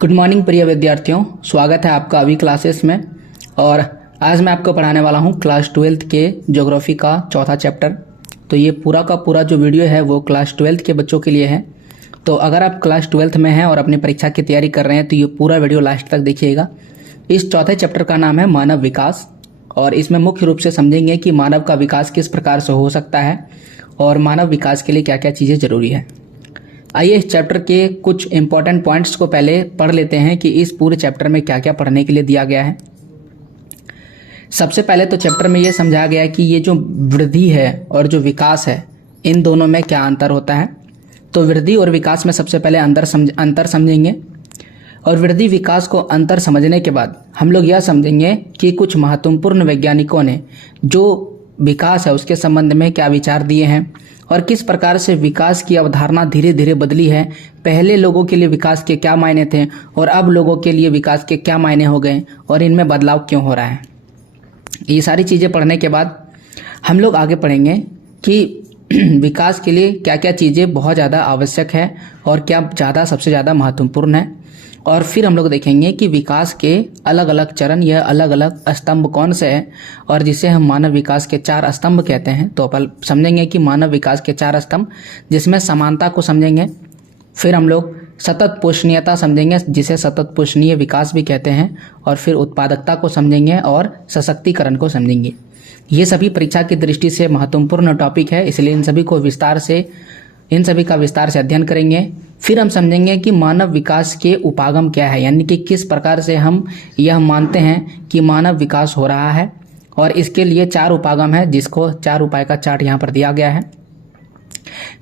Good morning प्रिय विद्यार्थियों, स्वागत है आपका अभी क्लासेस में। और आज मैं आपको पढ़ाने वाला हूं क्लास 12th के ज्योग्राफी का चौथा चैप्टर। तो ये पूरा का पूरा जो वीडियो है वो क्लास 12th के बच्चों के लिए है। तो अगर आप क्लास 12th में हैं और अपनी परीक्षा की तैयारी कर रहे हैं तो ये पूरा वीडियो लास्ट तक देखिएगा। इस चौथे चैप्टर का नाम है मानव विकास, और इसमें मुख्य रूप से समझेंगे कि मानव का विकास किस प्रकार से हो सकता है और मानव विकास के लिए क्या क्या चीज़ें जरूरी है। आइए इस चैप्टर के कुछ इंपॉर्टेंट पॉइंट्स को पहले पढ़ लेते हैं कि इस पूरे चैप्टर में क्या क्या पढ़ने के लिए दिया गया है। सबसे पहले तो चैप्टर में ये समझाया गया है कि ये जो वृद्धि है और जो विकास है इन दोनों में क्या अंतर होता है। तो वृद्धि और विकास में सबसे पहले अंतर समझेंगे, और वृद्धि विकास को अंतर समझने के बाद हम लोग यह समझेंगे कि कुछ महत्वपूर्ण वैज्ञानिकों ने जो विकास है उसके संबंध में क्या विचार दिए हैं और किस प्रकार से विकास की अवधारणा धीरे धीरे बदली है। पहले लोगों के लिए विकास के क्या मायने थे और अब लोगों के लिए विकास के क्या मायने हो गए और इनमें बदलाव क्यों हो रहा है। ये सारी चीज़ें पढ़ने के बाद हम लोग आगे पढ़ेंगे कि विकास के लिए क्या क्या चीज़ें बहुत ज़्यादा आवश्यक है और क्या सबसे ज़्यादा महत्वपूर्ण है। और फिर हम लोग देखेंगे कि विकास के अलग अलग चरण या अलग अलग स्तंभ कौन से हैं और जिसे हम मानव विकास के 4 स्तंभ कहते हैं। तो अपन समझेंगे कि मानव विकास के 4 स्तंभ, जिसमें समानता को समझेंगे। फिर हम लोग सतत पोषणीयता समझेंगे, जिसे सतत पोषणीय विकास भी कहते हैं। और फिर उत्पादकता को समझेंगे और सशक्तिकरण को समझेंगे। ये सभी परीक्षा की दृष्टि से महत्वपूर्ण टॉपिक है, इसलिए इन सभी का विस्तार से अध्ययन करेंगे। फिर हम समझेंगे कि मानव विकास के उपागम क्या है, यानी कि किस प्रकार से हम यह मानते हैं कि मानव विकास हो रहा है। और इसके लिए 4 उपागम है, जिसको 4 उपाय का चार्ट यहाँ पर दिया गया है।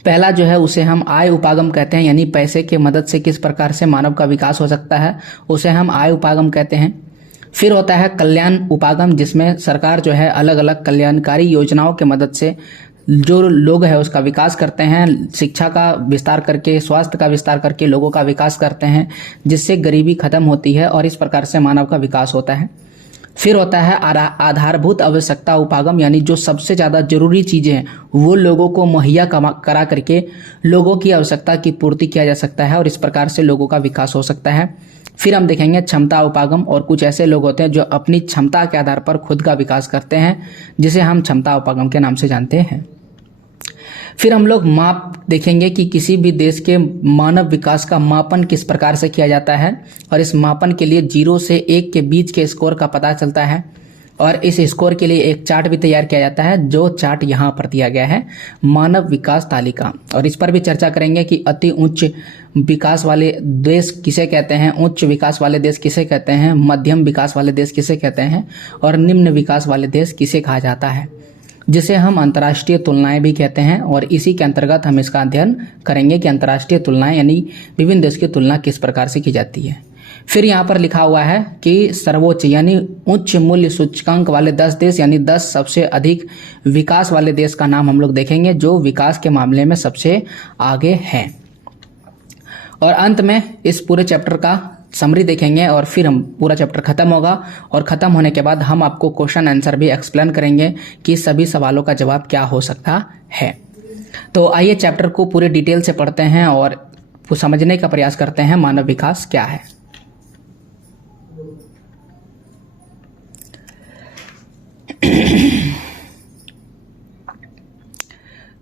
पहला जो है उसे हम आय उपागम कहते हैं, यानी पैसे के मदद से किस प्रकार से मानव का विकास हो सकता है, उसे हम आय उपागम कहते हैं। फिर होता है कल्याण उपागम, जिसमें सरकार जो है अलग अलग कल्याणकारी योजनाओं के मदद से जो लोग है उसका विकास करते हैं, शिक्षा का विस्तार करके, स्वास्थ्य का विस्तार करके लोगों का विकास करते हैं, जिससे गरीबी खत्म होती है और इस प्रकार से मानव का विकास होता है। फिर होता है आधारभूत आवश्यकता उपागम, यानी जो सबसे ज़्यादा जरूरी चीज़ें हैं वो लोगों को मुहैया करा करके लोगों की आवश्यकता की पूर्ति किया जा सकता है और इस प्रकार से लोगों का विकास हो सकता है। फिर हम देखेंगे क्षमता उपागम, और कुछ ऐसे लोग होते हैं जो अपनी क्षमता के आधार पर खुद का विकास करते हैं, जिसे हम क्षमता उपागम के नाम से जानते हैं। फिर हम लोग माप देखेंगे कि किसी भी देश के मानव विकास का मापन किस प्रकार से किया जाता है, और इस मापन के लिए 0 से 1 के बीच के स्कोर का पता चलता है। और इस स्कोर के लिए एक चार्ट भी तैयार किया जाता है, जो चार्ट यहाँ पर दिया गया है, मानव विकास तालिका। और इस पर भी चर्चा करेंगे कि अति उच्च विकास वाले देश किसे कहते हैं, उच्च विकास वाले देश किसे कहते हैं, मध्यम विकास वाले देश किसे कहते हैं और निम्न विकास वाले देश किसे कहा जाता है, जिसे हम अंतर्राष्ट्रीय तुलनाएं भी कहते हैं। और इसी के अंतर्गत हम इसका अध्ययन करेंगे कि अंतर्राष्ट्रीय तुलनाएं यानी विभिन्न देश की तुलना किस प्रकार से की जाती है। फिर यहाँ पर लिखा हुआ है कि सर्वोच्च यानी उच्च मूल्य सूचकांक वाले 10 देश, यानी 10 सबसे अधिक विकास वाले देश का नाम हम लोग देखेंगे, जो विकास के मामले में सबसे आगे हैं। और अंत में इस पूरे चैप्टर का समरी देखेंगे और फिर हम पूरा चैप्टर खत्म होगा। और खत्म होने के बाद हम आपको क्वेश्चन आंसर भी एक्सप्लेन करेंगे कि सभी सवालों का जवाब क्या हो सकता है। तो आइए चैप्टर को पूरे डिटेल से पढ़ते हैं और समझने का प्रयास करते हैं मानव विकास क्या है।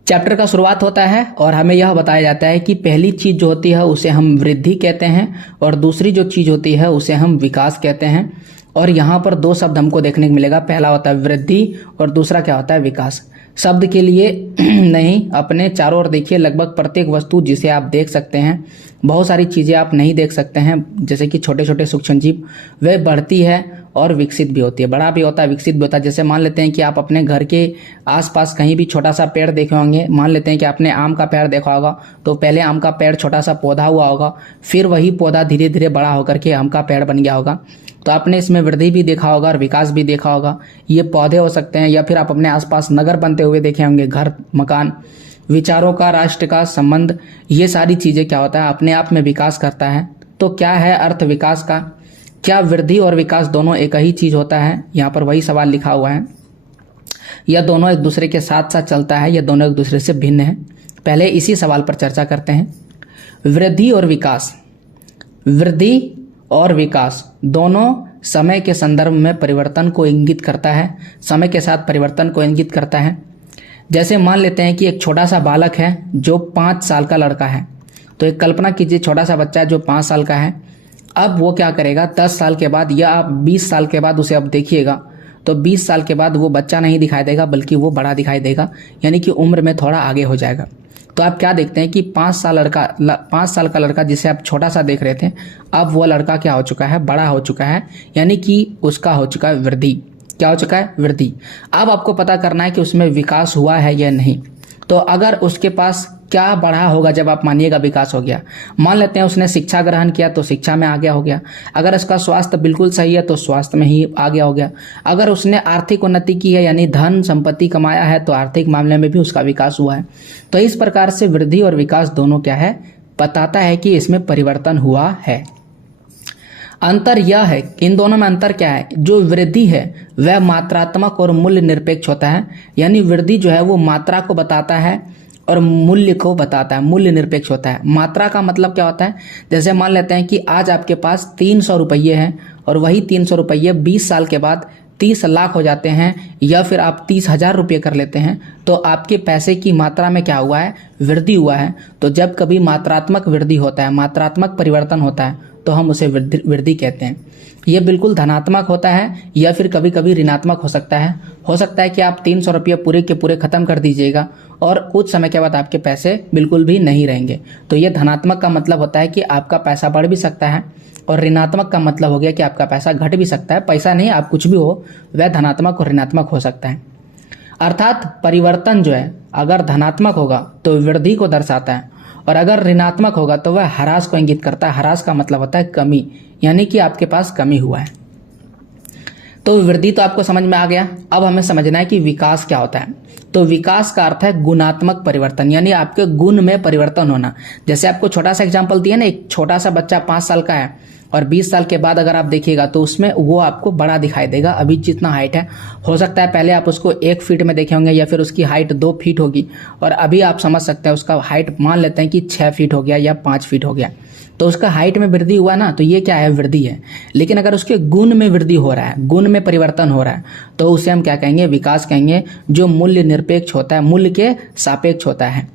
चैप्टर का शुरुआत होता है और हमें यह बताया जाता है कि पहली चीज जो होती है उसे हम वृद्धि कहते हैं और दूसरी जो चीज होती है उसे हम विकास कहते हैं। और यहाँ पर 2 शब्द हमको देखने को मिलेगा, पहला होता है वृद्धि और दूसरा क्या होता है विकास। शब्द के लिए नहीं, अपने चारों ओर देखिए, लगभग प्रत्येक वस्तु जिसे आप देख सकते हैं, बहुत सारी चीज़ें आप नहीं देख सकते हैं, जैसे कि छोटे छोटे सूक्ष्म जीव, वे बढ़ती है और विकसित भी होती है। बड़ा भी होता है, विकसित भी होता है। जैसे मान लेते हैं कि आप अपने घर के आसपास कहीं भी छोटा सा पेड़ देखे होंगे, मान लेते हैं कि आपने आम का पेड़ देखा होगा, तो पहले आम का पेड़ छोटा सा पौधा हुआ होगा, फिर वही पौधा धीरे धीरे बड़ा होकर के आम का पेड़ बन गया होगा। तो आपने इसमें वृद्धि भी देखा होगा और विकास भी देखा होगा। ये पौधे हो सकते हैं, या फिर आप अपने आसपास नगर बनते हुए देखे होंगे, घर, मकान, विचारों का, राष्ट्र का संबंध, ये सारी चीजें क्या होता है अपने आप में विकास करता है। तो क्या है अर्थ विकास का? क्या वृद्धि और विकास दोनों एक ही चीज होता है? यहाँ पर वही सवाल लिखा हुआ है। यह दोनों एक दूसरे के साथ साथ चलता है, यह दोनों एक दूसरे से भिन्न है? पहले इसी सवाल पर चर्चा करते हैं। वृद्धि और विकास। वृद्धि और विकास दोनों समय के संदर्भ में परिवर्तन को इंगित करता है, समय के साथ परिवर्तन को इंगित करता है। जैसे मान लेते हैं कि एक छोटा सा बालक है जो 5 साल का लड़का है। तो एक कल्पना कीजिए, छोटा सा बच्चा है जो 5 साल का है। अब वो क्या करेगा, 10 साल के बाद या आप 20 साल के बाद उसे अब देखिएगा तो 20 साल के बाद वो बच्चा नहीं दिखाई देगा बल्कि वो बड़ा दिखाई देगा, यानी कि उम्र में थोड़ा आगे हो जाएगा। तो आप क्या देखते हैं कि 5 साल का लड़का जिसे आप छोटा सा देख रहे थे, अब वो लड़का क्या हो चुका है, बड़ा हो चुका है, यानी कि उसका हो चुका है वृद्धि। क्या हो चुका है, वृद्धि। अब आपको पता करना है कि उसमें विकास हुआ है या नहीं। तो अगर उसके पास क्या बढ़ा होगा जब आप मानिएगा विकास हो गया, मान लेते हैं उसने शिक्षा ग्रहण किया तो शिक्षा में आ गया हो गया। अगर उसका स्वास्थ्य बिल्कुल सही है तो स्वास्थ्य में ही आ गया हो गया। अगर उसने आर्थिक उन्नति की है यानी धन संपत्ति कमाया है तो आर्थिक मामले में भी उसका विकास हुआ है। तो इस प्रकार से वृद्धि और विकास दोनों क्या है, बताता है कि इसमें परिवर्तन हुआ है। अंतर यह है, इन दोनों में अंतर क्या है, जो वृद्धि है वह मात्रात्मक और मूल्य निरपेक्ष होता है, यानी वृद्धि जो है वो मात्रा को बताता है और मूल्य को बताता है, मूल्य निरपेक्ष होता है। मात्रा का मतलब क्या होता है, जैसे मान लेते हैं कि आज आपके पास 300 रुपये हैं और वही 300 रुपये 20 साल के बाद 30 लाख हो जाते हैं, या फिर आप 30,000 रुपये कर लेते हैं, तो आपके पैसे की मात्रा में क्या हुआ है, वृद्धि हुआ है। तो जब कभी मात्रात्मक वृद्धि होता है, मात्रात्मक परिवर्तन होता है, तो हम उसे वृद्धि कहते हैं। यह बिल्कुल धनात्मक होता है या फिर कभी कभी ऋणात्मक हो सकता है। हो सकता है कि आप 300 रुपये पूरे के पूरे खत्म कर दीजिएगा और कुछ समय के बाद आपके पैसे बिल्कुल भी नहीं रहेंगे। तो यह धनात्मक का मतलब होता है कि आपका पैसा बढ़ भी सकता है, और ऋणात्मक का मतलब हो गया कि आपका पैसा घट भी सकता है। पैसा नहीं, आप कुछ भी हो, वह धनात्मक और ऋणात्मक हो सकता है। अर्थात परिवर्तन जो है अगर धनात्मक होगा तो वृद्धि को दर्शाता है, और अगर ऋणात्मक होगा तो वह ह्रास को इंगित करता है। ह्रास का मतलब होता है कमी, यानी कि आपके पास कमी हुआ है। तो वृद्धि तो आपको समझ में आ गया। अब हमें समझना है कि विकास क्या होता है। तो विकास का अर्थ है गुणात्मक परिवर्तन, यानी आपके गुण में परिवर्तन होना। जैसे आपको छोटा सा एग्जांपल दिया ना, एक छोटा सा बच्चा 5 साल का है और 20 साल के बाद अगर आप देखिएगा तो उसमें वो आपको बड़ा दिखाई देगा। अभी जितना हाइट है, हो सकता है पहले आप उसको 1 फीट में देखे होंगे या फिर उसकी हाइट 2 फीट होगी, और अभी आप समझ सकते हैं उसका हाइट मान लेते हैं कि 6 फीट हो गया या 5 फीट हो गया। तो उसका हाइट में वृद्धि हुआ ना, तो ये क्या है, वृद्धि है। लेकिन अगर उसके गुण में वृद्धि हो रहा है, गुण में परिवर्तन हो रहा है, तो उसे हम क्या कहेंगे, विकास कहेंगे, जो मूल्य निरपेक्ष होता है, मूल्य के सापेक्ष होता है।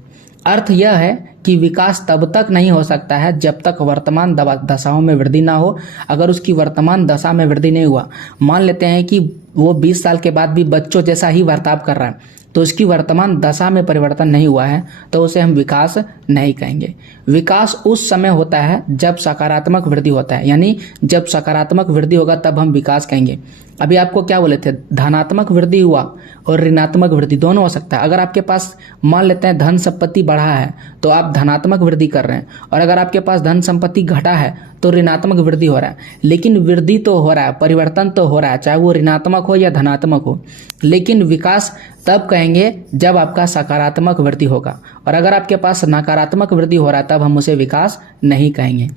अर्थ यह है कि विकास तब तक नहीं हो सकता है जब तक वर्तमान दशाओं में वृद्धि ना हो। अगर उसकी वर्तमान दशा में वृद्धि नहीं हुआ, मान लेते हैं कि वो 20 साल के बाद भी बच्चों जैसा ही बर्ताव कर रहा है, तो उसकी वर्तमान दशा में परिवर्तन नहीं हुआ है, तो उसे हम विकास नहीं कहेंगे। विकास उस समय होता है जब सकारात्मक वृद्धि होता है, यानी जब सकारात्मक वृद्धि होगा तब हम विकास कहेंगे। अभी आपको क्या बोले थे, धनात्मक वृद्धि हुआ और ऋणात्मक वृद्धि दोनों हो सकता है। अगर आपके पास मान लेते हैं धन संपत्ति बढ़ा है तो आप धनात्मक वृद्धि कर रहे हैं, और अगर आपके पास धन संपत्ति घटा है तो ऋणात्मक वृद्धि हो रहा है। लेकिन वृद्धि तो हो रहा है, परिवर्तन तो हो रहा है, चाहे वो ऋणात्मक हो या धनात्मक हो। लेकिन विकास तब कहेंगे जब आपका सकारात्मक वृद्धि होगा, और अगर आपके पास नकारात्मक वृद्धि हो रहा है तब हम उसे विकास नहीं कहेंगे।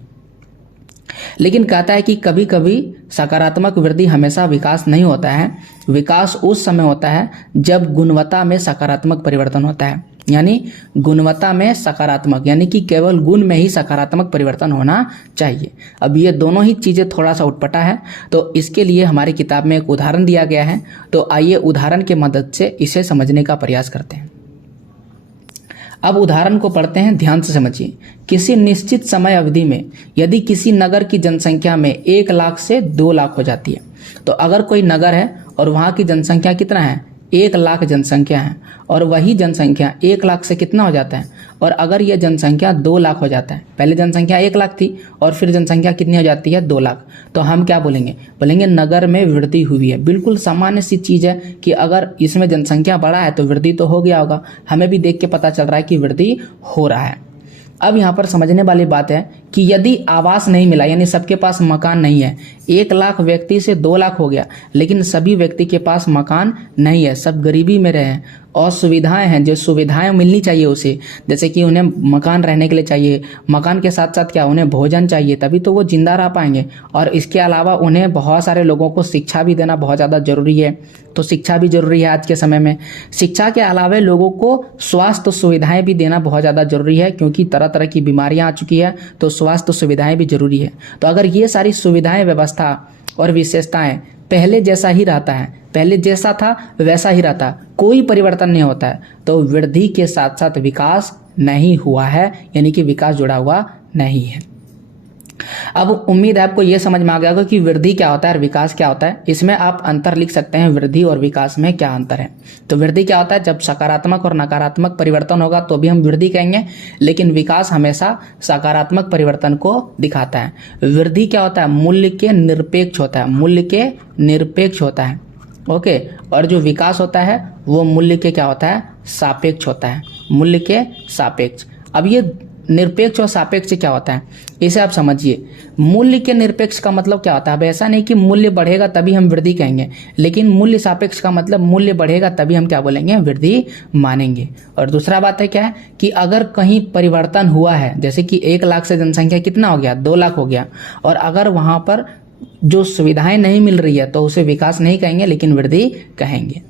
लेकिन कहता है कि कभी कभी सकारात्मक वृद्धि हमेशा विकास नहीं होता है। विकास उस समय होता है जब गुणवत्ता में सकारात्मक परिवर्तन होता है, यानी गुणवत्ता में सकारात्मक, यानी कि केवल गुण में ही सकारात्मक परिवर्तन होना चाहिए। अब ये दोनों ही चीजें थोड़ा सा उटपटा है, तो इसके लिए हमारी किताब में एक उदाहरण दिया गया है। तो आइए उदाहरण की मदद से इसे समझने का प्रयास करते हैं। अब उदाहरण को पढ़ते हैं, ध्यान से समझिए। किसी निश्चित समय अवधि में यदि किसी नगर की जनसंख्या में 1 लाख से 2 लाख हो जाती है, तो अगर कोई नगर है और वहां की जनसंख्या कितना है, 1 लाख जनसंख्या है, और वही जनसंख्या 1 लाख से कितना हो जाता है, और अगर यह जनसंख्या 2 लाख हो जाता है, पहले जनसंख्या 1 लाख थी और फिर जनसंख्या कितनी हो जाती है, 2 लाख, तो हम क्या बोलेंगे, बोलेंगे नगर में वृद्धि हुई है। बिल्कुल सामान्य सी चीज है कि अगर इसमें जनसंख्या बढ़ा है तो वृद्धि तो हो गया होगा, हमें भी देख के पता चल रहा है कि वृद्धि हो रहा है। अब यहाँ पर समझने वाली बात है कि यदि आवास नहीं मिला, यानी सबके पास मकान नहीं है, 1 लाख व्यक्ति से 2 लाख हो गया, लेकिन सभी व्यक्ति के पास मकान नहीं है, सब गरीबी में रहे हैं, असुविधाएं हैं, जो सुविधाएं मिलनी चाहिए उसे, जैसे कि उन्हें मकान रहने के लिए चाहिए, मकान के साथ साथ क्या उन्हें भोजन चाहिए, तभी तो वो जिंदा रह पाएंगे, और इसके अलावा उन्हें बहुत सारे लोगों को शिक्षा भी देना बहुत ज़्यादा जरूरी है। तो शिक्षा भी जरूरी है आज के समय में। शिक्षा के अलावा लोगों को स्वास्थ्य सुविधाएं भी देना बहुत ज़्यादा जरूरी है, क्योंकि तरह तरह की बीमारियां आ चुकी है, तो स्वास्थ्य सुविधाएं भी जरूरी है। तो अगर ये सारी सुविधाएं, व्यवस्था और विशेषताएं पहले जैसा ही रहता है, पहले जैसा था वैसा ही रहता, कोई परिवर्तन नहीं होता है, तो वृद्धि के साथ साथ विकास नहीं हुआ है, यानी कि विकास जुड़ा हुआ नहीं है। अब उम्मीद है आपको यह समझ में आ गया होगा कि वृद्धि क्या होता है और विकास क्या होता है। इसमें आप अंतर लिख सकते हैं, वृद्धि और विकास में क्या अंतर है। तो वृद्धि क्या होता है, जब सकारात्मक और नकारात्मक परिवर्तन होगा तो भी हम वृद्धि कहेंगे, लेकिन विकास हमेशा सकारात्मक परिवर्तन को दिखाता है। वृद्धि क्या होता है, मूल्य के निरपेक्ष होता है, मूल्य के निरपेक्ष होता है, ओके। और जो विकास होता है वो मूल्य के क्या होता है, सापेक्ष होता है, मूल्य के सापेक्ष। अब ये निरपेक्ष और सापेक्ष क्या होता है, इसे आप समझिए। मूल्य के निरपेक्ष का मतलब क्या होता है, अब ऐसा नहीं कि मूल्य बढ़ेगा तभी हम वृद्धि कहेंगे, लेकिन मूल्य सापेक्ष का मतलब मूल्य बढ़ेगा तभी हम क्या बोलेंगे, वृद्धि मानेंगे। और दूसरा बात है क्या है कि अगर कहीं परिवर्तन हुआ है, जैसे कि 1 लाख से जनसंख्या कितना हो गया, 2 लाख हो गया, और अगर वहां पर जो सुविधाएं नहीं मिल रही है तो उसे विकास नहीं कहेंगे, लेकिन वृद्धि कहेंगे।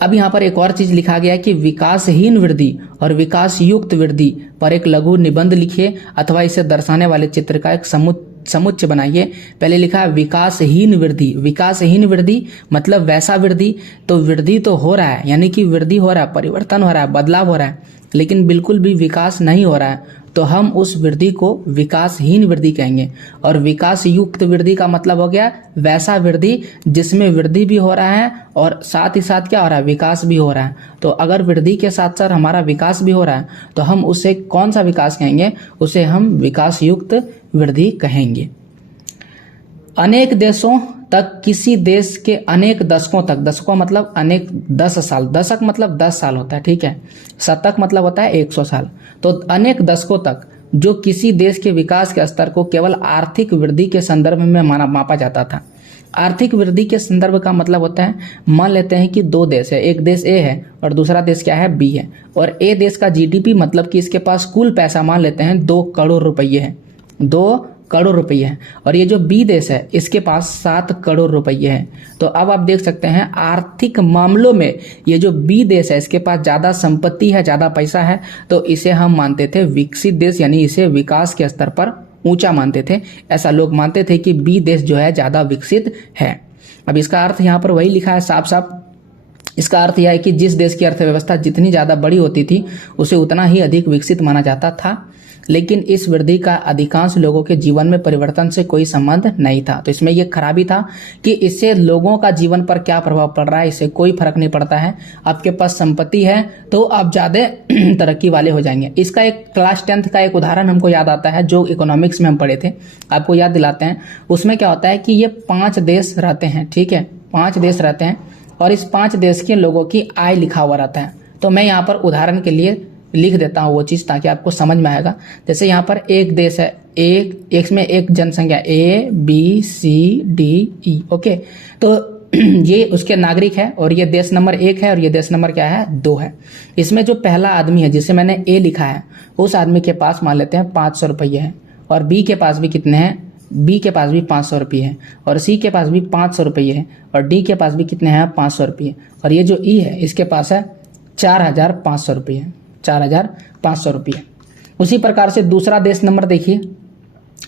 अब यहाँ पर एक और चीज लिखा गया है कि विकासहीन वृद्धि और विकास युक्त वृद्धि पर एक लघु निबंध लिखिए अथवा इसे दर्शाने वाले चित्र का एक समुच्चय बनाइए। पहले लिखा है विकासहीन वृद्धि। विकासहीन वृद्धि मतलब वैसा वृद्धि, तो वृद्धि तो हो रहा है, यानी कि वृद्धि हो रहा है, परिवर्तन हो रहा है, बदलाव हो रहा है, लेकिन बिल्कुल भी विकास नहीं हो रहा है, तो हम उस वृद्धि को विकासहीन वृद्धि कहेंगे। और विकास युक्त वृद्धि का मतलब हो गया वैसा वृद्धि जिसमें वृद्धि भी हो रहा है और साथ ही साथ क्या हो रहा है, विकास भी हो रहा है। तो अगर वृद्धि के साथ साथ हमारा विकास भी हो रहा है तो हम उसे कौन सा विकास कहेंगे, उसे हम विकास युक्त वृद्धि कहेंगे। अनेक देशों तक किसी देश के अनेक दशकों तक, दशकों मतलब अनेक 10 साल, दशक मतलब 10 साल होता है, ठीक है, शतक मतलब होता है 100 साल। तो अनेक दशकों तक जो किसी देश के विकास के स्तर को केवल आर्थिक वृद्धि के संदर्भ में मापा जाता था। आर्थिक वृद्धि के संदर्भ का मतलब होता है, मान लेते हैं कि 2 देश है, एक देश ए है और दूसरा देश क्या है, बी है, और ए देश का जीडीपी मतलब कि इसके पास कुल पैसा मान लेते हैं 2 करोड़ रुपये है, 2 करोड़ रुपये है, और ये जो बी देश है इसके पास 7 करोड़ रुपये है। तो अब आप देख सकते हैं आर्थिक मामलों में ये जो बी देश है इसके पास ज्यादा संपत्ति है, ज्यादा पैसा है, तो इसे हम मानते थे विकसित देश, यानी इसे विकास के स्तर पर ऊंचा मानते थे। ऐसा लोग मानते थे कि बी देश जो है ज्यादा विकसित है। अब इसका अर्थ यहाँ पर वही लिखा है साफ साफ। इसका अर्थ यह है कि जिस देश की अर्थव्यवस्था जितनी ज्यादा बड़ी होती थी उसे उतना ही अधिक विकसित माना जाता था, लेकिन इस वृद्धि का अधिकांश लोगों के जीवन में परिवर्तन से कोई संबंध नहीं था। तो इसमें यह खराबी था कि इससे लोगों का जीवन पर क्या प्रभाव पड़ रहा है, इससे कोई फर्क नहीं पड़ता है। आपके पास संपत्ति है तो आप ज्यादा तरक्की वाले हो जाएंगे। इसका एक क्लास 10th का एक उदाहरण हमको याद आता है जो इकोनॉमिक्स में हम पढ़े थे, आपको याद दिलाते हैं। उसमें क्या होता है कि ये 5 देश रहते हैं, ठीक है, 5 देश रहते हैं और इस 5 देश के लोगों की आय लिखा हुआ रहता है। तो मैं यहाँ पर उदाहरण के लिए लिख देता हूँ वो चीज ताकि आपको समझ में आएगा। जैसे यहाँ पर एक देश है, एक में एक जनसंख्या ABCDE, ओके। तो ये उसके नागरिक है और ये देश नंबर 1 है और ये देश नंबर क्या है, 2 है। इसमें जो पहला आदमी है जिसे मैंने A लिखा है उस आदमी के पास मान लेते हैं 500 रुपये है, और B के पास भी कितने हैं, B के पास भी 500 रुपये है, और C के पास भी 500 रुपये है, और D के पास भी कितने हैं, 500 रुपये, और ये जो E है इसके पास है 4500 रुपये, 4500 रुपये। उसी प्रकार से दूसरा देश नंबर देखिए,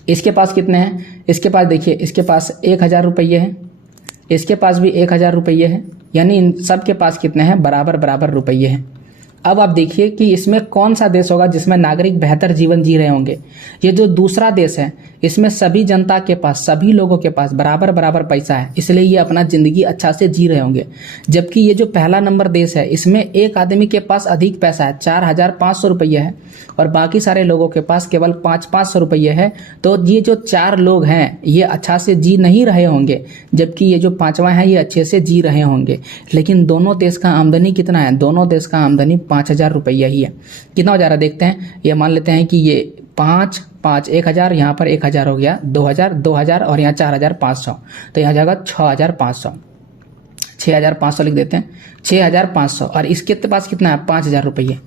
इसके पास कितने हैं, इसके पास देखिए इसके पास 1000 रुपये है, इसके पास भी 1000 रुपये है, यानी इन सब के पास कितने हैं, बराबर रुपये हैं। अब आप देखिए कि इसमें कौन सा देश होगा जिसमें नागरिक बेहतर जीवन जी रहे होंगे। ये जो दूसरा देश है इसमें सभी जनता के पास, सभी लोगों के पास बराबर पैसा है, इसलिए ये अपना जिंदगी अच्छा से जी रहे होंगे। जबकि ये जो पहला नंबर देश है इसमें एक आदमी के पास अधिक पैसा है, 4500 रुपये है, और बाकी सारे लोगों के पास केवल 500 रुपये है। तो ये जो 4 लोग हैं ये अच्छा से जी नहीं रहे होंगे, जबकि ये जो 5वां है ये अच्छे से जी रहे होंगे। लेकिन दोनों देश का आमदनी कितना है, दोनों देश का आमदनी 5000 रुपया ही है। कितना हो जा रहा है देखते हैं, ये मान लेते हैं कि ये 5 1000, यहाँ पर 1000 हो गया, 2000 और यहाँ 4500, तो यहाँ जाएगा 6500 लिख देते हैं, 6500, और इसके पास कितना है 5000 रुपये।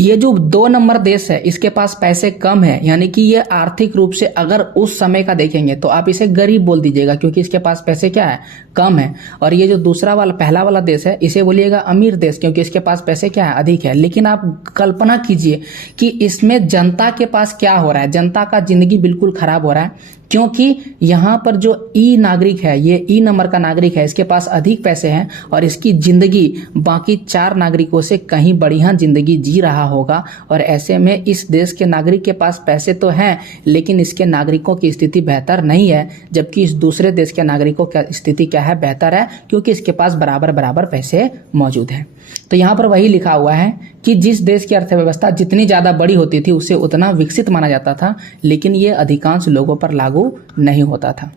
ये जो 2 नंबर देश है इसके पास पैसे कम है, यानी कि ये आर्थिक रूप से अगर उस समय का देखेंगे तो आप इसे गरीब बोल दीजिएगा, क्योंकि इसके पास पैसे क्या है, कम है। और ये जो दूसरा वाला पहला वाला देश है इसे बोलिएगा अमीर देश, क्योंकि इसके पास पैसे क्या है, अधिक है। लेकिन आप कल्पना कीजिए कि इसमें जनता के पास क्या हो रहा है, जनता का जिंदगी बिल्कुल खराब हो रहा है, क्योंकि यहाँ पर जो ई नागरिक है, ये ई नंबर का नागरिक है, इसके पास अधिक पैसे हैं और इसकी जिंदगी बाकी 4 नागरिकों से कहीं बढ़िया जिंदगी जी रहा होगा। और ऐसे में इस देश के नागरिक के पास पैसे तो हैं, लेकिन इसके नागरिकों की स्थिति बेहतर नहीं है, जबकि इस दूसरे देश के नागरिकों की स्थिति क्या है, बेहतर है, क्योंकि इसके पास बराबर बराबर पैसे मौजूद हैं। तो यहाँ पर वही लिखा हुआ है कि जिस देश की अर्थव्यवस्था जितनी ज्यादा बड़ी होती थी उसे उतना विकसित माना जाता था, लेकिन ये अधिकांश लोगों पर लागू नहीं होता था।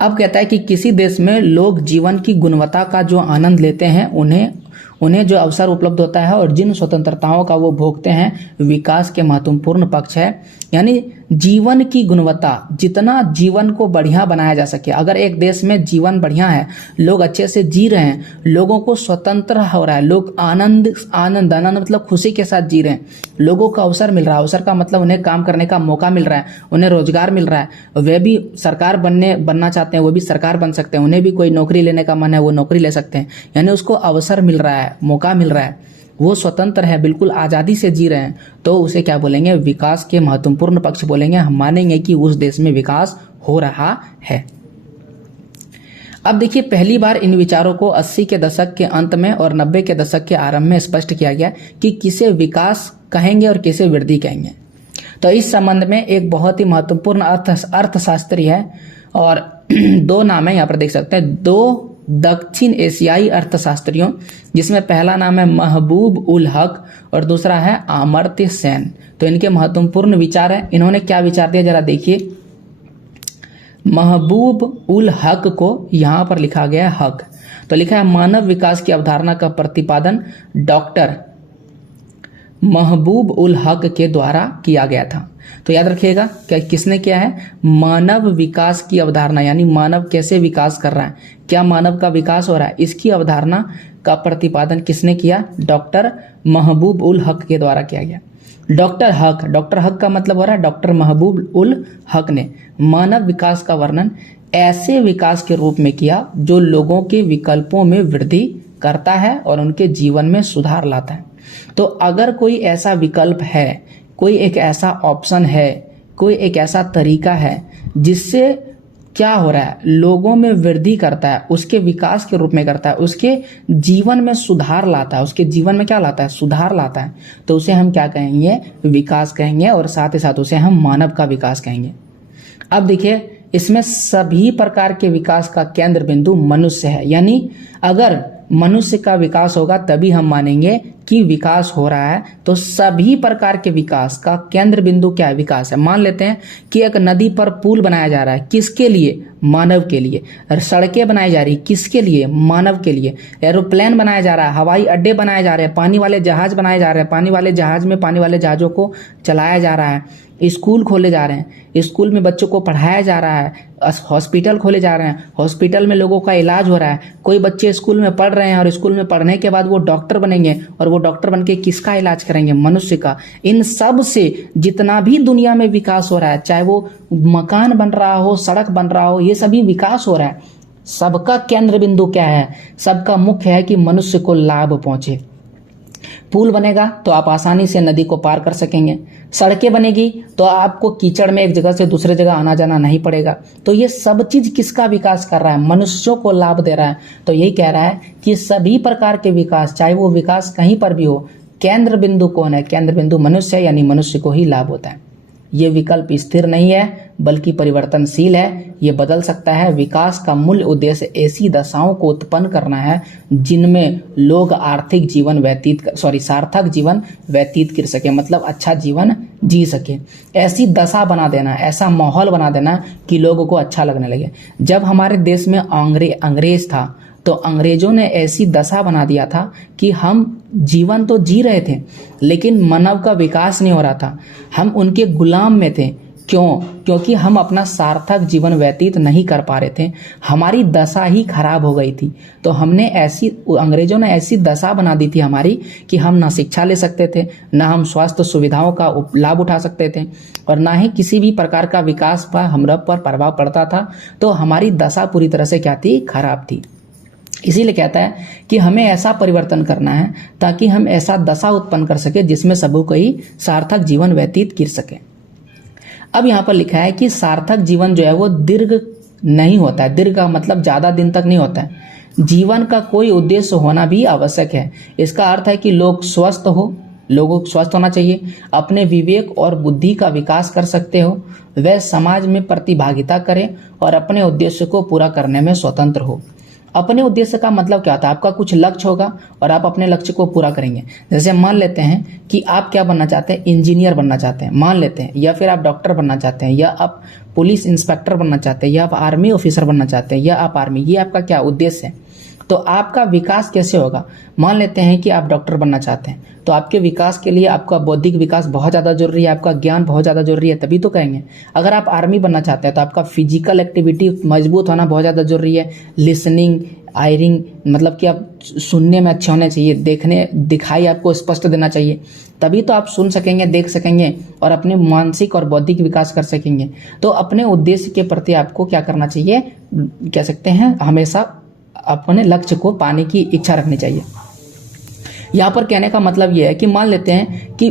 अब कहता है कि किसी देश में लोग जीवन की गुणवत्ता का जो आनंद लेते हैं, उन्हें जो अवसर उपलब्ध होता है और जिन स्वतंत्रताओं का वो भोगते हैं, विकास के महत्वपूर्ण पक्ष है। यानी जीवन की गुणवत्ता, जितना जीवन को बढ़िया बनाया जा सके। अगर एक देश में जीवन बढ़िया है, लोग अच्छे से जी रहे हैं, लोगों को स्वतंत्र हो रहा है, लोग आनंद मतलब खुशी के साथ जी रहे हैं, लोगों को अवसर मिल रहा है, अवसर का मतलब उन्हें काम करने का मौका मिल रहा है, उन्हें रोजगार मिल रहा है, वे भी सरकार बनना चाहते हैं वो भी सरकार बन सकते हैं, उन्हें भी कोई नौकरी लेने का मन है वो नौकरी ले सकते हैं, यानी उसको अवसर मिल रहा है, मौका मिल रहा है, वो स्वतंत्र है, बिल्कुल आज़ादी से जी रहे हैं, तो उसे क्या बोलेंगे, विकास के महत्वपूर्ण पक्ष बोलेंगे। हम मानेंगे कि उस देश में विकास हो रहा है। अब देखिए, पहली बार इन विचारों को 80 के दशक के अंत में और 90 के दशक के आरंभ में स्पष्ट किया गया कि किसे विकास कहेंगे और किसे वृद्धि कहेंगे। तो इस संबंध में एक बहुत ही महत्वपूर्ण अर्थशास्त्री है और 2 नाम है, यहाँ पर देख सकते हैं, 2 दक्षिण एशियाई अर्थशास्त्रियों, जिसमें पहला नाम है महबूब उल हक और दूसरा है अमर्त्य सेन। तो इनके महत्वपूर्ण विचार है। इन्होंने क्या विचार दिया, जरा देखिए। महबूब उल हक को यहाँ पर लिखा गया है हक, तो लिखा है मानव विकास की अवधारणा का प्रतिपादन डॉक्टर महबूब उल हक के द्वारा किया गया था। तो याद रखिएगा क्या किसने किया है, मानव विकास की अवधारणा, यानी मानव कैसे विकास कर रहा है, क्या मानव का विकास हो रहा है, इसकी अवधारणा का प्रतिपादन किसने किया, डॉक्टर महबूब उल हक के द्वारा किया गया। डॉक्टर हक का मतलब हो रहा है डॉक्टर महबूब उल हक ने मानव विकास का वर्णन ऐसे विकास के रूप में किया जो लोगों के विकल्पों में वृद्धि करता है और उनके जीवन में सुधार लाता है। तो अगर कोई ऐसा विकल्प है, कोई एक ऐसा ऑप्शन है, कोई एक ऐसा तरीका है जिससे क्या हो रहा है, लोगों में वृद्धि करता है, उसके विकास के रूप में करता है, उसके जीवन में सुधार लाता है, उसके जीवन में क्या लाता है, सुधार लाता है, तो उसे हम क्या कहेंगे, विकास कहेंगे, और साथ ही साथ उसे हम मानव का विकास कहेंगे। अब देखिए, इसमें सभी प्रकार के विकास का केंद्र बिंदु मनुष्य है, यानी अगर मनुष्य का विकास होगा तभी हम मानेंगे कि विकास हो रहा है। तो सभी प्रकार के विकास का केंद्र बिंदु क्या है, विकास है। मान लेते हैं कि एक नदी पर पुल बनाया जा रहा है, किसके लिए, मानव के लिए। सड़कें बनाई जा रही, किसके लिए, मानव के लिए। एरोप्लेन बनाया जा रहा है, हवाई अड्डे बनाए जा रहे हैं, पानी वाले जहाज बनाए जा रहे हैं, पानी वाले जहाज में पानी वाले जहाजों को चलाया जा रहा है, स्कूल खोले जा रहे हैं, स्कूल में बच्चों को पढ़ाया जा रहा है, हॉस्पिटल खोले जा रहे हैं, हॉस्पिटल में लोगों का इलाज हो रहा है। कोई बच्चे स्कूल में पढ़ रहे हैं और स्कूल में पढ़ने के बाद वो डॉक्टर बनेंगे, और वो डॉक्टर बनके किसका इलाज करेंगे, मनुष्य का। इन सब से जितना भी दुनिया में विकास हो रहा है, चाहे वो मकान बन रहा हो, सड़क बन रहा हो, ये सभी विकास हो रहा है, सबका केंद्र बिंदु क्या है, सबका मुख्य है कि मनुष्य को लाभ पहुंचे। पुल बनेगा तो आप आसानी से नदी को पार कर सकेंगे, सड़कें बनेगी तो आपको कीचड़ में एक जगह से दूसरे जगह आना जाना नहीं पड़ेगा। तो ये सब चीज किसका विकास कर रहा है, मनुष्यों को लाभ दे रहा है। तो यही कह रहा है कि सभी प्रकार के विकास, चाहे वो विकास कहीं पर भी हो, केंद्र बिंदु कौन है, केंद्र बिंदु मनुष्य है, यानी मनुष्य को ही लाभ होता है। ये विकल्प स्थिर नहीं है बल्कि परिवर्तनशील है, ये बदल सकता है। विकास का मूल उद्देश्य ऐसी दशाओं को उत्पन्न करना है जिनमें लोग सार्थक जीवन व्यतीत कर सके, मतलब अच्छा जीवन जी सके। ऐसी दशा बना देना, ऐसा माहौल बना देना कि लोगों को अच्छा लगने लगे। जब हमारे देश में अंग्रेज था तो अंग्रेजों ने ऐसी दशा बना दिया था कि हम जीवन तो जी रहे थे लेकिन मानव का विकास नहीं हो रहा था, हम उनके गुलाम में थे। क्यों? क्योंकि हम अपना सार्थक जीवन व्यतीत नहीं कर पा रहे थे, हमारी दशा ही खराब हो गई थी। तो हमने ऐसी, अंग्रेजों ने ऐसी दशा बना दी थी हमारी कि हम ना शिक्षा ले सकते थे, ना हम स्वास्थ्य सुविधाओं का लाभ उठा सकते थे, और ना ही किसी भी प्रकार का विकास पर हम पर प्रभाव पड़ता था। तो हमारी दशा पूरी तरह से क्या थी? खराब थी। इसीलिए कहता है कि हमें ऐसा परिवर्तन करना है ताकि हम ऐसा दशा उत्पन्न कर सके जिसमें सबको कोई सार्थक जीवन व्यतीत कर सके। अब यहाँ पर लिखा है कि सार्थक जीवन जो है वो दीर्घ नहीं होता है। दीर्घ का मतलब ज्यादा दिन तक नहीं होता है। जीवन का कोई उद्देश्य होना भी आवश्यक है। इसका अर्थ है कि लोगों को स्वस्थ होना चाहिए, अपने विवेक और बुद्धि का विकास कर सकते हो, वह समाज में प्रतिभागिता करें और अपने उद्देश्य को पूरा करने में स्वतंत्र हो। अपने उद्देश्य का मतलब क्या होता है? आपका कुछ लक्ष्य होगा और आप अपने लक्ष्य को पूरा करेंगे। जैसे मान लेते हैं कि आप क्या बनना चाहते हैं? इंजीनियर बनना चाहते हैं मान लेते हैं, या फिर आप डॉक्टर बनना चाहते हैं, या आप पुलिस इंस्पेक्टर बनना चाहते हैं, या आप आर्मी ऑफिसर बनना चाहते हैं, या आप आर्मी, ये आपका क्या उद्देश्य है। तो आपका विकास कैसे होगा? मान लेते हैं कि आप डॉक्टर बनना चाहते हैं, तो आपके विकास के लिए आपका बौद्धिक विकास बहुत ज़्यादा जरूरी है, आपका ज्ञान बहुत ज़्यादा जरूरी है, तभी तो करेंगे। अगर आप आर्मी बनना चाहते हैं तो आपका फिजिकल एक्टिविटी मजबूत होना बहुत ज़्यादा जरूरी है। लिसनिंग, आयरिंग, मतलब कि आप सुनने में अच्छे होने चाहिए, दिखाई आपको स्पष्ट देना चाहिए, तभी तो आप सुन सकेंगे, देख सकेंगे और अपने मानसिक और बौद्धिक विकास कर सकेंगे। तो अपने उद्देश्य के प्रति आपको क्या करना चाहिए? कह सकते हैं हमेशा अपने लक्ष्य को पाने की इच्छा रखनी चाहिए। यहाँ पर कहने का मतलब यह है कि मान लेते हैं कि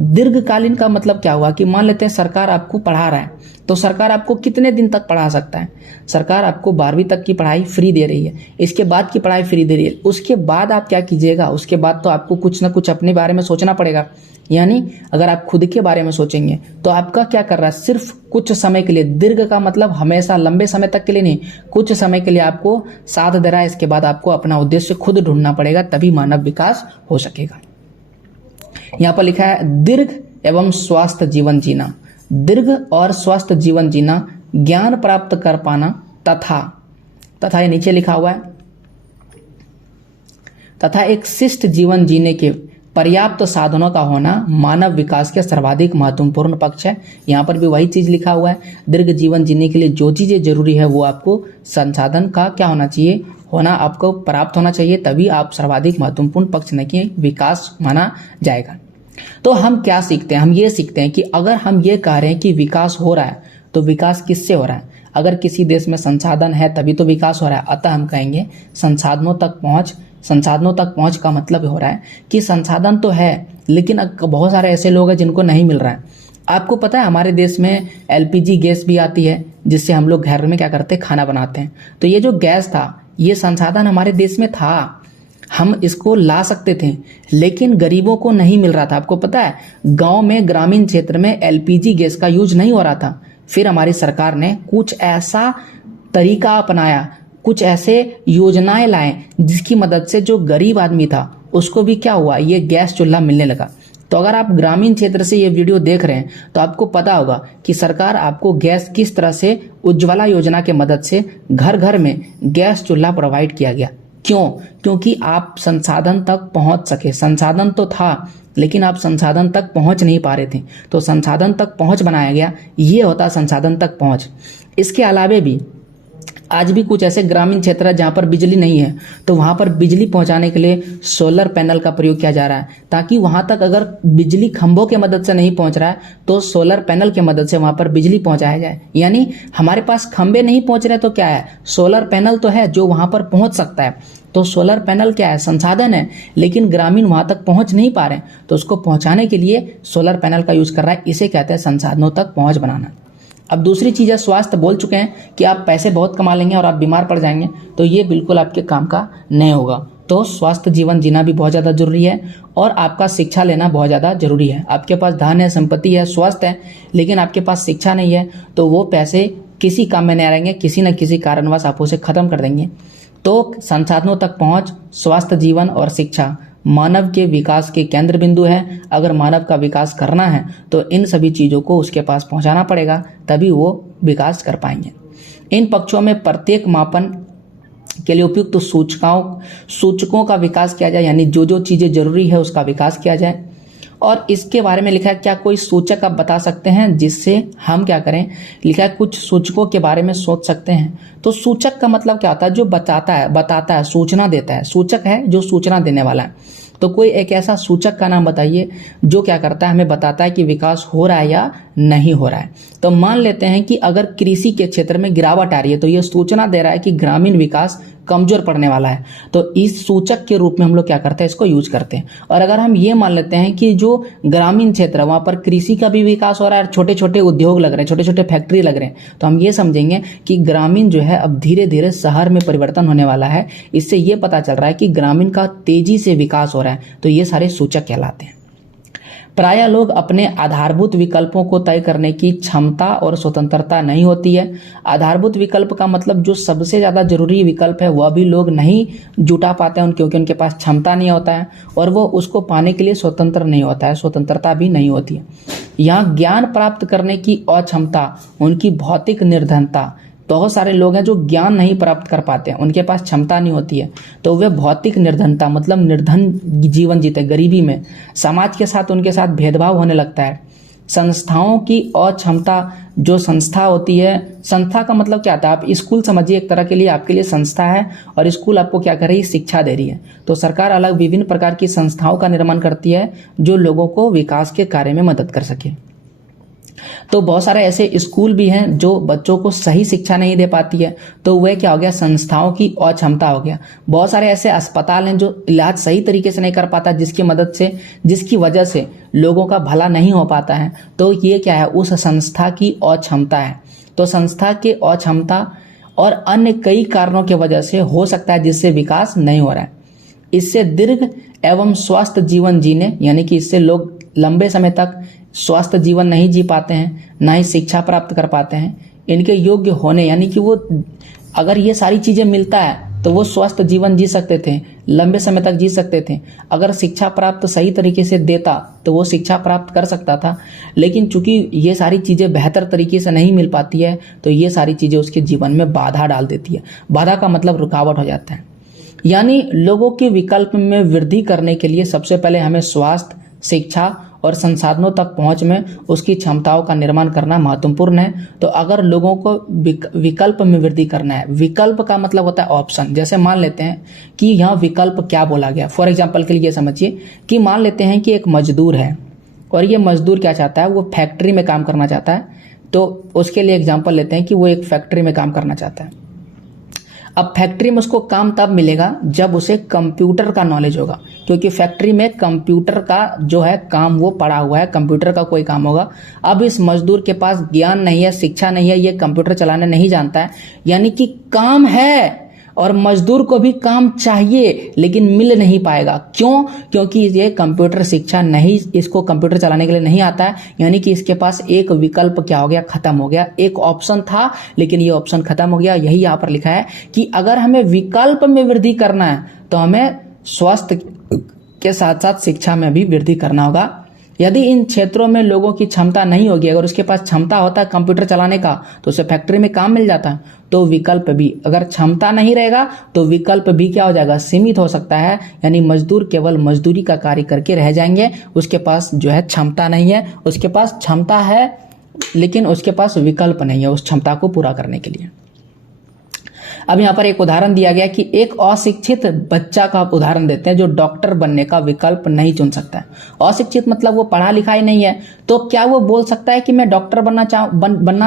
दीर्घकालीन का मतलब क्या हुआ कि मान लेते हैं सरकार आपको पढ़ा रहा है, तो सरकार आपको कितने दिन तक पढ़ा सकता है? सरकार आपको 12वीं तक की पढ़ाई फ्री दे रही है, इसके बाद की पढ़ाई फ्री दे रही है, उसके बाद आप क्या कीजिएगा? उसके बाद तो आपको कुछ ना कुछ अपने बारे में सोचना पड़ेगा। यानी अगर आप खुद के बारे में सोचेंगे तो आपका क्या कर रहा है? सिर्फ कुछ समय के लिए, दीर्घ का मतलब हमेशा लंबे समय तक के लिए नहीं, कुछ समय के लिए आपको साथ दे रहा है। इसके बाद आपको अपना उद्देश्य खुद ढूंढना पड़ेगा, तभी मानव विकास हो सकेगा। यहाँ पर लिखा है दीर्घ एवं स्वस्थ जीवन जीना। दीर्घ और स्वस्थ जीवन जीना, ज्ञान प्राप्त कर पाना तथा ये नीचे लिखा हुआ है, तथा एक शिष्ट जीवन जीने के पर्याप्त साधनों का होना मानव विकास के सर्वाधिक महत्वपूर्ण पक्ष है। यहाँ पर भी वही चीज लिखा हुआ है, दीर्घ जीवन जीने के लिए जो चीजें जरूरी है वो आपको संसाधन का क्या होना चाहिए? होना आपको प्राप्त होना चाहिए, तभी आप सर्वाधिक महत्वपूर्ण पक्ष नहीं कि विकास माना जाएगा। तो हम क्या सीखते हैं? हम ये सीखते हैं कि अगर हम ये कह रहे हैं कि विकास हो रहा है, तो विकास किससे हो रहा है? अगर किसी देश में संसाधन है तभी तो विकास हो रहा है। अतः हम कहेंगे संसाधनों तक पहुंच। संसाधनों तक पहुंच का मतलब हो रहा है कि संसाधन तो है लेकिन बहुत सारे ऐसे लोग हैं जिनको नहीं मिल रहा है। आपको पता है हमारे देश में एलपीजी गैस भी आती है, जिससे हम लोग घर में क्या करते हैं? खाना बनाते हैं। तो ये जो गैस था, ये संसाधन हमारे देश में था, हम इसको ला सकते थे, लेकिन गरीबों को नहीं मिल रहा था। आपको पता है गांव में, ग्रामीण क्षेत्र में एलपीजी गैस का यूज नहीं हो रहा था। फिर हमारी सरकार ने कुछ ऐसा तरीका अपनाया, कुछ ऐसे योजनाएं लाए जिसकी मदद से जो गरीब आदमी था उसको भी क्या हुआ? ये गैस चूल्हा मिलने लगा। तो अगर आप ग्रामीण क्षेत्र से ये वीडियो देख रहे हैं तो आपको पता होगा कि सरकार आपको गैस किस तरह से उज्ज्वला योजना के मदद से घर घर में गैस चूल्हा प्रोवाइड किया गया। क्यों? क्योंकि आप संसाधन तक पहुंच सके। संसाधन तो था लेकिन आप संसाधन तक पहुंच नहीं पा रहे थे, तो संसाधन तक पहुंच बनाया गया। ये होता संसाधन तक पहुंच। इसके अलावे भी आज भी कुछ ऐसे ग्रामीण क्षेत्र है जहां पर बिजली नहीं है, तो वहां पर बिजली पहुंचाने के लिए सोलर पैनल का प्रयोग किया जा रहा है, ताकि वहां तक अगर बिजली खंभों के मदद से नहीं पहुंच रहा है तो सोलर पैनल के मदद से वहां पर बिजली पहुंचाया जाए। यानी हमारे पास खंभे नहीं पहुंच रहे तो क्या है? सोलर पैनल तो है जो वहां पर पहुंच सकता है। तो सोलर पैनल क्या है? संसाधन है, लेकिन ग्रामीण वहां तक पहुंच नहीं पा रहे हैं, तो उसको पहुंचाने के लिए सोलर पैनल का यूज कर रहा है। इसे कहते हैं संसाधनों तक पहुंच बनाना। अब दूसरी चीज है स्वास्थ्य। बोल चुके हैं कि आप पैसे बहुत कमा लेंगे और आप बीमार पड़ जाएंगे, तो ये बिल्कुल आपके काम का नहीं होगा। तो स्वस्थ जीवन जीना भी बहुत ज्यादा जरूरी है और आपका शिक्षा लेना बहुत ज्यादा जरूरी है। आपके पास धन है, संपत्ति है, स्वस्थ है, लेकिन आपके पास शिक्षा नहीं है, तो वो पैसे किसी काम में नहीं आएंगे, किसी न किसी कारणवश आप उसे खत्म कर देंगे। तो संसाधनों तक पहुंच, स्वास्थ्य जीवन और शिक्षा मानव के विकास के केंद्र बिंदु है। अगर मानव का विकास करना है तो इन सभी चीजों को उसके पास पहुंचाना पड़ेगा, तभी वो विकास कर पाएंगे। इन पक्षों में प्रत्येक मापन के लिए उपयुक्त सूचकों का विकास किया जाए, यानी जो जो चीजें जरूरी है उसका विकास किया जाए, और इसके बारे में लिखा है क्या कोई सूचक आप बता सकते हैं जिससे हम क्या करें, लिखा है कुछ सूचकों के बारे में सोच सकते हैं। तो सूचक का मतलब क्या होता है, जो बताता है, सूचना देता है। सूचक है जो सूचना देने वाला है। तो कोई एक ऐसा सूचक का नाम बताइए जो क्या करता है, हमें बताता है कि विकास हो रहा है या नहीं हो रहा है। तो मान लेते हैं कि अगर कृषि के क्षेत्र में गिरावट आ रही है तो यह सूचना दे रहा है कि ग्रामीण विकास कमजोर पड़ने वाला है। तो इस सूचक के रूप में हम लोग क्या करते हैं, इसको यूज करते हैं। और अगर हम ये मान लेते हैं कि जो ग्रामीण क्षेत्र है वहां पर कृषि का भी विकास हो रहा है, छोटे छोटे उद्योग लग रहे हैं, छोटे छोटे फैक्ट्री लग रहे हैं, तो हम ये समझेंगे कि ग्रामीण जो है अब धीरे धीरे शहर में परिवर्तन होने वाला है। इससे ये पता चल रहा है कि ग्रामीण का तेजी से विकास हो रहा है। तो ये सारे सूचक कहलाते हैं। प्रायः लोग अपने आधारभूत विकल्पों को तय करने की क्षमता और स्वतंत्रता नहीं होती है। आधारभूत विकल्प का मतलब जो सबसे ज्यादा जरूरी विकल्प है वह भी लोग नहीं जुटा पाते हैं क्योंकि उनके पास क्षमता नहीं होता है और वो उसको पाने के लिए स्वतंत्र नहीं होता है, स्वतंत्रता भी नहीं होती है। यहाँ ज्ञान प्राप्त करने की अक्षमता, उनकी भौतिक निर्धनता, बहुत सारे लोग हैं जो ज्ञान नहीं प्राप्त कर पाते हैं, उनके पास क्षमता नहीं होती है, तो वे भौतिक निर्धनता मतलब निर्धन जीवन जीते, गरीबी में, समाज के साथ उनके साथ भेदभाव होने लगता है। संस्थाओं की अक्षमता, जो संस्था होती है, संस्था का मतलब क्या आता है, आप स्कूल समझिए एक तरह के लिए, आपके लिए संस्था है और स्कूल आपको क्या कर रही है, शिक्षा दे रही है। तो सरकार अलग विभिन्न प्रकार की संस्थाओं का निर्माण करती है जो लोगों को विकास के कार्य में मदद कर सके। तो बहुत सारे ऐसे स्कूल भी हैं जो बच्चों को सही शिक्षा नहीं दे पाती है, तो वह क्या हो गया, संस्थाओं की अक्षमता हो गया। बहुत सारे ऐसे अस्पताल हैं जो इलाज सही तरीके से नहीं कर पाता, जिसकी वजह से लोगों का भला नहीं हो पाता है, तो ये क्या है, उस संस्था की अक्षमता है। तो संस्था की अक्षमता और अन्य कई कारणों की वजह से हो सकता है जिससे विकास नहीं हो रहा है। इससे दीर्घ एवं स्वस्थ जीवन जीने, यानी कि इससे लोग लंबे समय तक स्वस्थ जीवन नहीं जी पाते हैं, ना ही शिक्षा प्राप्त कर पाते हैं। इनके योग्य होने, यानी कि वो अगर ये सारी चीजें मिलता है तो वो स्वस्थ जीवन जी सकते थे, लंबे समय तक जी सकते थे। अगर शिक्षा प्राप्त सही तरीके से देता तो वो शिक्षा प्राप्त कर सकता था, लेकिन चूंकि ये सारी चीजें बेहतर तरीके से नहीं मिल पाती है तो ये सारी चीजें उसके जीवन में बाधा डाल देती है। बाधा का मतलब रुकावट हो जाता है। यानी लोगों के विकल्प में वृद्धि करने के लिए सबसे पहले हमें स्वास्थ्य, शिक्षा और संसाधनों तक पहुंच में उसकी क्षमताओं का निर्माण करना महत्वपूर्ण है। तो अगर लोगों को विकल्प में वृद्धि करना है, विकल्प का मतलब होता है ऑप्शन। जैसे मान लेते हैं कि यहाँ विकल्प क्या बोला गया, फॉर एग्जाम्पल के लिए समझिए कि मान लेते हैं कि एक मजदूर है और ये मजदूर क्या चाहता है, वो फैक्ट्री में काम करना चाहता है। तो उसके लिए एग्जाम्पल लेते हैं कि वो एक फैक्ट्री में काम करना चाहता है। अब फैक्ट्री में उसको काम तब मिलेगा जब उसे कंप्यूटर का नॉलेज होगा, क्योंकि फैक्ट्री में कंप्यूटर का जो है काम वो पड़ा हुआ है, कंप्यूटर का कोई काम होगा। अब इस मजदूर के पास ज्ञान नहीं है, शिक्षा नहीं है, ये कंप्यूटर चलाने नहीं जानता है, यानी कि काम है और मजदूर को भी काम चाहिए लेकिन मिल नहीं पाएगा। क्यों? क्योंकि ये कंप्यूटर शिक्षा नहीं, इसको कंप्यूटर चलाने के लिए नहीं आता है, यानी कि इसके पास एक विकल्प क्या हो गया, खत्म हो गया। एक ऑप्शन था लेकिन ये ऑप्शन खत्म हो गया। यही यहाँ पर लिखा है कि अगर हमें विकल्प में वृद्धि करना है तो हमें स्वास्थ्य के साथ साथ शिक्षा में भी वृद्धि करना होगा। यदि इन क्षेत्रों में लोगों की क्षमता नहीं होगी, अगर उसके पास क्षमता होता है कंप्यूटर चलाने का तो उसे फैक्ट्री में काम मिल जाता है। तो विकल्प भी, अगर क्षमता नहीं रहेगा तो विकल्प भी क्या हो जाएगा, सीमित हो सकता है। यानी मजदूर केवल मजदूरी का कार्य करके रह जाएंगे, उसके पास जो है क्षमता नहीं है, उसके पास क्षमता है लेकिन उसके पास विकल्प नहीं है उस क्षमता को पूरा करने के लिए। अब यहाँ पर एक उदाहरण दिया गया कि एक अशिक्षित बच्चा का उदाहरण देते हैं जो डॉक्टर बनने का विकल्प नहीं चुन सकता है। अशिक्षित मतलब वो पढ़ा लिखा ही नहीं है, तो क्या वो बोल सकता है कि मैं डॉक्टर बनना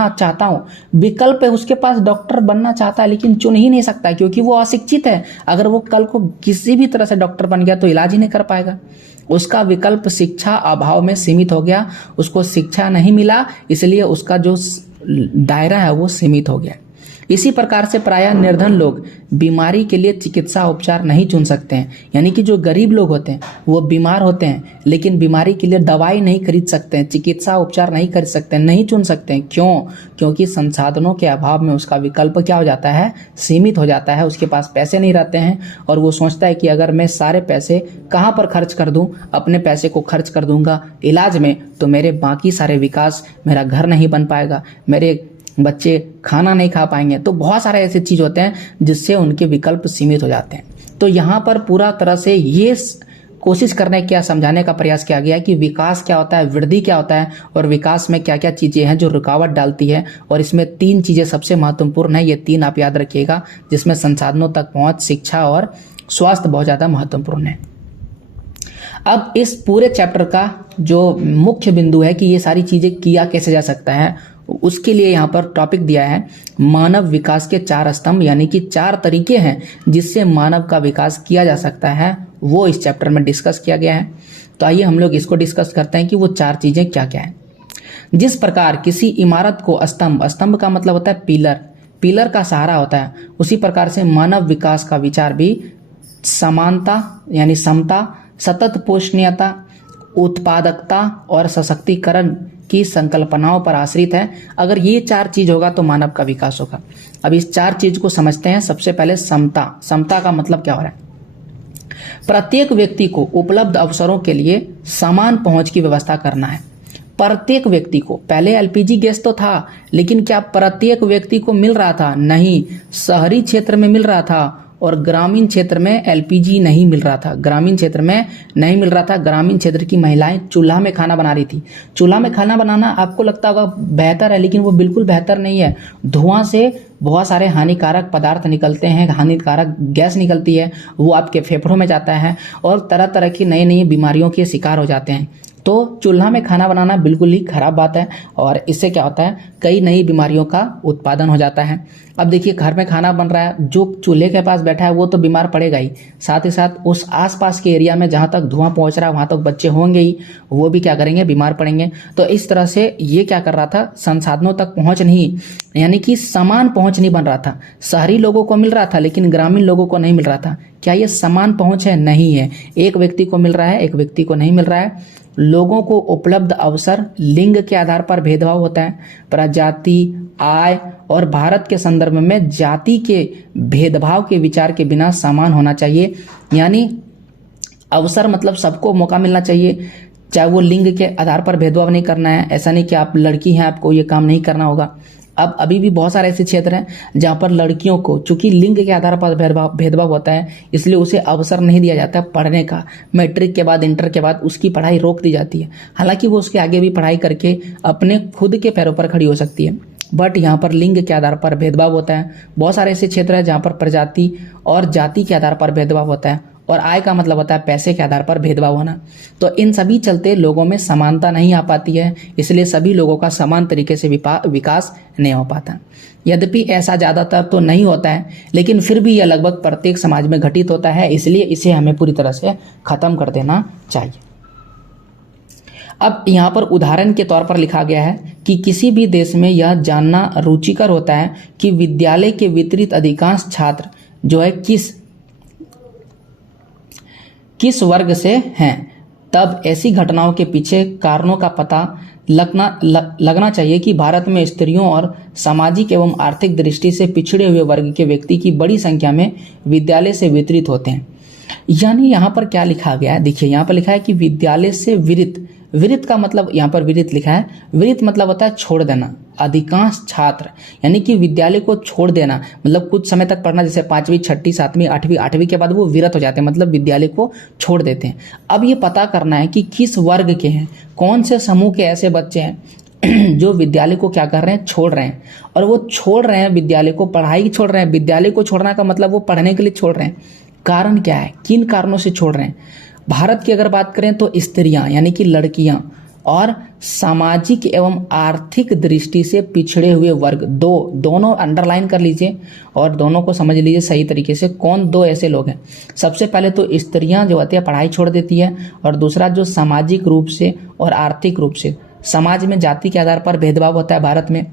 चाहता हूँ? विकल्प है, उसके पास डॉक्टर बनना चाहता है लेकिन चुन ही नहीं सकता है क्योंकि वो अशिक्षित है। अगर वो कल को किसी भी तरह से डॉक्टर बन गया तो इलाज ही नहीं कर पाएगा। उसका विकल्प शिक्षा अभाव में सीमित हो गया, उसको शिक्षा नहीं मिला, इसलिए उसका जो दायरा है वो सीमित हो गया। इसी प्रकार से प्रायः निर्धन लोग बीमारी के लिए चिकित्सा उपचार नहीं चुन सकते हैं। यानी कि जो गरीब लोग होते हैं वो बीमार होते हैं लेकिन बीमारी के लिए दवाई नहीं खरीद सकते हैं, चिकित्सा उपचार नहीं खरीद सकते हैं, नहीं चुन सकते हैं। क्यों? क्योंकि संसाधनों के अभाव में उसका विकल्प क्या हो जाता है, सीमित हो जाता है। उसके पास पैसे नहीं रहते हैं और वो सोचता है कि अगर मैं सारे पैसे कहाँ पर खर्च कर दूं, अपने पैसे को खर्च कर दूंगा इलाज में तो मेरे बाकी सारे विकास, मेरा घर नहीं बन पाएगा, मेरे बच्चे खाना नहीं खा पाएंगे। तो बहुत सारे ऐसे चीज होते हैं जिससे उनके विकल्प सीमित हो जाते हैं। तो यहाँ पर पूरा तरह से ये कोशिश करने क्या समझाने का प्रयास किया गया है कि विकास क्या होता है, वृद्धि क्या होता है और विकास में क्या क्या चीज़ें हैं जो रुकावट डालती है। और इसमें 3 चीज़ें सबसे महत्वपूर्ण है, ये 3 आप याद रखिएगा, जिसमें संसाधनों तक पहुँच, शिक्षा और स्वास्थ्य बहुत ज़्यादा महत्वपूर्ण है। अब इस पूरे चैप्टर का जो मुख्य बिंदु है कि ये सारी चीज़ें किया कैसे जा सकता है, उसके लिए यहाँ पर टॉपिक दिया है मानव विकास के 4 स्तंभ, यानी कि 4 तरीके हैं जिससे मानव का विकास किया जा सकता है, वो इस चैप्टर में डिस्कस किया गया है। तो आइए हम लोग इसको डिस्कस करते हैं कि वो 4 चीज़ें क्या क्या है। जिस प्रकार किसी इमारत को स्तंभ, स्तंभ का मतलब होता है पिलर, पिलर का सहारा होता है, उसी प्रकार से मानव विकास का विचार भी समानता यानी समता, सतत पोषणीयता, उत्पादकता और सशक्तिकरण की संकल्पनाओं पर आश्रित है। अगर ये 4 चीज होगा तो मानव का विकास होगा। अब इस 4 चीज को समझते हैं। सबसे पहले समता। समता का मतलब क्या हो रहा है? प्रत्येक व्यक्ति को उपलब्ध अवसरों के लिए समान पहुंच की व्यवस्था करना है। प्रत्येक व्यक्ति को, पहले एलपीजी गैस तो था, लेकिन क्या प्रत्येक व्यक्ति को मिल रहा था? नहीं। शहरी क्षेत्र में मिल रहा था और ग्रामीण क्षेत्र में एलपीजी नहीं मिल रहा था, ग्रामीण क्षेत्र में नहीं मिल रहा था। ग्रामीण क्षेत्र की महिलाएं चूल्हा में खाना बना रही थी। चूल्हा में खाना बनाना आपको लगता होगा बेहतर है, लेकिन वो बिल्कुल बेहतर नहीं है। धुआं से बहुत सारे हानिकारक पदार्थ निकलते हैं, हानिकारक गैस निकलती है, वो आपके फेफड़ों में जाता है और तरह तरह की नई नई बीमारियों के शिकार हो जाते हैं। तो चूल्हा में खाना बनाना बिल्कुल ही खराब बात है और इससे क्या होता है, कई नई बीमारियों का उत्पादन हो जाता है। अब देखिए, घर में खाना बन रहा है, जो चूल्हे के पास बैठा है वो तो बीमार पड़ेगा ही, साथ ही साथ उस आसपास के एरिया में जहाँ तक धुआं पहुँच रहा है वहाँ तक बच्चे होंगे ही, वो भी क्या करेंगे, बीमार पड़ेंगे। तो इस तरह से ये क्या कर रहा था, संसाधनों तक पहुँच नहीं, यानी कि समान पहुँच नहीं बन रहा था। शहरी लोगों को मिल रहा था लेकिन ग्रामीण लोगों को नहीं मिल रहा था। क्या ये समान पहुँच है? नहीं है। एक व्यक्ति को मिल रहा है, एक व्यक्ति को नहीं मिल रहा है। लोगों को उपलब्ध अवसर लिंग के आधार पर भेदभाव होता है। प्रजाति, आय और भारत के संदर्भ में जाति के भेदभाव के विचार के बिना समान होना चाहिए। यानी अवसर मतलब सबको मौका मिलना चाहिए, चाहे वो लिंग के आधार पर भेदभाव नहीं करना है। ऐसा नहीं कि आप लड़की हैं आपको ये काम नहीं करना होगा। अब अभी भी बहुत सारे ऐसे क्षेत्र हैं जहाँ पर लड़कियों को, चूंकि लिंग के आधार पर भेदभाव होता है, इसलिए उसे अवसर नहीं दिया जाता पढ़ने का। मैट्रिक के बाद, इंटर के बाद उसकी पढ़ाई रोक दी जाती है, हालांकि वो उसके आगे भी पढ़ाई करके अपने खुद के पैरों पर खड़ी हो सकती है। बट यहाँ पर लिंग के आधार पर भेदभाव होता है। बहुत सारे ऐसे क्षेत्र हैं जहाँ पर प्रजाति और जाति के आधार पर भेदभाव होता है, और आय का मतलब होता है पैसे के आधार पर भेदभाव होना। तो इन सभी चलते लोगों में समानता नहीं आ पाती है, इसलिए सभी लोगों का समान तरीके से विकास नहीं हो पाता। यद्यपि ऐसा ज़्यादातर तो नहीं होता है, लेकिन फिर भी यह लगभग प्रत्येक समाज में घटित होता है, इसलिए इसे हमें पूरी तरह से खत्म कर देना चाहिए। अब यहाँ पर उदाहरण के तौर पर लिखा गया है कि किसी भी देश में यह जानना रुचिकर होता है कि विद्यालय के वितरित अधिकांश छात्र जो है किस वर्ग से हैं। तब ऐसी घटनाओं के पीछे कारणों का पता लगना चाहिए कि भारत में स्त्रियों और सामाजिक एवं आर्थिक दृष्टि से पिछड़े हुए वर्ग के व्यक्ति की बड़ी संख्या में विद्यालय से वितरित होते हैं। यानी यहाँ पर क्या लिखा गया है, देखिए यहाँ पर लिखा है कि विद्यालय से विरत। विरत का मतलब, यहाँ पर विरत लिखा है, विरत मतलब होता है छोड़ देना। अधिकांश छात्र यानी कि विद्यालय को छोड़ देना, मतलब कुछ समय तक पढ़ना, जैसे 5वीं, 6वीं, 7वीं, 8वीं, 8वीं के बाद वो विरत हो जाते हैं, मतलब विद्यालय को छोड़ देते हैं। अब ये पता करना है कि किस वर्ग के हैं, कौन से समूह के ऐसे बच्चे हैं जो विद्यालय को क्या कर रहे हैं, छोड़ रहे हैं। और वो छोड़ रहे हैं विद्यालय को, पढ़ाई छोड़ रहे हैं। विद्यालय को छोड़ना का मतलब वो पढ़ने के लिए छोड़ रहे हैं। कारण क्या है, किन कारणों से छोड़ रहे हैं? भारत की अगर बात करें तो स्त्रियां यानी कि लड़कियां और सामाजिक एवं आर्थिक दृष्टि से पिछड़े हुए वर्ग, दोनों अंडरलाइन कर लीजिए और दोनों को समझ लीजिए सही तरीके से। कौन 2 ऐसे लोग हैं? सबसे पहले तो स्त्रियां जो होती है पढ़ाई छोड़ देती है, और दूसरा जो सामाजिक रूप से और आर्थिक रूप से, समाज में जाति के आधार पर भेदभाव होता है भारत में,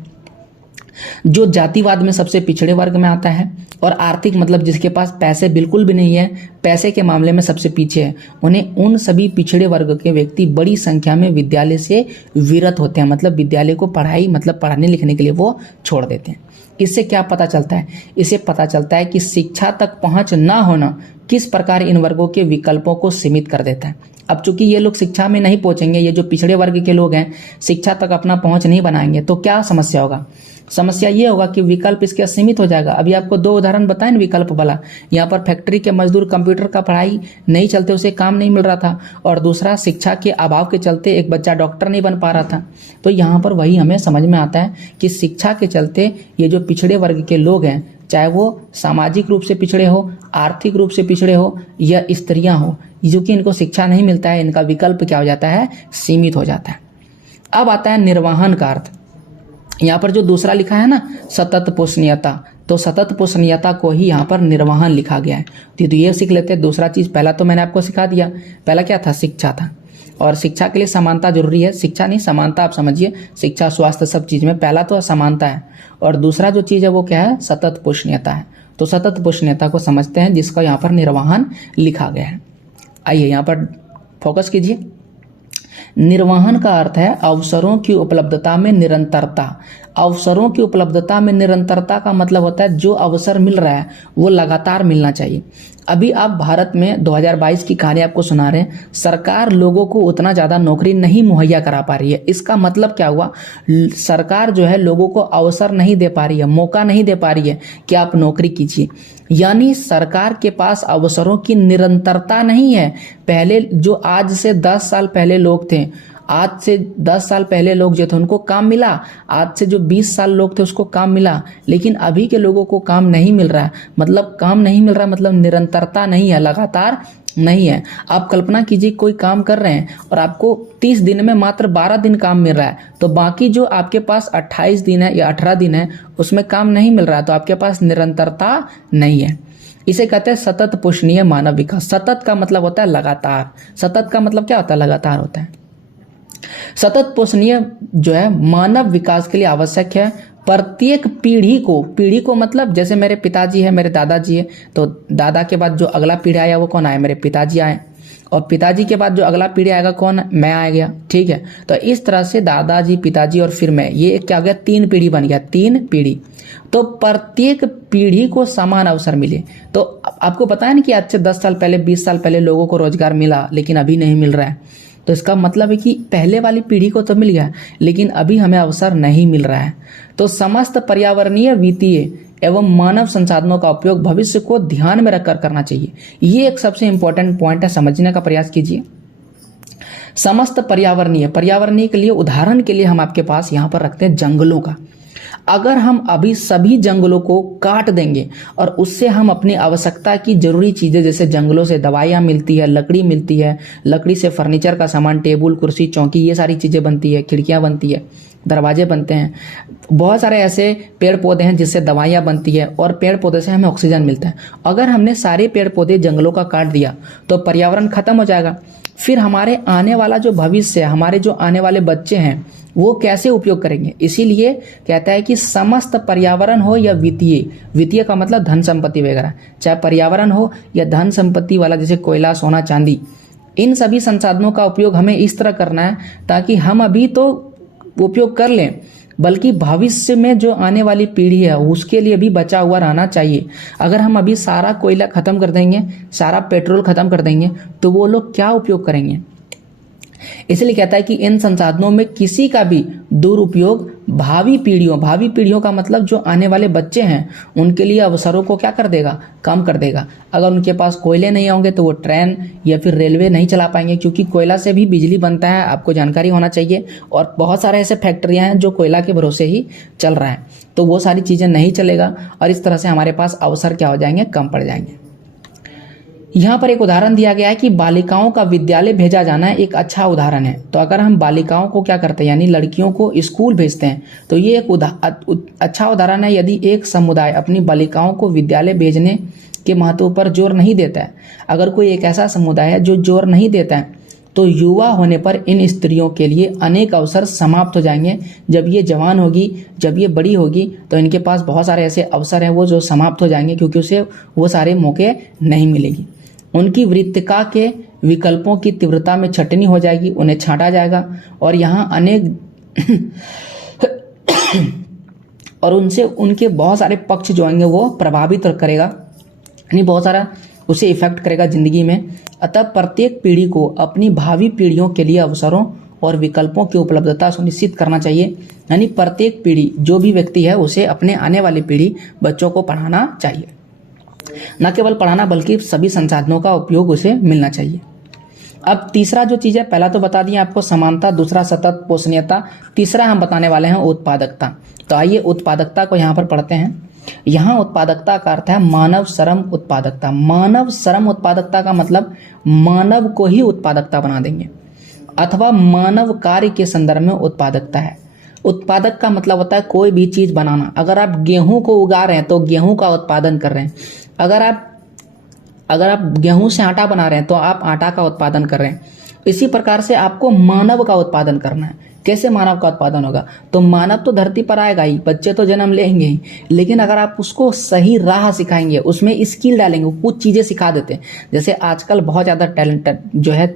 जो जातिवाद में सबसे पिछड़े वर्ग में आता है, और आर्थिक मतलब जिसके पास पैसे बिल्कुल भी नहीं है, पैसे के मामले में सबसे पीछे है, उन्हें उन सभी पिछड़े वर्ग के व्यक्ति बड़ी संख्या में विद्यालय से विरत होते हैं, मतलब विद्यालय को पढ़ाने लिखने के लिए वो छोड़ देते हैं। इससे क्या पता चलता है? इससे पता चलता है कि शिक्षा तक पहुंच ना होना किस प्रकार इन वर्गों के विकल्पों को सीमित कर देता है। अब चूंकि ये लोग शिक्षा में नहीं पहुंचेंगे, ये जो पिछड़े वर्ग के लोग हैं शिक्षा तक अपना पहुंच नहीं बनाएंगे, तो क्या समस्या होगा? समस्या ये होगा कि विकल्प इसके सीमित हो जाएगा। अभी आपको 2 उदाहरण बताए ना विकल्प वाला, यहाँ पर फैक्ट्री के मजदूर कंप्यूटर का पढ़ाई नहीं चलते उसे काम नहीं मिल रहा था, और दूसरा शिक्षा के अभाव के चलते एक बच्चा डॉक्टर नहीं बन पा रहा था। तो यहाँ पर वही हमें समझ में आता है कि शिक्षा के चलते ये जो पिछड़े वर्ग के लोग हैं, चाहे वो सामाजिक रूप से पिछड़े हो, आर्थिक रूप से पिछड़े हो या स्त्रियां हो, जो कि इनको शिक्षा नहीं मिलता है, इनका विकल्प क्या हो जाता है? सीमित हो जाता है। अब आता है निर्वहन का अर्थ। यहाँ पर जो दूसरा लिखा है ना सतत पोषणीयता, तो सतत पोषणीयता को ही यहाँ पर निर्वहन लिखा गया है। तो ये सीख लेते हैं। दूसरा चीज पहला तो मैंने आपको सिखा दिया, पहला क्या था? शिक्षा था, और शिक्षा के लिए समानता जरूरी है। शिक्षा नहीं समानता, आप समझिए, शिक्षा स्वास्थ्य सब चीज में पहला तो समानता है, और दूसरा जो चीज है वो क्या है? सतत पोषणीयता है। तो सतत पोषणीयता को समझते हैं, जिसका यहाँ पर निर्वहन लिखा गया है। आइए यहाँ पर फोकस कीजिए। निर्वहन का अर्थ है अवसरों की उपलब्धता में निरंतरता। अवसरों की उपलब्धता में निरंतरता का मतलब होता है जो अवसर मिल रहा है वो लगातार मिलना चाहिए। अभी आप भारत में 2022 की कहानी आपको सुना रहे हैं, सरकार लोगों को उतना ज्यादा नौकरी नहीं मुहैया करा पा रही है। इसका मतलब क्या हुआ? सरकार जो है लोगों को अवसर नहीं दे पा रही है, मौका नहीं दे पा रही है कि आप नौकरी कीजिए। यानी सरकार के पास अवसरों की निरंतरता नहीं है। पहले जो आज से 10 साल पहले लोग थे, आज से 10 साल पहले लोग जो थे उनको काम मिला, आज से जो 20 साल लोग थे उसको काम मिला, लेकिन अभी के लोगों को काम नहीं मिल रहा है। मतलब काम नहीं मिल रहा है मतलब निरंतरता नहीं है, लगातार नहीं है। आप कल्पना कीजिए कोई काम कर रहे हैं और आपको 30 दिन में मात्र 12 दिन काम मिल रहा है, तो बाकी जो आपके पास 28 दिन है या 18 दिन है उसमें काम नहीं मिल रहा है, तो आपके पास निरंतरता नहीं है। इसे कहते हैं सतत पोषणीय मानव विकास। सतत का मतलब होता है लगातार। सतत का मतलब क्या होता है? लगातार होता है। सतत पोषणीय जो है मानव विकास के लिए आवश्यक है। प्रत्येक पीढ़ी को मतलब जैसे मेरे पिताजी है, मेरे दादाजी है, तो दादा के बाद जो अगला पीढ़ी आया वो कौन आया? मेरे पिताजी आए, और पिताजी के बाद जो अगला पीढ़ी आएगा कौन? मैं आ गया। ठीक है, तो इस तरह से दादाजी, पिताजी और फिर मैं, ये क्या हो गया? 3 पीढ़ी बन गया, 3 पीढ़ी। तो प्रत्येक पीढ़ी को समान अवसर मिले। तो आपको पता है ना कि आज से 10 साल पहले, 20 साल पहले लोगों को रोजगार मिला, लेकिन अभी नहीं मिल रहा है। तो इसका मतलब है कि पहले वाली पीढ़ी को तो मिल गया, लेकिन अभी हमें अवसर नहीं मिल रहा है। तो समस्त पर्यावरणीय, वित्तीय एवं मानव संसाधनों का उपयोग भविष्य को ध्यान में रखकर करना चाहिए। ये एक सबसे इंपॉर्टेंट पॉइंट है, समझने का प्रयास कीजिए। समस्त पर्यावरणीय के लिए उदाहरण के लिए हम आपके पास यहाँ पर रखते हैं जंगलों का। अगर हम अभी सभी जंगलों को काट देंगे और उससे हम अपनी आवश्यकता की जरूरी चीजें, जैसे जंगलों से दवाइयाँ मिलती है, लकड़ी मिलती है, लकड़ी से फर्नीचर का सामान, टेबल, कुर्सी, चौकी, ये सारी चीजें बनती है, खिड़कियाँ बनती है, दरवाजे बनते हैं, बहुत सारे ऐसे पेड़ पौधे हैं जिससे दवाइयाँ बनती है, और पेड़ पौधे से हमें ऑक्सीजन मिलता है। अगर हमने सारे पेड़ पौधे जंगलों का काट दिया तो पर्यावरण खत्म हो जाएगा। फिर हमारे आने वाला जो भविष्य है, हमारे जो आने वाले बच्चे हैं, वो कैसे उपयोग करेंगे? इसीलिए कहता है कि समस्त पर्यावरण हो या वित्तीय का मतलब धन संपत्ति वगैरह, चाहे पर्यावरण हो या धन संपत्ति वाला जैसे कोयला, सोना, चांदी, इन सभी संसाधनों का उपयोग हमें इस तरह करना है ताकि हम अभी तो उपयोग कर लें, बल्कि भविष्य में जो आने वाली पीढ़ी है उसके लिए भी बचा हुआ रहना चाहिए। अगर हम अभी सारा कोयला खत्म कर देंगे, सारा पेट्रोल खत्म कर देंगे, तो वो लोग क्या उपयोग करेंगे? इसलिए कहता है कि इन संसाधनों में किसी का भी दुरुपयोग भावी पीढ़ियों का मतलब जो आने वाले बच्चे हैं उनके लिए अवसरों को क्या कर देगा? कम कर देगा। अगर उनके पास कोयले नहीं होंगे तो वो ट्रेन या फिर रेलवे नहीं चला पाएंगे, क्योंकि कोयला से भी बिजली बनता है, आपको जानकारी होना चाहिए। और बहुत सारे ऐसे फैक्ट्रियां हैं जो कोयला के भरोसे ही चल रहा है, तो वो सारी चीजें नहीं चलेगा, और इस तरह से हमारे पास अवसर क्या हो जाएंगे? कम पड़ जाएंगे। यहाँ पर एक उदाहरण दिया गया है कि बालिकाओं का विद्यालय भेजा जाना एक अच्छा उदाहरण है। तो अगर हम बालिकाओं को क्या करते हैं, यानी लड़कियों को स्कूल भेजते हैं, तो ये एक अच्छा उदाहरण है। यदि एक समुदाय अपनी बालिकाओं को विद्यालय भेजने के महत्व पर जोर नहीं देता है, अगर कोई एक ऐसा समुदाय है जो जोर नहीं देता है, तो युवा होने पर इन स्त्रियों के लिए अनेक अवसर समाप्त हो जाएंगे। जब ये जवान होगी, जब ये बड़ी होगी, तो इनके पास बहुत सारे ऐसे अवसर हैं वो जो समाप्त हो जाएंगे, क्योंकि उसे वो सारे मौके नहीं मिलेगी। उनकी वृत्तिका के विकल्पों की तीव्रता में छटनी हो जाएगी, उन्हें छांटा जाएगा, और यहाँ अनेक और उनसे उनके बहुत सारे पक्ष जो होंगे वो प्रभावित करेगा, यानी बहुत सारा उसे इफेक्ट करेगा जिंदगी में। अतः प्रत्येक पीढ़ी को अपनी भावी पीढ़ियों के लिए अवसरों और विकल्पों की उपलब्धता सुनिश्चित करना चाहिए। यानी प्रत्येक पीढ़ी, जो भी व्यक्ति है, उसे अपने आने वाली पीढ़ी बच्चों को पढ़ाना चाहिए। न केवल पढ़ाना बल्कि सभी संसाधनों का उपयोग उसे मिलना चाहिए। अब तीसरा जो चीज है, पहला तो बता दिया आपको समानता, दूसरा सतत पोषणीयता, तीसरा हम बताने वाले हैं उत्पादकता। तो आइए उत्पादकता को यहाँ पर पढ़ते हैं। यहाँ उत्पादकता का अर्थ है मानव श्रम उत्पादकता। मानव श्रम उत्पादकता का मतलब मानव को ही उत्पादकता बना देंगे, अथवा मानव कार्य के संदर्भ में उत्पादकता है। उत्पादक का मतलब होता है कोई भी चीज बनाना। अगर आप गेहूं को उगा रहे हैं तो गेहूं का उत्पादन कर रहे हैं। अगर आप गेहूं से आटा बना रहे हैं तो आप आटा का उत्पादन कर रहे हैं। इसी प्रकार से आपको मानव का उत्पादन करना है। कैसे मानव का उत्पादन होगा? तो मानव तो धरती पर आएगा ही, बच्चे तो जन्म लेंगे ही, लेकिन अगर आप उसको सही राह सिखाएंगे, उसमें स्किल डालेंगे, कुछ चीजें सिखा देते हैं। जैसे आजकल बहुत ज्यादा टैलेंटेड जो है,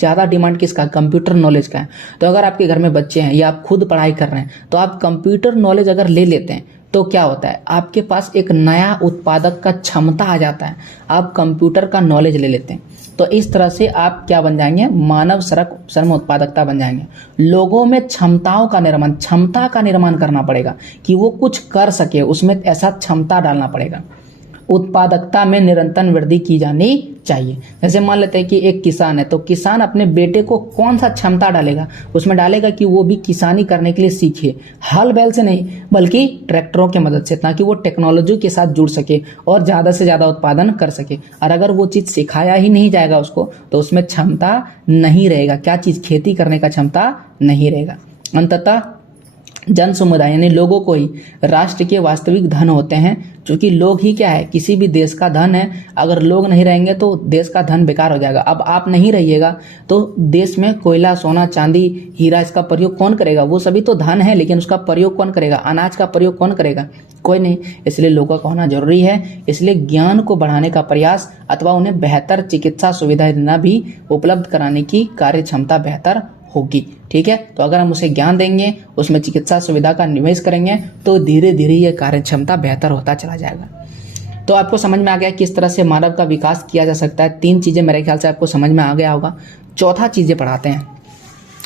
ज्यादा डिमांड किसका? कंप्यूटर नॉलेज का है। तो अगर आपके घर में बच्चे हैं या आप खुद पढ़ाई कर रहे हैं, तो आप कंप्यूटर नॉलेज अगर ले लेते हैं तो क्या होता है, आपके पास एक नया उत्पादक का क्षमता आ जाता है। आप कंप्यूटर का नॉलेज ले लेते हैं, तो इस तरह से आप क्या बन जाएंगे? मानव श्रम उत्पादकता बन जाएंगे। लोगों में क्षमता का निर्माण करना पड़ेगा कि वो कुछ कर सके, उसमें ऐसा क्षमता डालना पड़ेगा। उत्पादकता में निरंतर वृद्धि की जानी चाहिए। जैसे मान लेते हैं कि एक किसान है, तो किसान अपने बेटे को कौन सा क्षमता डालेगा? उसमें डालेगा कि वो भी किसानी करने के लिए सीखे, हल बैल से नहीं बल्कि ट्रैक्टरों की मदद से, ताकि वो टेक्नोलॉजी के साथ जुड़ सके और ज्यादा से ज्यादा उत्पादन कर सके। और अगर वो चीज सिखाया ही नहीं जाएगा उसको, तो उसमें क्षमता नहीं रहेगा। क्या चीज? खेती करने का क्षमता नहीं रहेगा। अंततः जन समुदाय यानी लोगों को ही राष्ट्र के वास्तविक धन होते हैं, क्योंकि लोग ही क्या है? किसी भी देश का धन है। अगर लोग नहीं रहेंगे तो देश का धन बेकार हो जाएगा। अब आप नहीं रहिएगा तो देश में कोयला, सोना, चांदी, हीरा, इसका प्रयोग कौन करेगा? वो सभी तो धन है, लेकिन उसका प्रयोग कौन करेगा? अनाज का प्रयोग कौन करेगा? कोई नहीं। इसलिए लोगों का होना जरूरी है। इसलिए ज्ञान को बढ़ाने का प्रयास अथवा उन्हें बेहतर चिकित्सा सुविधा देना भी उपलब्ध कराने की कार्य क्षमता बेहतर होगी। ठीक है, तो अगर हम उसे ज्ञान देंगे, उसमें चिकित्सा सुविधा का निवेश करेंगे, तो धीरे धीरे यह कार्य क्षमता बेहतर होता चला जाएगा। तो आपको समझ में आ गया किस तरह से मानव का विकास किया जा सकता है। 3 चीजें मेरे ख्याल से आपको समझ में आ गया होगा। चौथा चीजें पढ़ाते हैं।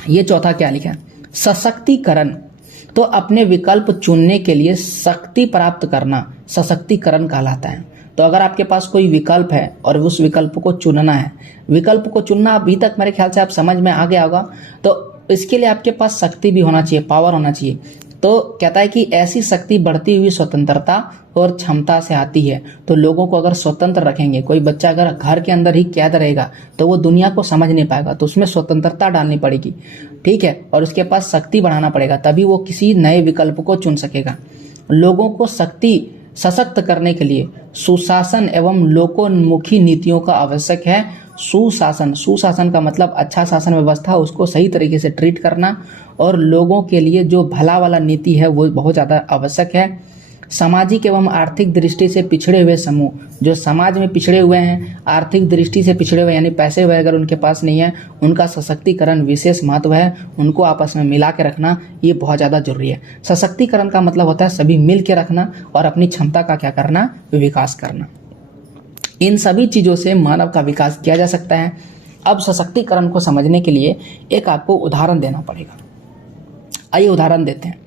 ये चौथा क्या लिखा है? सशक्तिकरण। तो अपने विकल्प चुनने के लिए शक्ति प्राप्त करना सशक्तिकरण कहलाता है। तो अगर आपके पास कोई विकल्प है और उस विकल्प को चुनना है, विकल्प को चुनना अभी तक मेरे ख्याल से आप समझ में आ गया होगा, तो इसके लिए आपके पास शक्ति भी होना चाहिए, पावर होना चाहिए। तो कहता है कि ऐसी शक्ति बढ़ती हुई स्वतंत्रता और क्षमता से आती है। तो लोगों को अगर स्वतंत्र रखेंगे, कोई बच्चा अगर घर के अंदर ही कैद रहेगा तो वो दुनिया को समझ नहीं पाएगा, तो उसमें स्वतंत्रता डालनी पड़ेगी। ठीक है, और उसके पास शक्ति बढ़ाना पड़ेगा, तभी वो किसी नए विकल्प को चुन सकेगा। लोगों को सशक्त करने के लिए सुशासन एवं लोकोन्मुखी नीतियों का आवश्यक है। सुशासन का मतलब अच्छा शासन व्यवस्था, उसको सही तरीके से ट्रीट करना, और लोगों के लिए जो भला वाला नीति है वो बहुत ज़्यादा आवश्यक है। सामाजिक एवं आर्थिक दृष्टि से पिछड़े हुए समूह, जो समाज में पिछड़े हुए हैं, आर्थिक दृष्टि से पिछड़े हुए यानी पैसे वगैरह अगर उनके पास नहीं है, उनका सशक्तिकरण विशेष महत्व है। उनको आपस में मिला के रखना ये बहुत ज़्यादा जरूरी है। सशक्तिकरण का मतलब होता है सभी मिल के रखना और अपनी क्षमता का क्या करना? विकास करना। इन सभी चीज़ों से मानव का विकास किया जा सकता है। अब सशक्तिकरण को समझने के लिए एक आपको उदाहरण देना पड़ेगा। आइए उदाहरण देते हैं।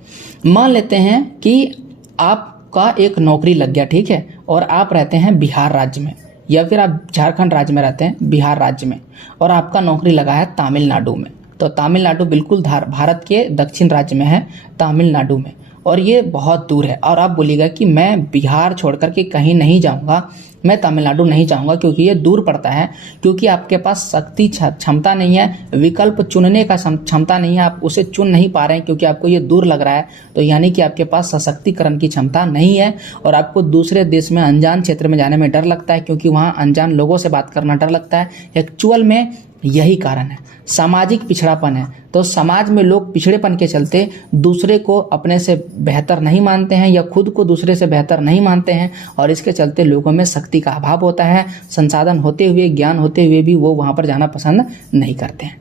मान लेते हैं कि आपका एक नौकरी लग गया, ठीक है, और आप रहते हैं बिहार राज्य में, या फिर आप झारखंड राज्य में रहते हैं, बिहार राज्य में, और आपका नौकरी लगा है तमिलनाडु में। तो तमिलनाडु बिल्कुल भारत के दक्षिण राज्य में है, तमिलनाडु में, और ये बहुत दूर है। और आप बोलिएगा कि मैं बिहार छोड़कर के कहीं नहीं जाऊंगा, मैं तमिलनाडु नहीं जाऊंगा क्योंकि ये दूर पड़ता है, क्योंकि आपके पास शक्ति क्षमता नहीं है, विकल्प चुनने का क्षमता नहीं है, आप उसे चुन नहीं पा रहे हैं क्योंकि आपको ये दूर लग रहा है। तो यानी कि आपके पास सशक्तिकरण की क्षमता नहीं है, और आपको दूसरे देश में अनजान क्षेत्र में जाने में डर लगता है, क्योंकि वहाँ अनजान लोगों से बात करना डर लगता है। एक्चुअल में यही कारण है, सामाजिक पिछड़ापन है। तो समाज में लोग पिछड़ेपन के चलते दूसरे को अपने से बेहतर नहीं मानते हैं, या खुद को दूसरे से बेहतर नहीं मानते हैं, और इसके चलते लोगों में शक्ति का अभाव होता है। संसाधन होते हुए, ज्ञान होते हुए भी वो वहां पर जाना पसंद नहीं करते हैं।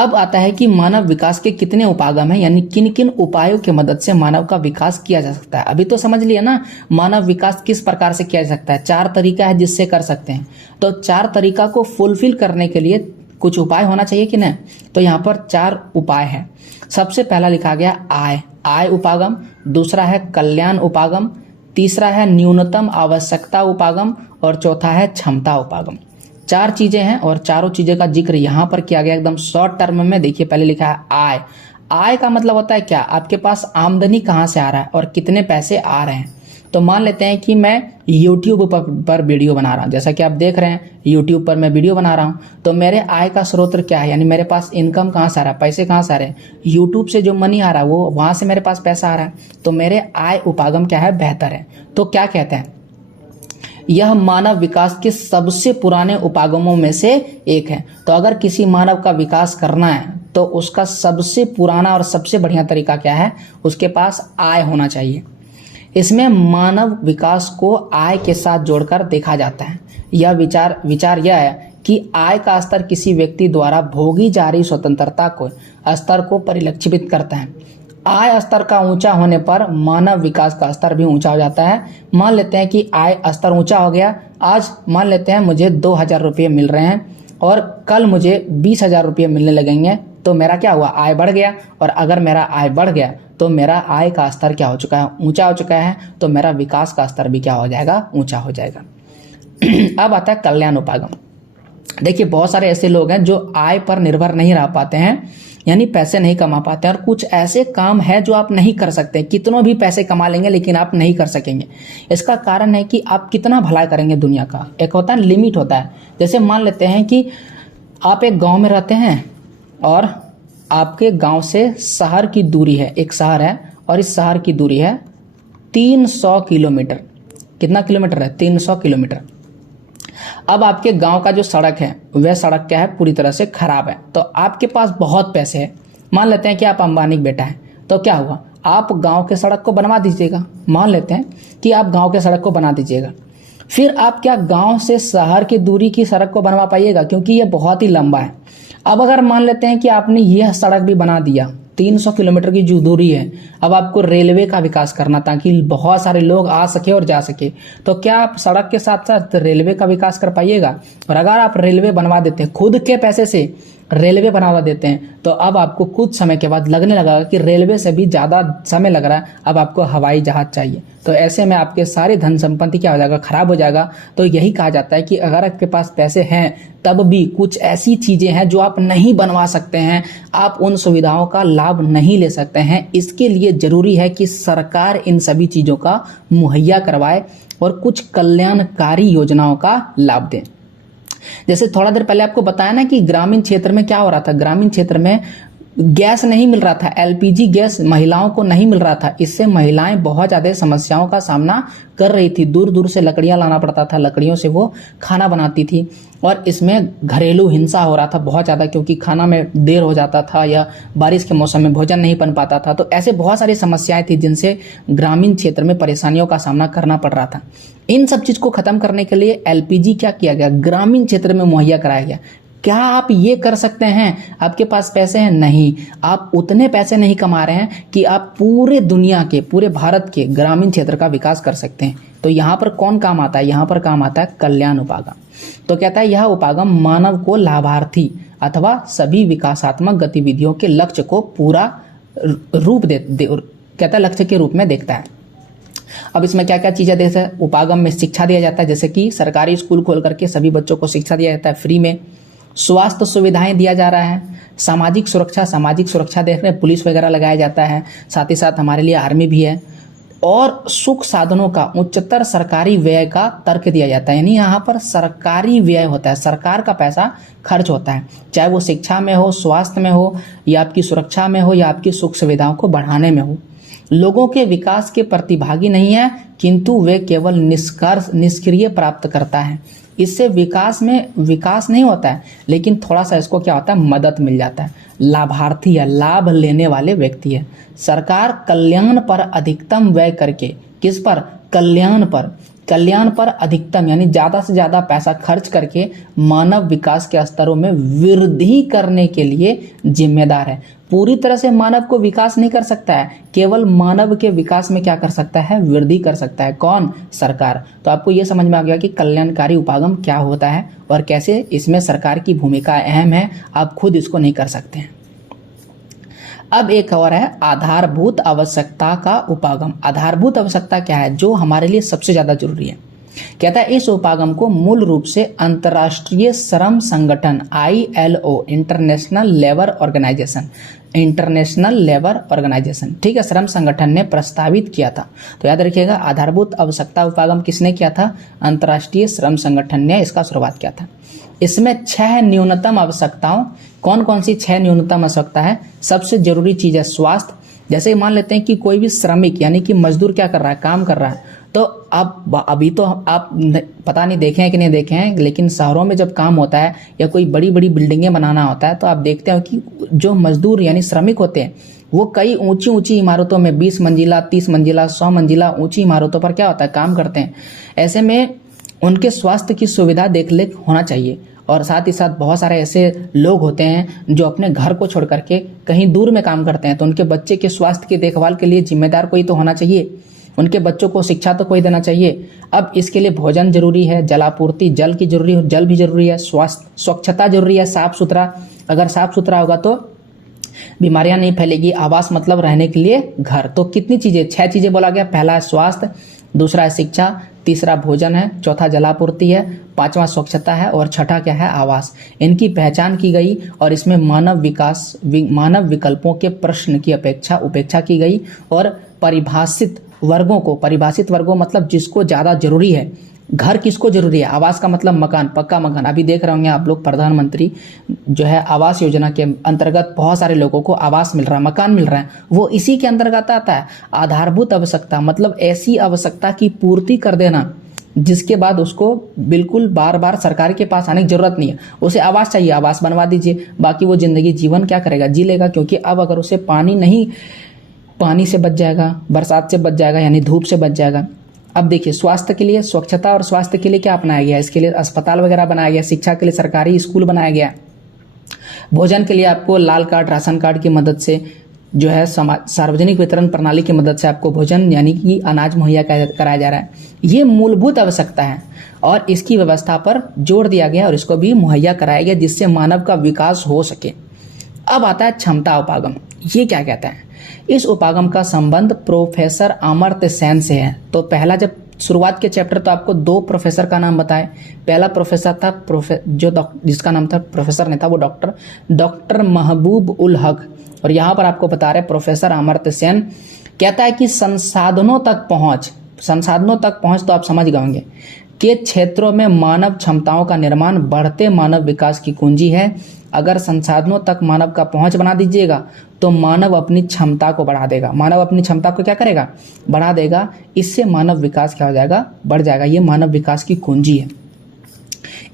अब आता है कि मानव विकास के कितने उपागम हैं, यानी किन किन उपायों की मदद से मानव का विकास किया जा सकता है। अभी तो समझ लिया ना मानव विकास किस प्रकार से किया जा सकता है, 4 तरीका है जिससे कर सकते हैं। तो 4 तरीका को फुलफिल करने के लिए कुछ उपाय होना चाहिए कि नहीं। तो यहाँ पर 4 उपाय हैं। सबसे पहला लिखा गया आय उपागम, दूसरा है कल्याण उपागम, तीसरा है न्यूनतम आवश्यकता उपागम और चौथा है क्षमता उपागम। 4 चीजें हैं और चारों चीजें का जिक्र यहाँ पर किया गया एकदम शॉर्ट टर्म में। देखिए पहले लिखा है आय का मतलब होता है क्या, आपके पास आमदनी कहाँ से आ रहा है और कितने पैसे आ रहे हैं। तो मान लेते हैं कि मैं YouTube पर वीडियो बना रहा हूँ, जैसा कि आप देख रहे हैं YouTube पर मैं वीडियो बना रहा हूँ। तो मेरे आय का स्रोत क्या है, यानी मेरे पास इनकम कहाँ से आ रहा है, पैसे कहाँ से आ रहे हैं। YouTube से जो मनी आ रहा है वो वहाँ से मेरे पास पैसा आ रहा है। तो मेरे आय उपागम क्या है, बेहतर है। तो क्या कहते हैं, यह मानव विकास के सबसे पुराने उपागमों में से एक है। तो अगर किसी मानव का विकास करना है तो उसका सबसे पुराना और सबसे बढ़िया तरीका क्या है, उसके पास आय होना चाहिए। इसमें मानव विकास को आय के साथ जोड़कर देखा जाता है। यह विचार यह है कि आय का स्तर किसी व्यक्ति द्वारा भोगी जा रही स्वतंत्रता को स्तर को परिलक्षित करता है। आय स्तर का ऊंचा होने पर मानव विकास का स्तर भी ऊंचा हो जाता है। मान लेते हैं कि आय स्तर ऊंचा हो गया, आज मान लेते हैं मुझे 2000 रुपये मिल रहे हैं और कल मुझे 20,000 रुपये मिलने लगेंगे, तो मेरा क्या हुआ, आय बढ़ गया। और अगर मेरा आय बढ़ गया तो मेरा आय का स्तर क्या हो चुका है, ऊंचा हो चुका है। तो मेरा विकास का स्तर भी क्या हो जाएगा, ऊंचा हो जाएगा। अब आता है कल्याण उपागम। देखिए बहुत सारे ऐसे लोग हैं जो आय पर निर्भर नहीं रह पाते हैं, यानी पैसे नहीं कमा पाते हैं, और कुछ ऐसे काम है जो आप नहीं कर सकते, कितनों भी पैसे कमा लेंगे लेकिन आप नहीं कर सकेंगे। इसका कारण है कि आप कितना भला करेंगे दुनिया का। एक होता है लिमिट होता है। जैसे मान लेते हैं कि आप एक गांव में रहते हैं और आपके गांव से शहर की दूरी है, एक शहर है और इस शहर की दूरी है 300 किलोमीटर। कितना किलोमीटर है, 300 किलोमीटर। अब आपके गांव का जो सड़क है वह सड़क क्या है, पूरी तरह से खराब है। तो आपके पास बहुत पैसे हैं, मान लेते हैं कि आप अंबानी का बेटा है, तो क्या हुआ, आप गांव के सड़क को बनवा दीजिएगा। मान लेते हैं कि आप गांव के सड़क को बना दीजिएगा, फिर आप क्या गांव से शहर की दूरी की सड़क को बनवा पाइएगा, क्योंकि ये बहुत ही लंबा है। अब अगर मान लेते हैं कि आपने यह सड़क भी बना दिया, 300 किलोमीटर की जो दूरी है, अब आपको रेलवे का विकास करना ताकि बहुत सारे लोग आ सके और जा सके, तो क्या आप सड़क के साथ साथ रेलवे का विकास कर पाइएगा। और अगर आप रेलवे बनवा देते हैं, खुद के पैसे से रेलवे बनवा देते हैं, तो अब आपको कुछ समय के बाद लगने लगा कि रेलवे से भी ज़्यादा समय लग रहा है, अब आपको हवाई जहाज चाहिए। तो ऐसे में आपके सारी धन संपत्ति क्या हो जाएगा, खराब हो जाएगा। तो यही कहा जाता है कि अगर आपके पास पैसे हैं तब भी कुछ ऐसी चीज़ें हैं जो आप नहीं बनवा सकते हैं, आप उन सुविधाओं का लाभ नहीं ले सकते हैं। इसके लिए जरूरी है कि सरकार इन सभी चीज़ों का मुहैया करवाए और कुछ कल्याणकारी योजनाओं का लाभ दें। जैसे थोड़ा देर पहले आपको बताया ना कि ग्रामीण क्षेत्र में क्या हो रहा था, ग्रामीण क्षेत्र में गैस नहीं मिल रहा था, एलपीजी गैस महिलाओं को नहीं मिल रहा था। इससे महिलाएं बहुत ज़्यादा समस्याओं का सामना कर रही थी, दूर दूर से लकड़ियां लाना पड़ता था, लकड़ियों से वो खाना बनाती थी। और इसमें घरेलू हिंसा हो रहा था बहुत ज़्यादा, क्योंकि खाना में देर हो जाता था या बारिश के मौसम में भोजन नहीं बन पाता था। तो ऐसे बहुत सारी समस्याएं थी जिनसे ग्रामीण क्षेत्र में परेशानियों का सामना करना पड़ रहा था। इन सब चीज़ को खत्म करने के लिए एलपीजी क्या किया गया, ग्रामीण क्षेत्र में मुहैया कराया गया। क्या आप ये कर सकते हैं, आपके पास पैसे हैं? नहीं, आप उतने पैसे नहीं कमा रहे हैं कि आप पूरे दुनिया के, पूरे भारत के ग्रामीण क्षेत्र का विकास कर सकते हैं। तो यहाँ पर कौन काम आता है, यहाँ पर काम आता है कल्याण उपागम। तो कहता है यह उपागम मानव को लाभार्थी अथवा सभी विकासात्मक गतिविधियों के लक्ष्य को पूरा रूप कहता है लक्ष्य के रूप में देखता है। अब इसमें क्या क्या चीज़ें देते हैं, उपागम में शिक्षा दिया जाता है, जैसे कि सरकारी स्कूल खोल करके सभी बच्चों को शिक्षा दिया जाता है फ्री में। स्वास्थ्य सुविधाएं दिया जा रहा है, सामाजिक सुरक्षा देख रहे हैं, पुलिस वगैरह लगाया जाता है, साथ ही साथ हमारे लिए आर्मी भी है। और सुख साधनों का उच्चतर सरकारी व्यय का तर्क दिया जाता है, यानी यहाँ पर सरकारी व्यय होता है, सरकार का पैसा खर्च होता है, चाहे वो शिक्षा में हो, स्वास्थ्य में हो, या आपकी सुरक्षा में हो, या आपकी सुख सुविधाओं को बढ़ाने में हो। लोगों के विकास के प्रतिभागी नहीं है, किंतु वे केवल निष्क्रिय प्राप्त करता है। इससे विकास में विकास नहीं होता है, लेकिन थोड़ा सा इसको क्या होता है, मदद मिल जाता है। लाभार्थी है, लाभ लेने वाले व्यक्ति है। सरकार कल्याण पर अधिकतम व्यय करके, किस पर, कल्याण पर, कल्याण पर अधिकतम यानी ज़्यादा से ज़्यादा पैसा खर्च करके मानव विकास के स्तरों में वृद्धि करने के लिए जिम्मेदार है। पूरी तरह से मानव को विकास नहीं कर सकता है, केवल मानव के विकास में क्या कर सकता है, वृद्धि कर सकता है। कौन? सरकार। तो आपको ये समझ में आ गया कि कल्याणकारी उपागम क्या होता है और कैसे इसमें सरकार की भूमिका अहम है, आप खुद इसको नहीं कर सकते हैं। अब एक और है आधारभूत आवश्यकता का उपागम। आधारभूत आवश्यकता क्या है? जो हमारे लिए सबसे ज्यादा जरूरी है। कहता है इस उपागम को मूल रूप से अंतर्राष्ट्रीय श्रम संगठन ILO इंटरनेशनल लेबर ऑर्गेनाइजेशन, ठीक है, श्रम संगठन ने प्रस्तावित किया था। तो याद रखिएगा, आधारभूत आवश्यकता उपागम किसने किया था? अंतर्राष्ट्रीय श्रम संगठन ने इसका शुरुआत किया था। इसमें 6 न्यूनतम आवश्यकताओं, कौन कौन सी 6 न्यूनतम आवश्यकता है? सबसे जरूरी चीज है स्वास्थ्य। जैसे मान लेते हैं कि कोई भी श्रमिक यानी कि मजदूर क्या कर रहा है, काम कर रहा है, तो अब अभी तो आप पता नहीं देखे हैं कि नहीं देखे हैं, लेकिन शहरों में जब काम होता है या कोई बड़ी बड़ी बिल्डिंगें बनाना होता है तो आप देखते हो कि जो मजदूर यानी श्रमिक होते हैं वो कई ऊंची ऊंची इमारतों में 20 मंजिला 30 मंजिला 100 मंजिला ऊंची इमारतों पर क्या होता है, काम करते हैं। ऐसे में उनके स्वास्थ्य की सुविधा देख रेख होना चाहिए। और साथ ही साथ बहुत सारे ऐसे लोग होते हैं जो अपने घर को छोड़ करके कहीं दूर में काम करते हैं, तो उनके बच्चे के स्वास्थ्य की देखभाल के लिए जिम्मेदार कोई तो होना चाहिए, उनके बच्चों को शिक्षा तो कोई देना चाहिए। अब इसके लिए भोजन जरूरी है, जलापूर्ति, जल की जरूरी, जल भी जरूरी है, स्वास्थ्य स्वच्छता जरूरी है, साफ सुथरा। अगर साफ सुथरा होगा तो बीमारियां नहीं फैलेगी। आवास मतलब रहने के लिए घर। तो कितनी चीजें, 6 चीजें बोला गया। पहला है स्वास्थ्य, दूसरा है शिक्षा, तीसरा भोजन है, चौथा जलापूर्ति है, पांचवा स्वच्छता है और छठा क्या है, आवास। इनकी पहचान की गई और इसमें मानव विकल्पों के प्रश्न की उपेक्षा की गई और परिभाषित वर्गों मतलब जिसको ज्यादा जरूरी है। घर किसको जरूरी है? आवास का मतलब मकान, पक्का मकान। अभी देख रहे होंगे आप लोग, प्रधानमंत्री जो है आवास योजना के अंतर्गत बहुत सारे लोगों को आवास मिल रहा है, मकान मिल रहा है, वो इसी के अंतर्गत आता है। आधारभूत आवश्यकता मतलब ऐसी आवश्यकता की पूर्ति कर देना जिसके बाद उसको बिल्कुल बार बार सरकार के पास आने की जरूरत नहीं है। उसे आवास चाहिए, आवास बनवा दीजिए, बाकी वो जिंदगी जीवन क्या करेगा, जी लेगा। क्योंकि अब अगर उसे पानी से बच जाएगा, बरसात से बच जाएगा यानी धूप से बच जाएगा। अब देखिए, स्वास्थ्य के लिए, स्वच्छता और स्वास्थ्य के लिए क्या अपनाया गया? इसके लिए अस्पताल वगैरह बनाया गया, शिक्षा के लिए सरकारी स्कूल बनाया गया, भोजन के लिए आपको लाल कार्ड, राशन कार्ड की मदद से जो है सार्वजनिक वितरण प्रणाली की मदद से आपको भोजन यानी कि अनाज मुहैया कराया जा रहा है। ये मूलभूत आवश्यकता है और इसकी व्यवस्था पर जोर दिया गया और इसको भी मुहैया कराया गया जिससे मानव का विकास हो सके। अब आता है क्षमता उपागम। ये क्या कहता है? इस उपागम का संबंध प्रोफेसर अमर्त्य सेन से है। तो पहला, जब शुरुआत के चैप्टर तो आपको 2 प्रोफेसर का नाम बताए। पहला प्रोफेसर था जिसका नाम था, प्रोफेसर नहीं था वो, डॉक्टर महबूब उल हक। और यहाँ पर आपको बता रहे प्रोफेसर अमर्त्य सेन कहता है कि संसाधनों तक पहुंच तो आप समझ गए होंगे के क्षेत्रों में मानव क्षमताओं का निर्माण बढ़ते मानव विकास की कुंजी है। अगर संसाधनों तक मानव का पहुंच बना दीजिएगा तो मानव अपनी क्षमता को बढ़ा देगा। मानव अपनी क्षमता को क्या करेगा? बढ़ा देगा। इससे मानव विकास क्या हो जाएगा? बढ़ जाएगा। ये मानव विकास की कुंजी है।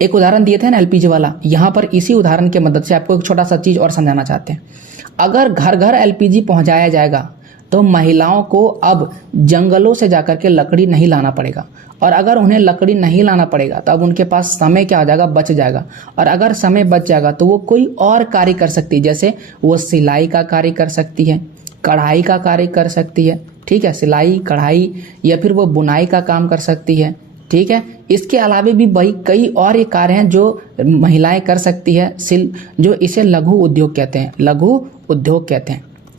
एक उदाहरण दिए थे ना LPG वाला, यहाँ पर इसी उदाहरण की मदद से आपको एक छोटा सा चीज और समझाना चाहते हैं। अगर घर घर LPG पहुंचाया जाएगा तो महिलाओं को अब जंगलों से जाकर के लकड़ी नहीं लाना पड़ेगा, और अगर उन्हें लकड़ी नहीं लाना पड़ेगा तो अब उनके पास समय क्या हो जाएगा? बच जाएगा। और अगर समय बच जाएगा तो वो कोई और कार्य कर सकती है, जैसे वो सिलाई का कार्य कर सकती है, कढ़ाई का कार्य कर सकती है, ठीक है, सिलाई कढ़ाई, या फिर वो बुनाई का काम कर सकती है, ठीक है। इसके अलावा भी भाई कई और ये कार्य हैं जो महिलाएं कर सकती है, जो इसे लघु उद्योग कहते हैं।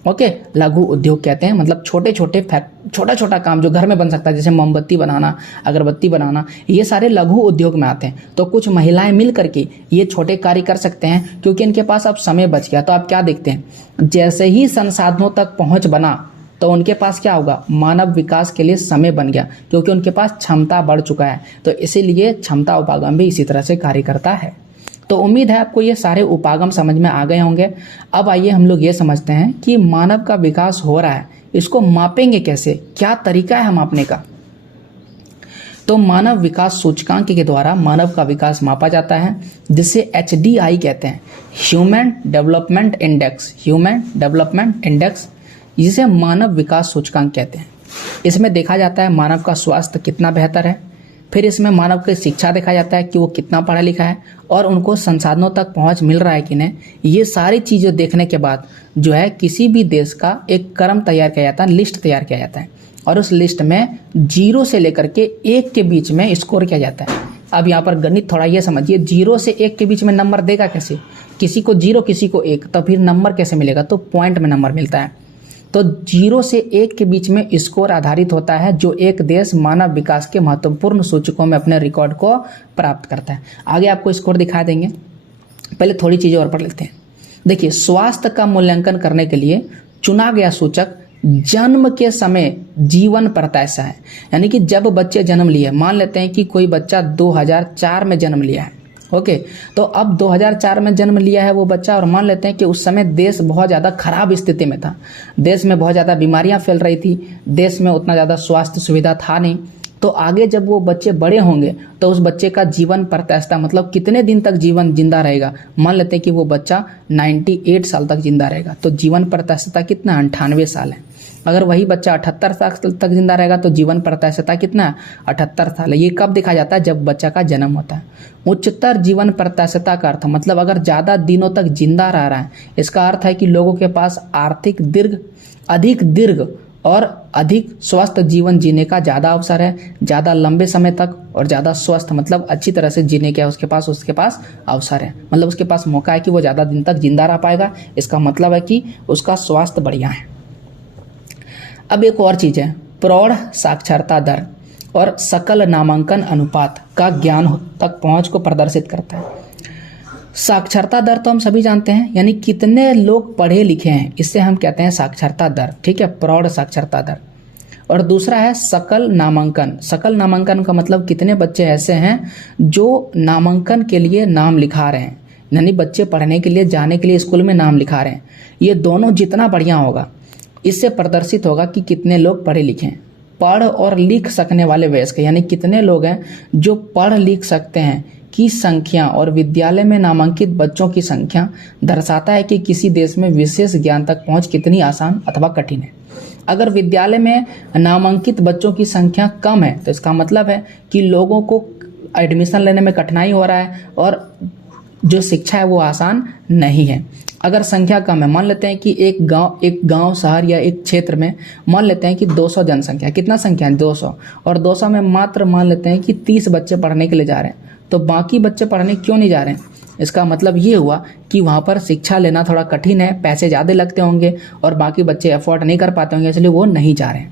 ओके, लघु उद्योग कहते हैं, मतलब छोटा छोटा काम जो घर में बन सकता है, जैसे मोमबत्ती बनाना, अगरबत्ती बनाना, ये सारे लघु उद्योग में आते हैं। तो कुछ महिलाएं मिल करके ये छोटे कार्य कर सकते हैं क्योंकि इनके पास अब समय बच गया। तो आप क्या देखते हैं, जैसे ही संसाधनों तक पहुंच बना तो उनके पास क्या होगा? मानव विकास के लिए समय बन गया क्योंकि उनके पास क्षमता बढ़ चुका है। तो इसीलिए क्षमता उपागम भी इसी तरह से कार्य करता है। तो उम्मीद है आपको ये सारे उपागम समझ में आ गए होंगे। अब आइए हम लोग ये समझते हैं कि मानव का विकास हो रहा है, इसको मापेंगे कैसे, क्या तरीका है मापने का। तो मानव विकास सूचकांक के द्वारा मानव का विकास मापा जाता है, जिसे HDI कहते हैं, ह्यूमन डेवलपमेंट इंडेक्स, जिसे मानव विकास सूचकांक कहते हैं। इसमें देखा जाता है मानव का स्वास्थ्य कितना बेहतर है, फिर इसमें मानव की शिक्षा देखा जाता है कि वो कितना पढ़ा लिखा है और उनको संसाधनों तक पहुंच मिल रहा है कि नहीं। ये सारी चीज़ें देखने के बाद जो है किसी भी देश का एक क्रम तैयार किया जाता है, लिस्ट तैयार किया जाता है और उस लिस्ट में 0 से लेकर के 1 के बीच में स्कोर किया जाता है। अब यहाँ पर गणित थोड़ा ये समझिए, 0 से 1 के बीच में नंबर देगा कैसे? किसी को 0 किसी को 1, तो फिर नंबर कैसे मिलेगा? तो पॉइंट में नंबर मिलता है। तो 0 से 1 के बीच में स्कोर आधारित होता है जो एक देश मानव विकास के महत्वपूर्ण सूचकों में अपने रिकॉर्ड को प्राप्त करता है। आगे आपको स्कोर दिखा देंगे, पहले थोड़ी चीज़ें और पढ़ लेते हैं। देखिए, स्वास्थ्य का मूल्यांकन करने के लिए चुना गया सूचक जन्म के समय जीवन प्रत्याशा है, यानी कि जब बच्चे जन्म लिए, मान लेते हैं कि कोई बच्चा 2004 में जन्म लिया है, ओके, तो अब 2004 में जन्म लिया है वो बच्चा और मान लेते हैं कि उस समय देश बहुत ज़्यादा खराब स्थिति में था, देश में बहुत ज़्यादा बीमारियां फैल रही थी, देश में उतना ज़्यादा स्वास्थ्य सुविधा था नहीं। तो आगे जब वो बच्चे बड़े होंगे तो उस बच्चे का जीवन प्रत्याशा मतलब कितने दिन तक जीवन जिंदा रहेगा, मान लेते हैं कि वो बच्चा 98 साल तक जिंदा रहेगा, तो जीवन प्रत्याशा कितना? 98 साल है। अगर वही बच्चा 78 साल तक जिंदा रहेगा तो जीवन प्रत्याशा कितना है? 78 साल है। ये कब देखा जाता है? जब बच्चा का जन्म होता है। उच्चतर जीवन प्रत्याशा का अर्थ मतलब अगर ज़्यादा दिनों तक जिंदा रह रहा है, इसका अर्थ है कि लोगों के पास अधिक दीर्घ और अधिक स्वस्थ जीवन जीने का ज़्यादा अवसर है, ज़्यादा लंबे समय तक और ज़्यादा स्वस्थ मतलब अच्छी तरह से जीने का उसके पास अवसर है, मतलब उसके पास मौका है कि वो ज़्यादा दिन तक जिंदा रह पाएगा। इसका मतलब है कि उसका स्वास्थ्य बढ़िया है। अब एक और चीज़ है, प्रौढ़ साक्षरता दर और सकल नामांकन अनुपात का ज्ञान तक पहुँच को प्रदर्शित करता है। साक्षरता दर तो हम सभी जानते हैं, यानी कितने लोग पढ़े लिखे हैं, इससे हम कहते हैं साक्षरता दर, ठीक है, प्रौढ़ साक्षरता दर। और दूसरा है सकल नामांकन। सकल नामांकन का मतलब कितने बच्चे ऐसे हैं जो नामांकन के लिए नाम लिखा रहे हैं, यानी बच्चे पढ़ने के लिए जाने के लिए स्कूल में नाम लिखा रहे हैं। ये दोनों जितना बढ़िया होगा इससे प्रदर्शित होगा कि कितने लोग पढ़े लिखे हैं। पढ़ और लिख सकने वाले वयस्क, यानी कितने लोग हैं जो पढ़ लिख सकते हैं की संख्या और विद्यालय में नामांकित बच्चों की संख्या दर्शाता है कि किसी देश में विशेष ज्ञान तक पहुंच कितनी आसान अथवा कठिन है। अगर विद्यालय में नामांकित बच्चों की संख्या कम है तो इसका मतलब है कि लोगों को एडमिशन लेने में कठिनाई हो रहा है और जो शिक्षा है वो आसान नहीं है। अगर संख्या कम है, मान लेते हैं कि एक गांव शहर या एक क्षेत्र में मान लेते हैं कि 200 जनसंख्या, कितना संख्या है? 200, और 200 में मात्र मान लेते हैं कि 30 बच्चे पढ़ने के लिए जा रहे हैं, तो बाकी बच्चे पढ़ने क्यों नहीं जा रहे हैं? इसका मतलब ये हुआ कि वहाँ पर शिक्षा लेना थोड़ा कठिन है, पैसे ज़्यादा लगते होंगे और बाकी बच्चे अफोर्ड नहीं कर पाते होंगे, इसलिए वो नहीं जा रहे हैं।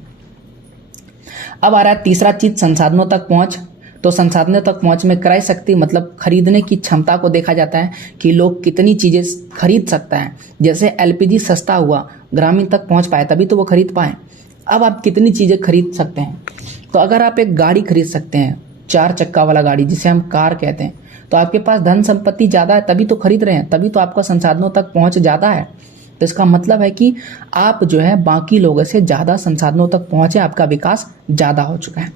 अब आ रहा है तीसरा चीज, संसाधनों तक पहुँच। तो संसाधनों तक पहुँच में क्रय शक्ति मतलब खरीदने की क्षमता को देखा जाता है कि लोग कितनी चीज़ें खरीद सकता है। जैसे एलपीजी सस्ता हुआ, ग्रामीण तक पहुँच पाए तभी तो वो खरीद पाए। अब आप कितनी चीज़ें खरीद सकते हैं? तो अगर आप एक गाड़ी खरीद सकते हैं, 4 चक्का वाला गाड़ी जिसे हम कार कहते हैं, तो आपके पास धन संपत्ति ज़्यादा है तभी तो खरीद रहे हैं, तभी तो आपका संसाधनों तक पहुँच ज़्यादा है। तो इसका मतलब है कि आप जो है बाकी लोगों से ज़्यादा संसाधनों तक पहुँचे, आपका विकास ज़्यादा हो चुका है।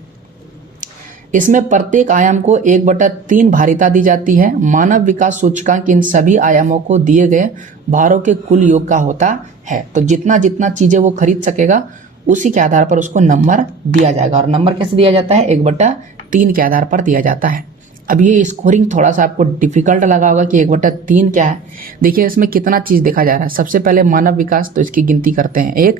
इसमें प्रत्येक आयाम को 1/3 भारिता दी जाती है। मानव विकास सूचकांक इन सभी आयामों को दिए गए भारों के कुल योग का होता है। तो जितना जितना चीज़ें वो खरीद सकेगा उसी के आधार पर उसको नंबर दिया जाएगा। और नंबर कैसे दिया जाता है? 1/3 के आधार पर दिया जाता है। अब ये स्कोरिंग थोड़ा सा आपको डिफिकल्ट लगा होगा कि 1/3 क्या है। देखिए इसमें कितना चीज़ देखा जा रहा है। सबसे पहले मानव विकास, तो इसकी गिनती करते हैं 1,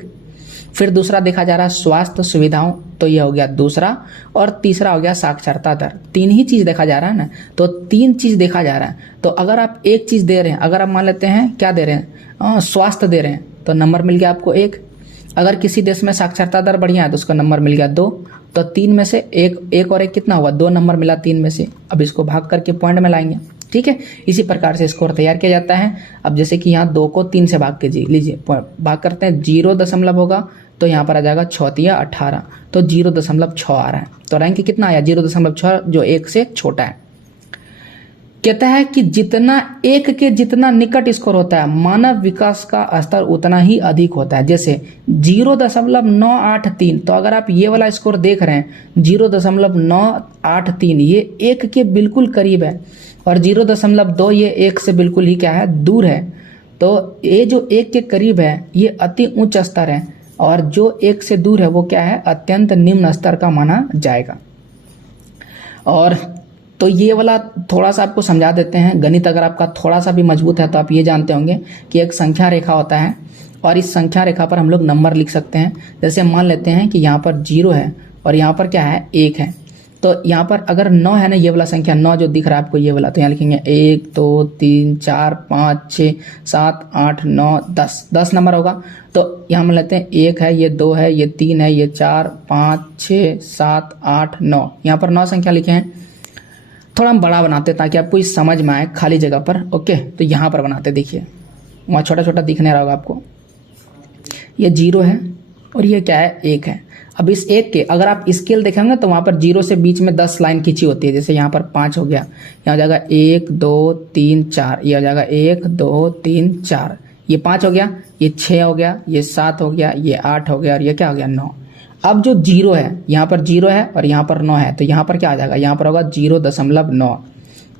फिर दूसरा देखा जा रहा है स्वास्थ्य सुविधाओं, तो यह हो गया दूसरा, और तीसरा हो गया साक्षरता दर। 3 ही चीज़ देखा जा रहा है ना, तो 3 चीज़ देखा जा रहा है। तो अगर आप एक चीज़ दे रहे हैं, अगर आप मान लेते हैं क्या दे रहे हैं, स्वास्थ्य दे रहे हैं, तो नंबर मिल गया आपको 1। अगर किसी देश में साक्षरता दर बढ़िया है तो उसका नंबर मिल गया 2। तो 3 में से एक और एक कितना हुआ? 2 नंबर मिला 3 में से। अब इसको भाग करके पॉइंट में लाएंगे, ठीक है। इसी प्रकार से स्कोर तैयार किया जाता है। अब जैसे कि यहाँ 2 को 3 से भाग कीजिए, लीजिए भाग करते हैं, 0 होगा तो यहाँ पर आ जाएगा 6 या 18, तो 0.6 आ रहा है। तो रैंक कितना आया? 0.6, जो 1 से छोटा है। कहता है कि जितना 1 के जितना निकट स्कोर होता है, मानव विकास का स्तर उतना ही अधिक होता है। जैसे 0.983, तो अगर आप ये वाला स्कोर देख रहे हैं 0.983, ये 1 के बिल्कुल करीब है, और 0.2 ये 1 से बिल्कुल ही क्या है? दूर है। तो ये जो 1 के करीब है ये अति उच्च स्तर है, और जो 1 से दूर है वो क्या है? अत्यंत निम्न स्तर का माना जाएगा। और तो ये वाला थोड़ा सा आपको समझा देते हैं। गणित अगर आपका थोड़ा सा भी मजबूत है तो आप ये जानते होंगे कि एक संख्या रेखा होता है और इस संख्या रेखा पर हम लोग नंबर लिख सकते हैं। जैसे मान लेते हैं कि यहाँ पर 0 है और यहाँ पर क्या है 1 है, तो यहाँ पर अगर 9 है ना, ये वाला संख्या 9 जो दिख रहा है आपको ये वाला, तो यहाँ लिखेंगे 1 2 3 4 5 6 7 8 9 10 नंबर होगा। तो यहाँ मान लेते हैं 1 है, ये 2 है, ये 3 है, ये 4 5 6 7 8 9, यहाँ पर 9 संख्या लिखे हैं। थोड़ा हम बड़ा बनाते ताकि आपको इस समझ में आए खाली जगह पर। ओके, तो यहाँ पर बनाते, देखिए वहाँ छोटा छोटा दिखने रहा होगा आपको। ये 0 है और ये क्या है 1 है। अब इस 1 के अगर आप स्केल देखेंगे तो वहाँ पर 0 से बीच में 10 लाइन खींची होती है। जैसे यहाँ पर 5 हो गया, यहाँ हो जाएगा 1 2 3 4, ये हो जाएगा 1 2 3 4, ये 5 हो गया, ये 6 हो गया, ये 7 हो गया, ये 8 हो गया और ये क्या हो गया 9। अब जो 0 है, यहाँ पर 0 है और यहाँ पर 9 है, तो यहाँ पर क्या आ जाएगा, यहाँ पर होगा 0.9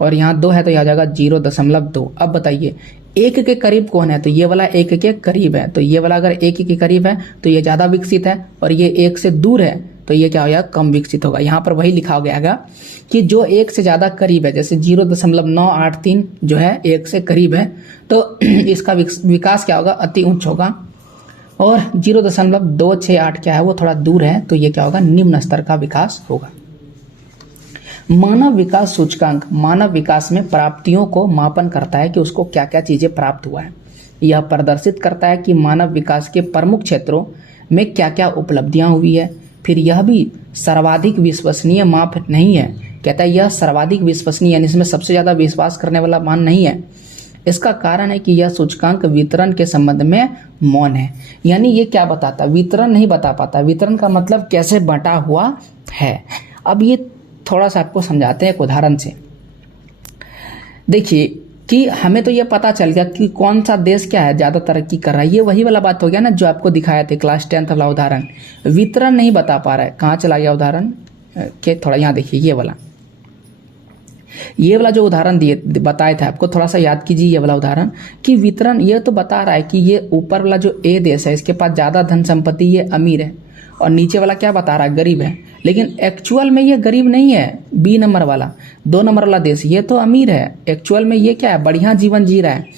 और यहाँ 2 है तो यहाँ जाएगा 0.2। अब बताइए 1 के करीब कौन है, तो ये वाला 1 के करीब है। तो ये वाला अगर 1 के करीब है तो ये ज़्यादा विकसित है और ये 1 से दूर है तो ये क्या होगा, कम विकसित होगा। यहाँ पर वही लिखा गया है कि जो 1 से ज़्यादा करीब है, जैसे 0.983 जो है 1 से करीब है, तो इसका विकास क्या होगा, अति उच्च होगा। और 0.268 क्या है, वो थोड़ा दूर है, तो ये क्या होगा, निम्न स्तर का विकास होगा। मानव विकास सूचकांक मानव विकास में प्राप्तियों को मापन करता है कि उसको क्या क्या चीजें प्राप्त हुआ है। यह प्रदर्शित करता है कि मानव विकास के प्रमुख क्षेत्रों में क्या क्या उपलब्धियां हुई है। फिर यह भी सर्वाधिक विश्वसनीय माप नहीं है, कहता है यह सर्वाधिक विश्वसनीय यानी इसमें सबसे ज्यादा विश्वास करने वाला मान नहीं है। इसका कारण है कि यह सूचकांक वितरण के संबंध में मौन है, यानी ये क्या बताता, वितरण नहीं बता पाता। वितरण का मतलब कैसे बंटा हुआ है। अब ये थोड़ा सा आपको समझाते हैं एक उदाहरण से। देखिए कि हमें तो ये पता चल गया कि कौन सा देश क्या है ज्यादा तरक्की कर रहा है, ये वही वाला बात हो गया ना जो आपको दिखाया था क्लास 10 वाला उदाहरण। वितरण नहीं बता पा रहा है, कहाँ चला गया उदाहरण के, थोड़ा यहाँ देखिए ये वाला जो उदाहरण दिए बताया था आपको, थोड़ा सा याद कीजिए ये वाला उदाहरण कि वितरण ये तो बता रहा है कि ये ऊपर वाला जो ए देश है इसके पास ज्यादा धन संपत्ति, ये अमीर है, और नीचे वाला क्या बता रहा है, गरीब है। लेकिन एक्चुअल में ये गरीब नहीं है, बी नंबर वाला 2 नंबर वाला देश ये तो अमीर है। एक्चुअल में ये क्या है, बढ़िया जीवन जी रहा है,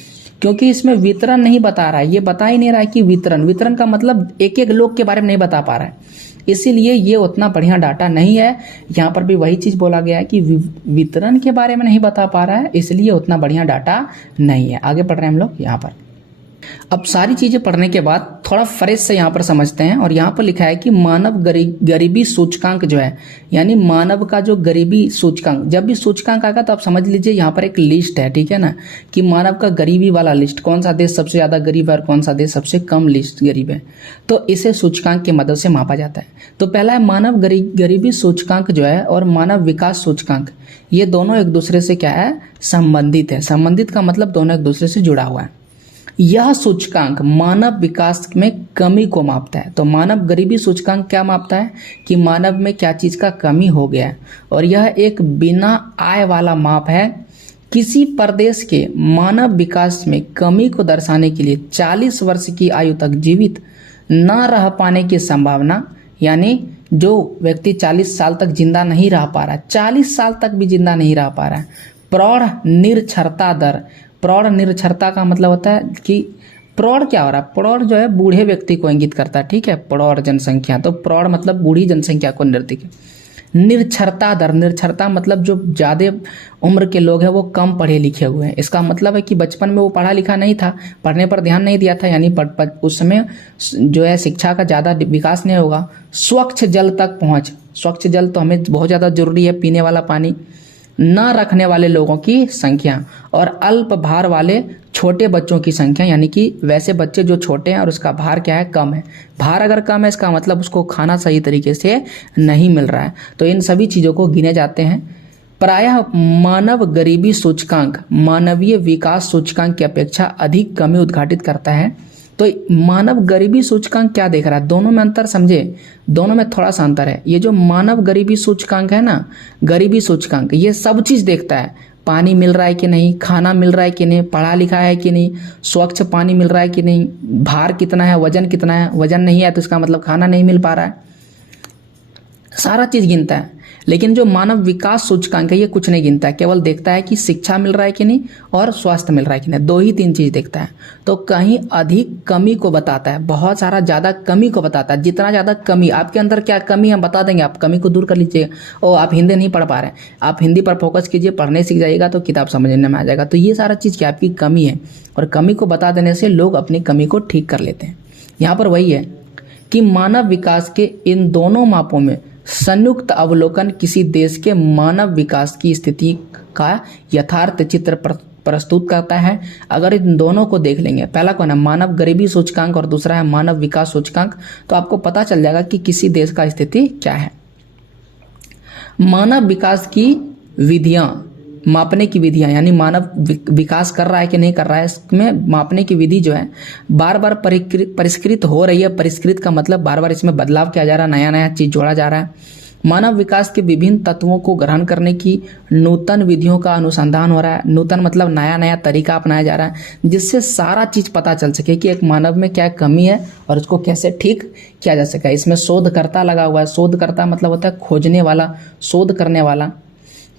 क्योंकि इसमें वितरण नहीं बता रहा है, ये बता ही नहीं रहा है कि वितरण का मतलब एक एक लोग के बारे में नहीं बता पा रहा है, इसीलिए ये उतना बढ़िया डाटा नहीं है। यहाँ पर भी वही चीज बोला गया है कि वितरण के बारे में नहीं बता पा रहा है, इसलिए उतना बढ़िया डाटा नहीं है। आगे पढ़ रहे हैं हम लोग यहाँ पर। अब सारी चीजें पढ़ने के बाद थोड़ा फ्रेश से यहाँ पर समझते हैं, और यहाँ पर लिखा है कि मानव गरीबी सूचकांक जो है, यानी मानव का जो गरीबी सूचकांक, जब भी सूचकांक आएगा तो आप समझ लीजिए यहाँ पर एक लिस्ट है, ठीक है ना, कि मानव का गरीबी वाला लिस्ट, कौन सा देश सबसे ज्यादा गरीब है और कौन सा देश सबसे कम लिस्ट गरीब है, तो इसे सूचकांक की मदद से मापा जाता है। तो पहला है मानव गरीबी सूचकांक जो है और मानव विकास सूचकांक, ये दोनों एक दूसरे से क्या है, संबंधित है। संबंधित का मतलब दोनों एक दूसरे से जुड़ा हुआ है। यह सूचकांक मानव विकास में कमी को मापता है। तो मानव गरीबी सूचकांक क्या मापता है कि मानव में क्या चीज का कमी हो गया है, और यह एक बिना आय वाला माप है। किसी प्रदेश के मानव विकास में कमी को दर्शाने के लिए 40 वर्ष की आयु तक जीवित न रह पाने की संभावना, यानी जो व्यक्ति 40 साल तक जिंदा नहीं रह पा रहा है, 40 साल तक भी जिंदा नहीं रह पा रहा है। प्रौढ़ निरक्षरता दर, प्रौढ़ निरक्षरता का मतलब होता है कि प्रौढ़ क्या हो रहा है, प्रौढ़ जो है बूढ़े व्यक्ति को इंगित करता है, ठीक है, प्रौढ़ जनसंख्या, तो प्रौढ़ मतलब बूढ़ी जनसंख्या को निर्दिष्ट। निरक्षरता दर, निरक्षरता मतलब जो ज्यादा उम्र के लोग हैं वो कम पढ़े लिखे हुए हैं, इसका मतलब है कि बचपन में वो पढ़ा लिखा नहीं था, पढ़ने पर ध्यान नहीं दिया था, यानी उस समय जो है शिक्षा का ज्यादा विकास नहीं होगा। स्वच्छ जल तक पहुंच, स्वच्छ जल तो हमें बहुत ज्यादा जरूरी है, पीने वाला पानी न रखने वाले लोगों की संख्या, और अल्प भार वाले छोटे बच्चों की संख्या, यानी कि वैसे बच्चे जो छोटे हैं और उसका भार क्या है, कम है। भार अगर कम है इसका मतलब उसको खाना सही तरीके से नहीं मिल रहा है, तो इन सभी चीजों को गिने जाते हैं। प्रायः मानव गरीबी सूचकांक मानवीय विकास सूचकांक की अपेक्षा अधिक कमी उद्घाटित करता है। तो मानव गरीबी सूचकांक क्या देख रहा है, दोनों में अंतर समझे, दोनों में थोड़ा सा अंतर है। ये जो मानव गरीबी सूचकांक है ना, गरीबी सूचकांक ये सब चीज देखता है, पानी मिल रहा है कि नहीं, खाना मिल रहा है कि नहीं, पढ़ा लिखा है कि नहीं, स्वच्छ पानी मिल रहा है कि नहीं, भार कितना है, वजन कितना है, वजन नहीं है तो इसका मतलब खाना नहीं मिल पा रहा है। सारा चीज गिनता है, लेकिन जो मानव विकास सूचकांक है ये कुछ नहीं गिनता है, केवल देखता है कि शिक्षा मिल रहा है कि नहीं और स्वास्थ्य मिल रहा है कि नहीं, दो ही तीन चीज देखता है। तो कहीं अधिक कमी को बताता है, बहुत सारा ज्यादा कमी को बताता है। जितना ज्यादा कमी आपके अंदर क्या कमी है बता देंगे, आप कमी को दूर कर लीजिएगा। ओ आप हिंदी नहीं पढ़ पा रहे हैं, आप हिंदी पर फोकस कीजिए, पढ़ने सीख जाइएगा तो किताब समझने में आ जाएगा। तो ये सारा चीज क्या आपकी कमी है, और कमी को बता देने से लोग अपनी कमी को ठीक कर लेते हैं। यहाँ पर वही है कि मानव विकास के इन दोनों मापों में संयुक्त अवलोकन किसी देश के मानव विकास की स्थिति का यथार्थ चित्र प्रस्तुत करता है। अगर इन दोनों को देख लेंगे, पहला कौन है मानव गरीबी सूचकांक और दूसरा है मानव विकास सूचकांक, तो आपको पता चल जाएगा कि किसी देश का स्थिति क्या है। मानव विकास की विधियां, मापने की विधियां, यानी मानव विकास कर रहा है कि नहीं कर रहा है, इसमें मापने की विधि जो है बार बार परिष्कृत हो रही है। परिष्कृत का मतलब बार बार इसमें बदलाव किया जा रहा है, नया नया चीज जोड़ा जा रहा है। मानव विकास के विभिन्न तत्वों को ग्रहण करने की नूतन विधियों का अनुसंधान हो रहा है। नूतन मतलब नया नया तरीका अपनाया जा रहा है, जिससे सारा चीज पता चल सके कि एक मानव में क्या कमी है और उसको कैसे ठीक किया जा सके। इसमें शोधकर्ता लगा हुआ है। शोधकर्ता मतलब होता है खोजने वाला, शोध करने वाला।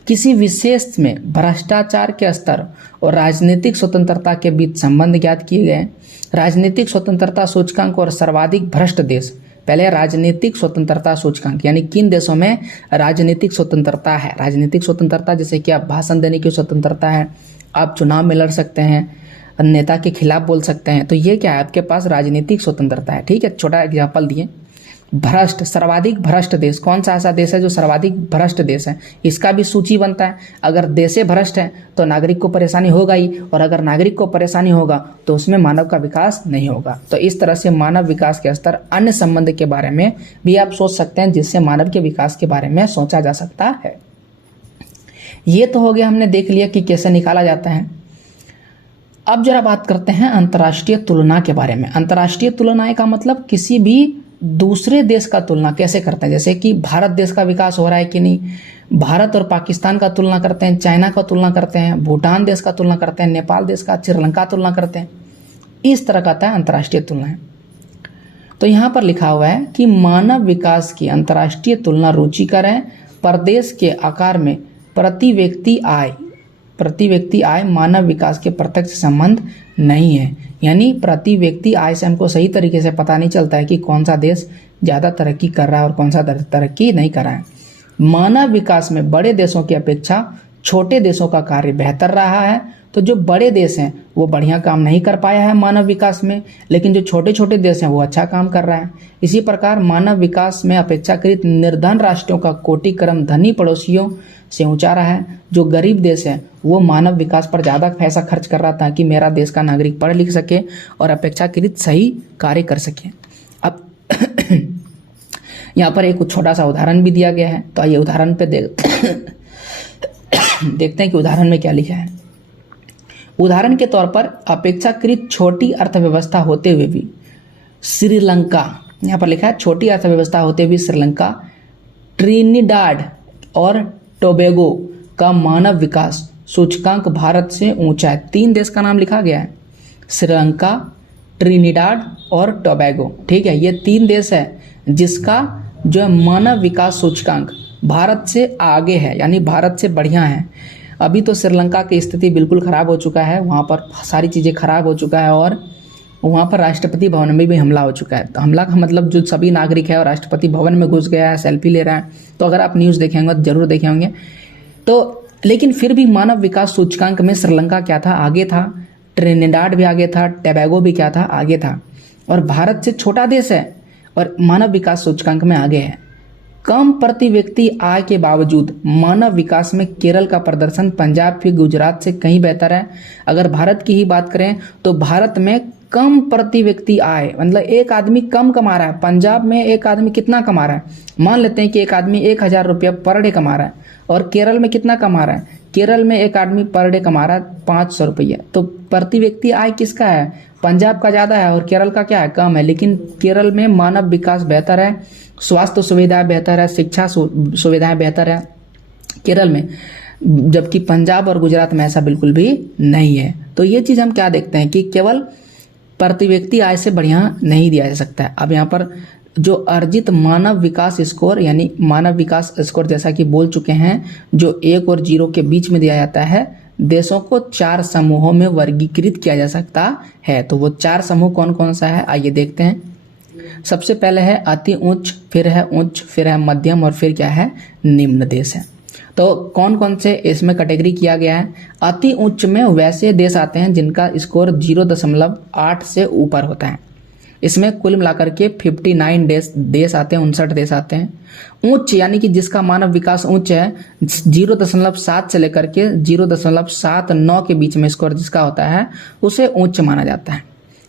किसी विशेष में भ्रष्टाचार के स्तर और राजनीतिक स्वतंत्रता के बीच संबंध ज्ञात किए गए। राजनीतिक स्वतंत्रता सूचकांक और सर्वाधिक भ्रष्ट देश। पहले राजनीतिक स्वतंत्रता सूचकांक, यानी किन देशों में राजनीतिक स्वतंत्रता है। राजनीतिक स्वतंत्रता जैसे कि आप भाषण देने की स्वतंत्रता है, आप चुनाव में लड़ सकते हैं, नेता के खिलाफ बोल सकते हैं, तो ये क्या है आपके पास राजनीतिक स्वतंत्रता है। ठीक है, छोटा एग्जाम्पल दिए। भ्रष्ट, सर्वाधिक भ्रष्ट देश, कौन सा ऐसा देश है जो सर्वाधिक भ्रष्ट देश है, इसका भी सूची बनता है। अगर देशे भ्रष्ट है तो नागरिक को परेशानी होगा ही, और अगर नागरिक को परेशानी होगा तो उसमें मानव का विकास नहीं होगा। तो इस तरह से मानव विकास के स्तर अन्य संबंध के बारे में भी आप सोच सकते हैं, जिससे मानव के विकास के बारे में सोचा जा सकता है। ये तो हो गया, हमने देख लिया कि कैसे निकाला जाता है। अब जरा बात करते हैं अंतर्राष्ट्रीय तुलना के बारे में। अंतर्राष्ट्रीय तुलना का मतलब किसी भी दूसरे देश का तुलना कैसे करते हैं, जैसे कि भारत देश का विकास हो रहा है कि नहीं, भारत और पाकिस्तान का तुलना करते हैं, चाइना का तुलना करते हैं, भूटान देश का तुलना करते हैं, नेपाल देश का, श्रीलंका तुलना करते हैं। इस तरह का आता है अंतर्राष्ट्रीय तुलना है। तो यहाँ पर लिखा हुआ है कि मानव विकास की अंतर्राष्ट्रीय तुलना रुचिकर है। प्रदेश के आकार में प्रति व्यक्ति आय मानव विकास के प्रत्यक्ष संबंध नहीं है। यानी प्रति व्यक्ति आय से हमको सही तरीके से पता नहीं चलता है कि कौन सा देश ज़्यादा तरक्की कर रहा है और कौन सा तरक्की नहीं कर रहा है। मानव विकास में बड़े देशों की अपेक्षा छोटे देशों का कार्य बेहतर रहा है। तो जो बड़े देश हैं वो बढ़िया काम नहीं कर पाया है मानव विकास में, लेकिन जो छोटे छोटे देश हैं वो अच्छा काम कर रहा है। इसी प्रकार मानव विकास में अपेक्षाकृत निर्धन राष्ट्रों का कोटि क्रम धनी पड़ोसियों से ऊंचा रहा है। जो गरीब देश है वो मानव विकास पर ज़्यादा पैसा खर्च कर रहा था कि मेरा देश का नागरिक पढ़ लिख सके और अपेक्षाकृत सही कार्य कर सके। अब यहाँ पर एक छोटा सा उदाहरण भी दिया गया है, तो आइए उदाहरण पे देखते हैं कि उदाहरण में क्या लिखा है। उदाहरण के तौर पर अपेक्षाकृत छोटी अर्थव्यवस्था होते हुए भी श्रीलंका, यहाँ पर लिखा है छोटी अर्थव्यवस्था होते हुए श्रीलंका, ट्रिनिडाड और टोबैगो का मानव विकास सूचकांक भारत से ऊंचा है। 3 देश का नाम लिखा गया है, श्रीलंका, ट्रिनिडाड और टोबैगो। ठीक है, ये 3 देश है जिसका जो मानव विकास सूचकांक भारत से आगे है, यानी भारत से बढ़िया है। अभी तो श्रीलंका की स्थिति बिल्कुल ख़राब हो चुका है, वहाँ पर सारी चीज़ें खराब हो चुका है और वहाँ पर राष्ट्रपति भवन में भी हमला हो चुका है। तो हमला का मतलब जो सभी नागरिक है और राष्ट्रपति भवन में घुस गया है, सेल्फी ले रहा है। तो अगर आप न्यूज़ देखे होंगे तो जरूर देखे होंगे। तो लेकिन फिर भी मानव विकास सूचकांक में श्रीलंका क्या था, आगे था, ट्रिनिडाड भी आगे था, टोबैगो भी क्या था, आगे था। और भारत से छोटा देश है और मानव विकास सूचकांक में आगे है। कम प्रति व्यक्ति आय के बावजूद मानव विकास में केरल का प्रदर्शन पंजाब फिर गुजरात से कहीं बेहतर है। अगर भारत की ही बात करें तो भारत में कम प्रति व्यक्ति आय, मतलब एक आदमी कम कमा रहा है। पंजाब में एक आदमी कितना कमा रहा है, मान लेते हैं कि एक आदमी 1000 रुपया पर डे कमा रहा है, और केरल में कितना कमा रहा है, केरल में एक आदमी पर डे कमा रहा है 500 रुपया। तो प्रति व्यक्ति आय किसका है, पंजाब का ज़्यादा है और केरल का क्या है, कम है। लेकिन केरल में मानव विकास बेहतर है, स्वास्थ्य सुविधाएं बेहतर है, शिक्षा सुविधाएं बेहतर है केरल में, जबकि पंजाब और गुजरात में ऐसा बिल्कुल भी नहीं है। तो ये चीज़ हम क्या देखते हैं कि केवल प्रति व्यक्ति आय से बढ़िया नहीं दिया जा सकता है। अब यहाँ पर जो अर्जित मानव विकास स्कोर यानी मानव विकास स्कोर जैसा कि बोल चुके हैं, जो 1 और 0 के बीच में दिया जाता है, देशों को 4 समूहों में वर्गीकृत किया जा सकता है। तो वो 4 समूह कौन कौन सा है, आइए देखते हैं। सबसे पहले है अति उच्च, फिर है उच्च, फिर है मध्यम और फिर क्या है, निम्न देश है। तो कौन कौन से इसमें कैटेगरी किया गया है। अति उच्च में वैसे देश आते हैं जिनका स्कोर 0.8 से ऊपर होता है। इसमें कुल मिलाकर के 59 देश आते हैं, 59 देश आते हैं। उच्च यानी कि जिसका मानव विकास उच्च है, 0.7 से लेकर के 0.79 के बीच में स्कोर जिसका होता है उसे उच्च माना जाता है।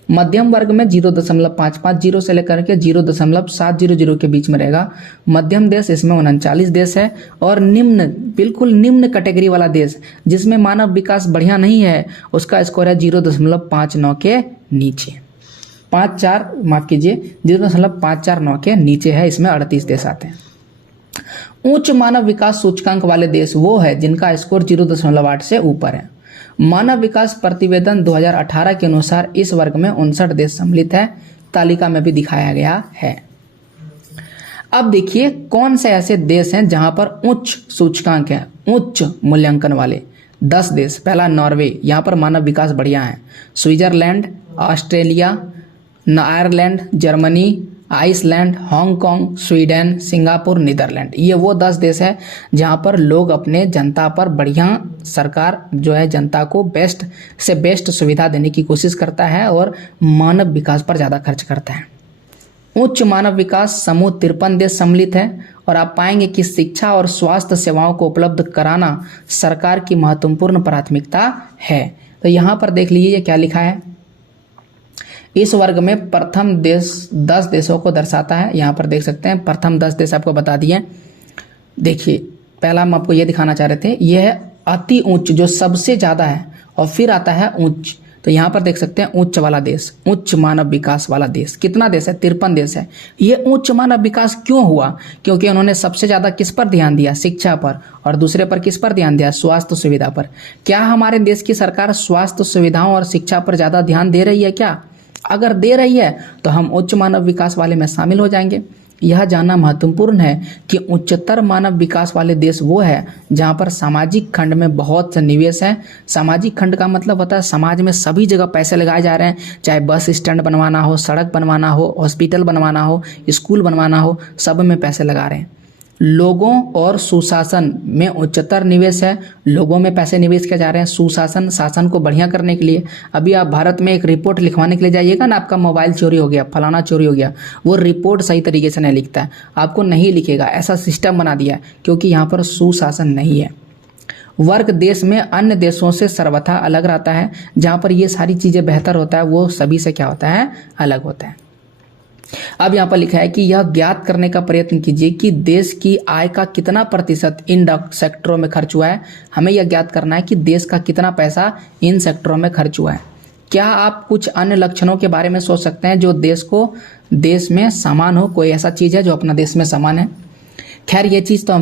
मध्यम वर्ग में 0.550 से लेकर के 0.700 के बीच में रहेगा मध्यम देश, इसमें 39 देश है। और निम्न, बिल्कुल निम्न कैटेगरी वाला देश जिसमें मानव विकास बढ़िया नहीं है, उसका स्कोर है 0.59 के नीचे, 0.549 के नीचे है। इसमें 38 देश आते हैं। उच्च मानव विकास सूचकांक वाले देश वो है जिनका स्कोर 0.8 से ऊपर है। मानव विकास प्रतिवेदन 2018 के अनुसार इस वर्ग में 59 देश सम्मिलित है, तालिका में भी दिखाया गया है। अब देखिए कौन से ऐसे देश हैं जहां पर उच्च सूचकांक है, उच्च मूल्यांकन वाले 10 देश। पहला नॉर्वे, यहां पर मानव विकास बढ़िया है। Switzerland, Australia, Ireland, Germany, Iceland, Hong Kong, Sweden, Singapore, Netherland, ये वो 10 देश है जहां पर लोग अपने जनता पर बढ़िया, सरकार जो है जनता को बेस्ट से बेस्ट सुविधा देने की कोशिश करता है और मानव विकास पर ज़्यादा खर्च करता है। उच्च मानव विकास समूह 53 देश सम्मिलित है और आप पाएंगे कि शिक्षा और स्वास्थ्य सेवाओं को उपलब्ध कराना सरकार की महत्वपूर्ण प्राथमिकता है। तो यहाँ पर देख लीजिए क्या लिखा है। इस वर्ग में प्रथम देश 10 देशों को दर्शाता है। यहाँ पर देख सकते हैं प्रथम 10 देश आपको बता दिए। देखिए पहला हम आपको ये दिखाना चाह रहे थे, ये है अति उच्च जो सबसे ज़्यादा है, और फिर आता है उच्च। तो यहाँ पर देख सकते हैं उच्च वाला देश, उच्च मानव विकास वाला देश। कितना देश है, 53 देश है। ये उच्च मानव विकास क्यों हुआ, क्योंकि उन्होंने सबसे ज़्यादा किस पर ध्यान दिया, शिक्षा पर, और दूसरे पर किस पर ध्यान दिया, स्वास्थ्य सुविधा पर। क्या हमारे देश की सरकार स्वास्थ्य सुविधाओं और शिक्षा पर ज़्यादा ध्यान दे रही है क्या? अगर दे रही है तो हम उच्च मानव विकास वाले में शामिल हो जाएंगे। यह जानना महत्वपूर्ण है कि उच्चतर मानव विकास वाले देश वो है जहां पर सामाजिक खंड में बहुत से निवेश है। सामाजिक खंड का मतलब होता है समाज में सभी जगह पैसे लगाए जा रहे हैं, चाहे बस स्टैंड बनवाना हो, सड़क बनवाना हो, हॉस्पिटल बनवाना हो, स्कूल बनवाना हो, सब में पैसे लगा रहे हैं। लोगों और सुशासन में उच्चतर निवेश है, लोगों में पैसे निवेश किए जा रहे हैं, सुशासन, शासन को बढ़िया करने के लिए। अभी आप भारत में एक रिपोर्ट लिखवाने के लिए जाइएगा ना, आपका मोबाइल चोरी हो गया, फलाना चोरी हो गया, वो रिपोर्ट सही तरीके से नहीं लिखता है, आपको नहीं लिखेगा, ऐसा सिस्टम बना दिया है क्योंकि यहाँ पर सुशासन नहीं है। वर्ग देश में अन्य देशों से सर्वथा अलग रहता है, जहाँ पर ये सारी चीज़ें बेहतर होता है वो सभी से क्या होता है, अलग होता है। अब यहाँ पर लिखा है कि यह ज्ञात करने का प्रयत्न कीजिए कि देश की आय का कितना प्रतिशत इन सेक्टरों में खर्च हुआ है। हमें यह ज्ञात करना है कि देश का कितना पैसा इन सेक्टरों में खर्च हुआ है। क्या आप कुछ अन्य लक्षणों के बारे में सोच सकते हैं जो देश में समान हो, कोई ऐसा चीज़ है जो अपना देश में समान है? खैर ये चीज़ तो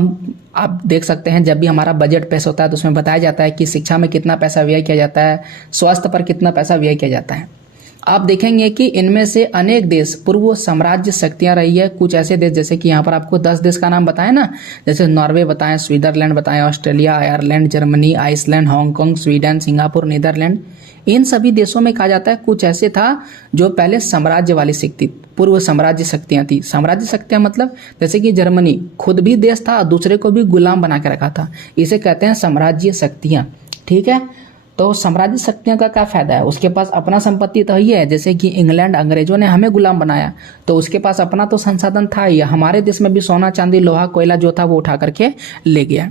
आप देख सकते हैं, जब भी हमारा बजट पेश होता है तो उसमें बताया जाता है कि शिक्षा में कितना पैसा व्यय किया जाता है, स्वास्थ्य पर कितना पैसा व्यय किया जाता है। आप देखेंगे कि इनमें से अनेक देश पूर्व साम्राज्य शक्तियां रही है। कुछ ऐसे देश जैसे कि यहाँ पर आपको 10 देश का नाम बताएं ना, जैसे नॉर्वे बताएं, स्विट्जरलैंड बताएं, Australia, Ireland, Germany, Iceland, Hong Kong, Sweden, Singapore, Netherlands. इन सभी देशों में कहा जाता है कुछ ऐसे था जो पहले साम्राज्य वाली शक्ति, पूर्व साम्राज्य शक्तियाँ थी। साम्राज्य शक्तियाँ मतलब जैसे कि जर्मनी खुद भी देश था, दूसरे को भी गुलाम बना के रखा था, इसे कहते हैं साम्राज्य शक्तियाँ। ठीक है, तो साम्राज्य शक्तियों का क्या फायदा है, उसके पास अपना संपत्ति तो ही है। जैसे कि इंग्लैंड, अंग्रेजों ने हमें गुलाम बनाया तो उसके पास अपना तो संसाधन था ही। हमारे देश में भी सोना, चांदी, लोहा, कोयला जो था वो उठा करके ले गया,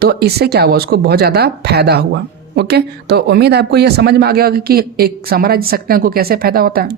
तो इससे क्या हुआ, उसको बहुत ज़्यादा फायदा हुआ। ओके, तो उम्मीद आपको ये समझ में आ गया कि एक साम्राज्य शक्तियों को कैसे फायदा होता है।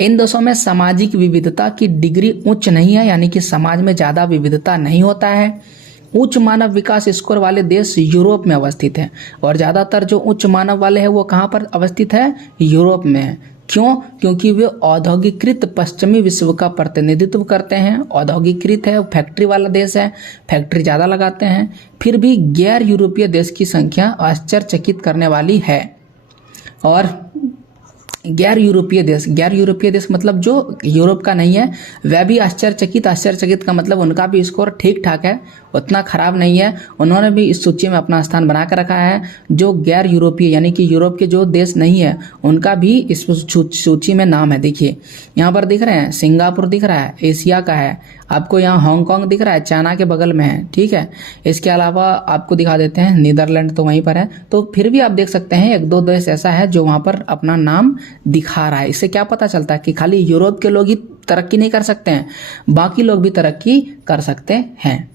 इन देशों में सामाजिक विविधता की डिग्री उच्च नहीं है, यानी कि समाज में ज़्यादा विविधता नहीं होता है। उच्च मानव विकास स्कोर वाले देश यूरोप में अवस्थित हैं, और ज़्यादातर जो उच्च मानव वाले हैं वो कहाँ पर अवस्थित है, यूरोप में है। क्यों? क्योंकि वे औद्योगिकृत पश्चिमी विश्व का प्रतिनिधित्व करते हैं। औद्योगिकृत है, फैक्ट्री वाला देश है, फैक्ट्री ज़्यादा लगाते हैं। फिर भी गैर यूरोपीय देश की संख्या आश्चर्यचकित करने वाली है। और गैर यूरोपीय देश मतलब जो यूरोप का नहीं है वह भी आश्चर्यचकित का मतलब उनका भी स्कोर ठीक ठाक है, उतना खराब नहीं है। उन्होंने भी इस सूची में अपना स्थान बना कर रखा है। जो गैर यूरोपीय यानी कि यूरोप के जो देश नहीं है उनका भी इस सूची में नाम है। देखिए यहाँ पर दिख रहे हैं, सिंगापुर दिख रहा है, एशिया का है। आपको यहाँ हांगकांग दिख रहा है, चाइना के बगल में है, ठीक है। इसके अलावा आपको दिखा देते हैं नीदरलैंड तो वहीं पर है। तो फिर भी आप देख सकते हैं एक दो देश ऐसा है जो वहाँ पर अपना नाम दिखा रहा है। इससे क्या पता चलता है कि खाली यूरोप के लोग ही तरक्की नहीं कर सकते हैं, बाकी लोग भी तरक्की कर सकते हैं।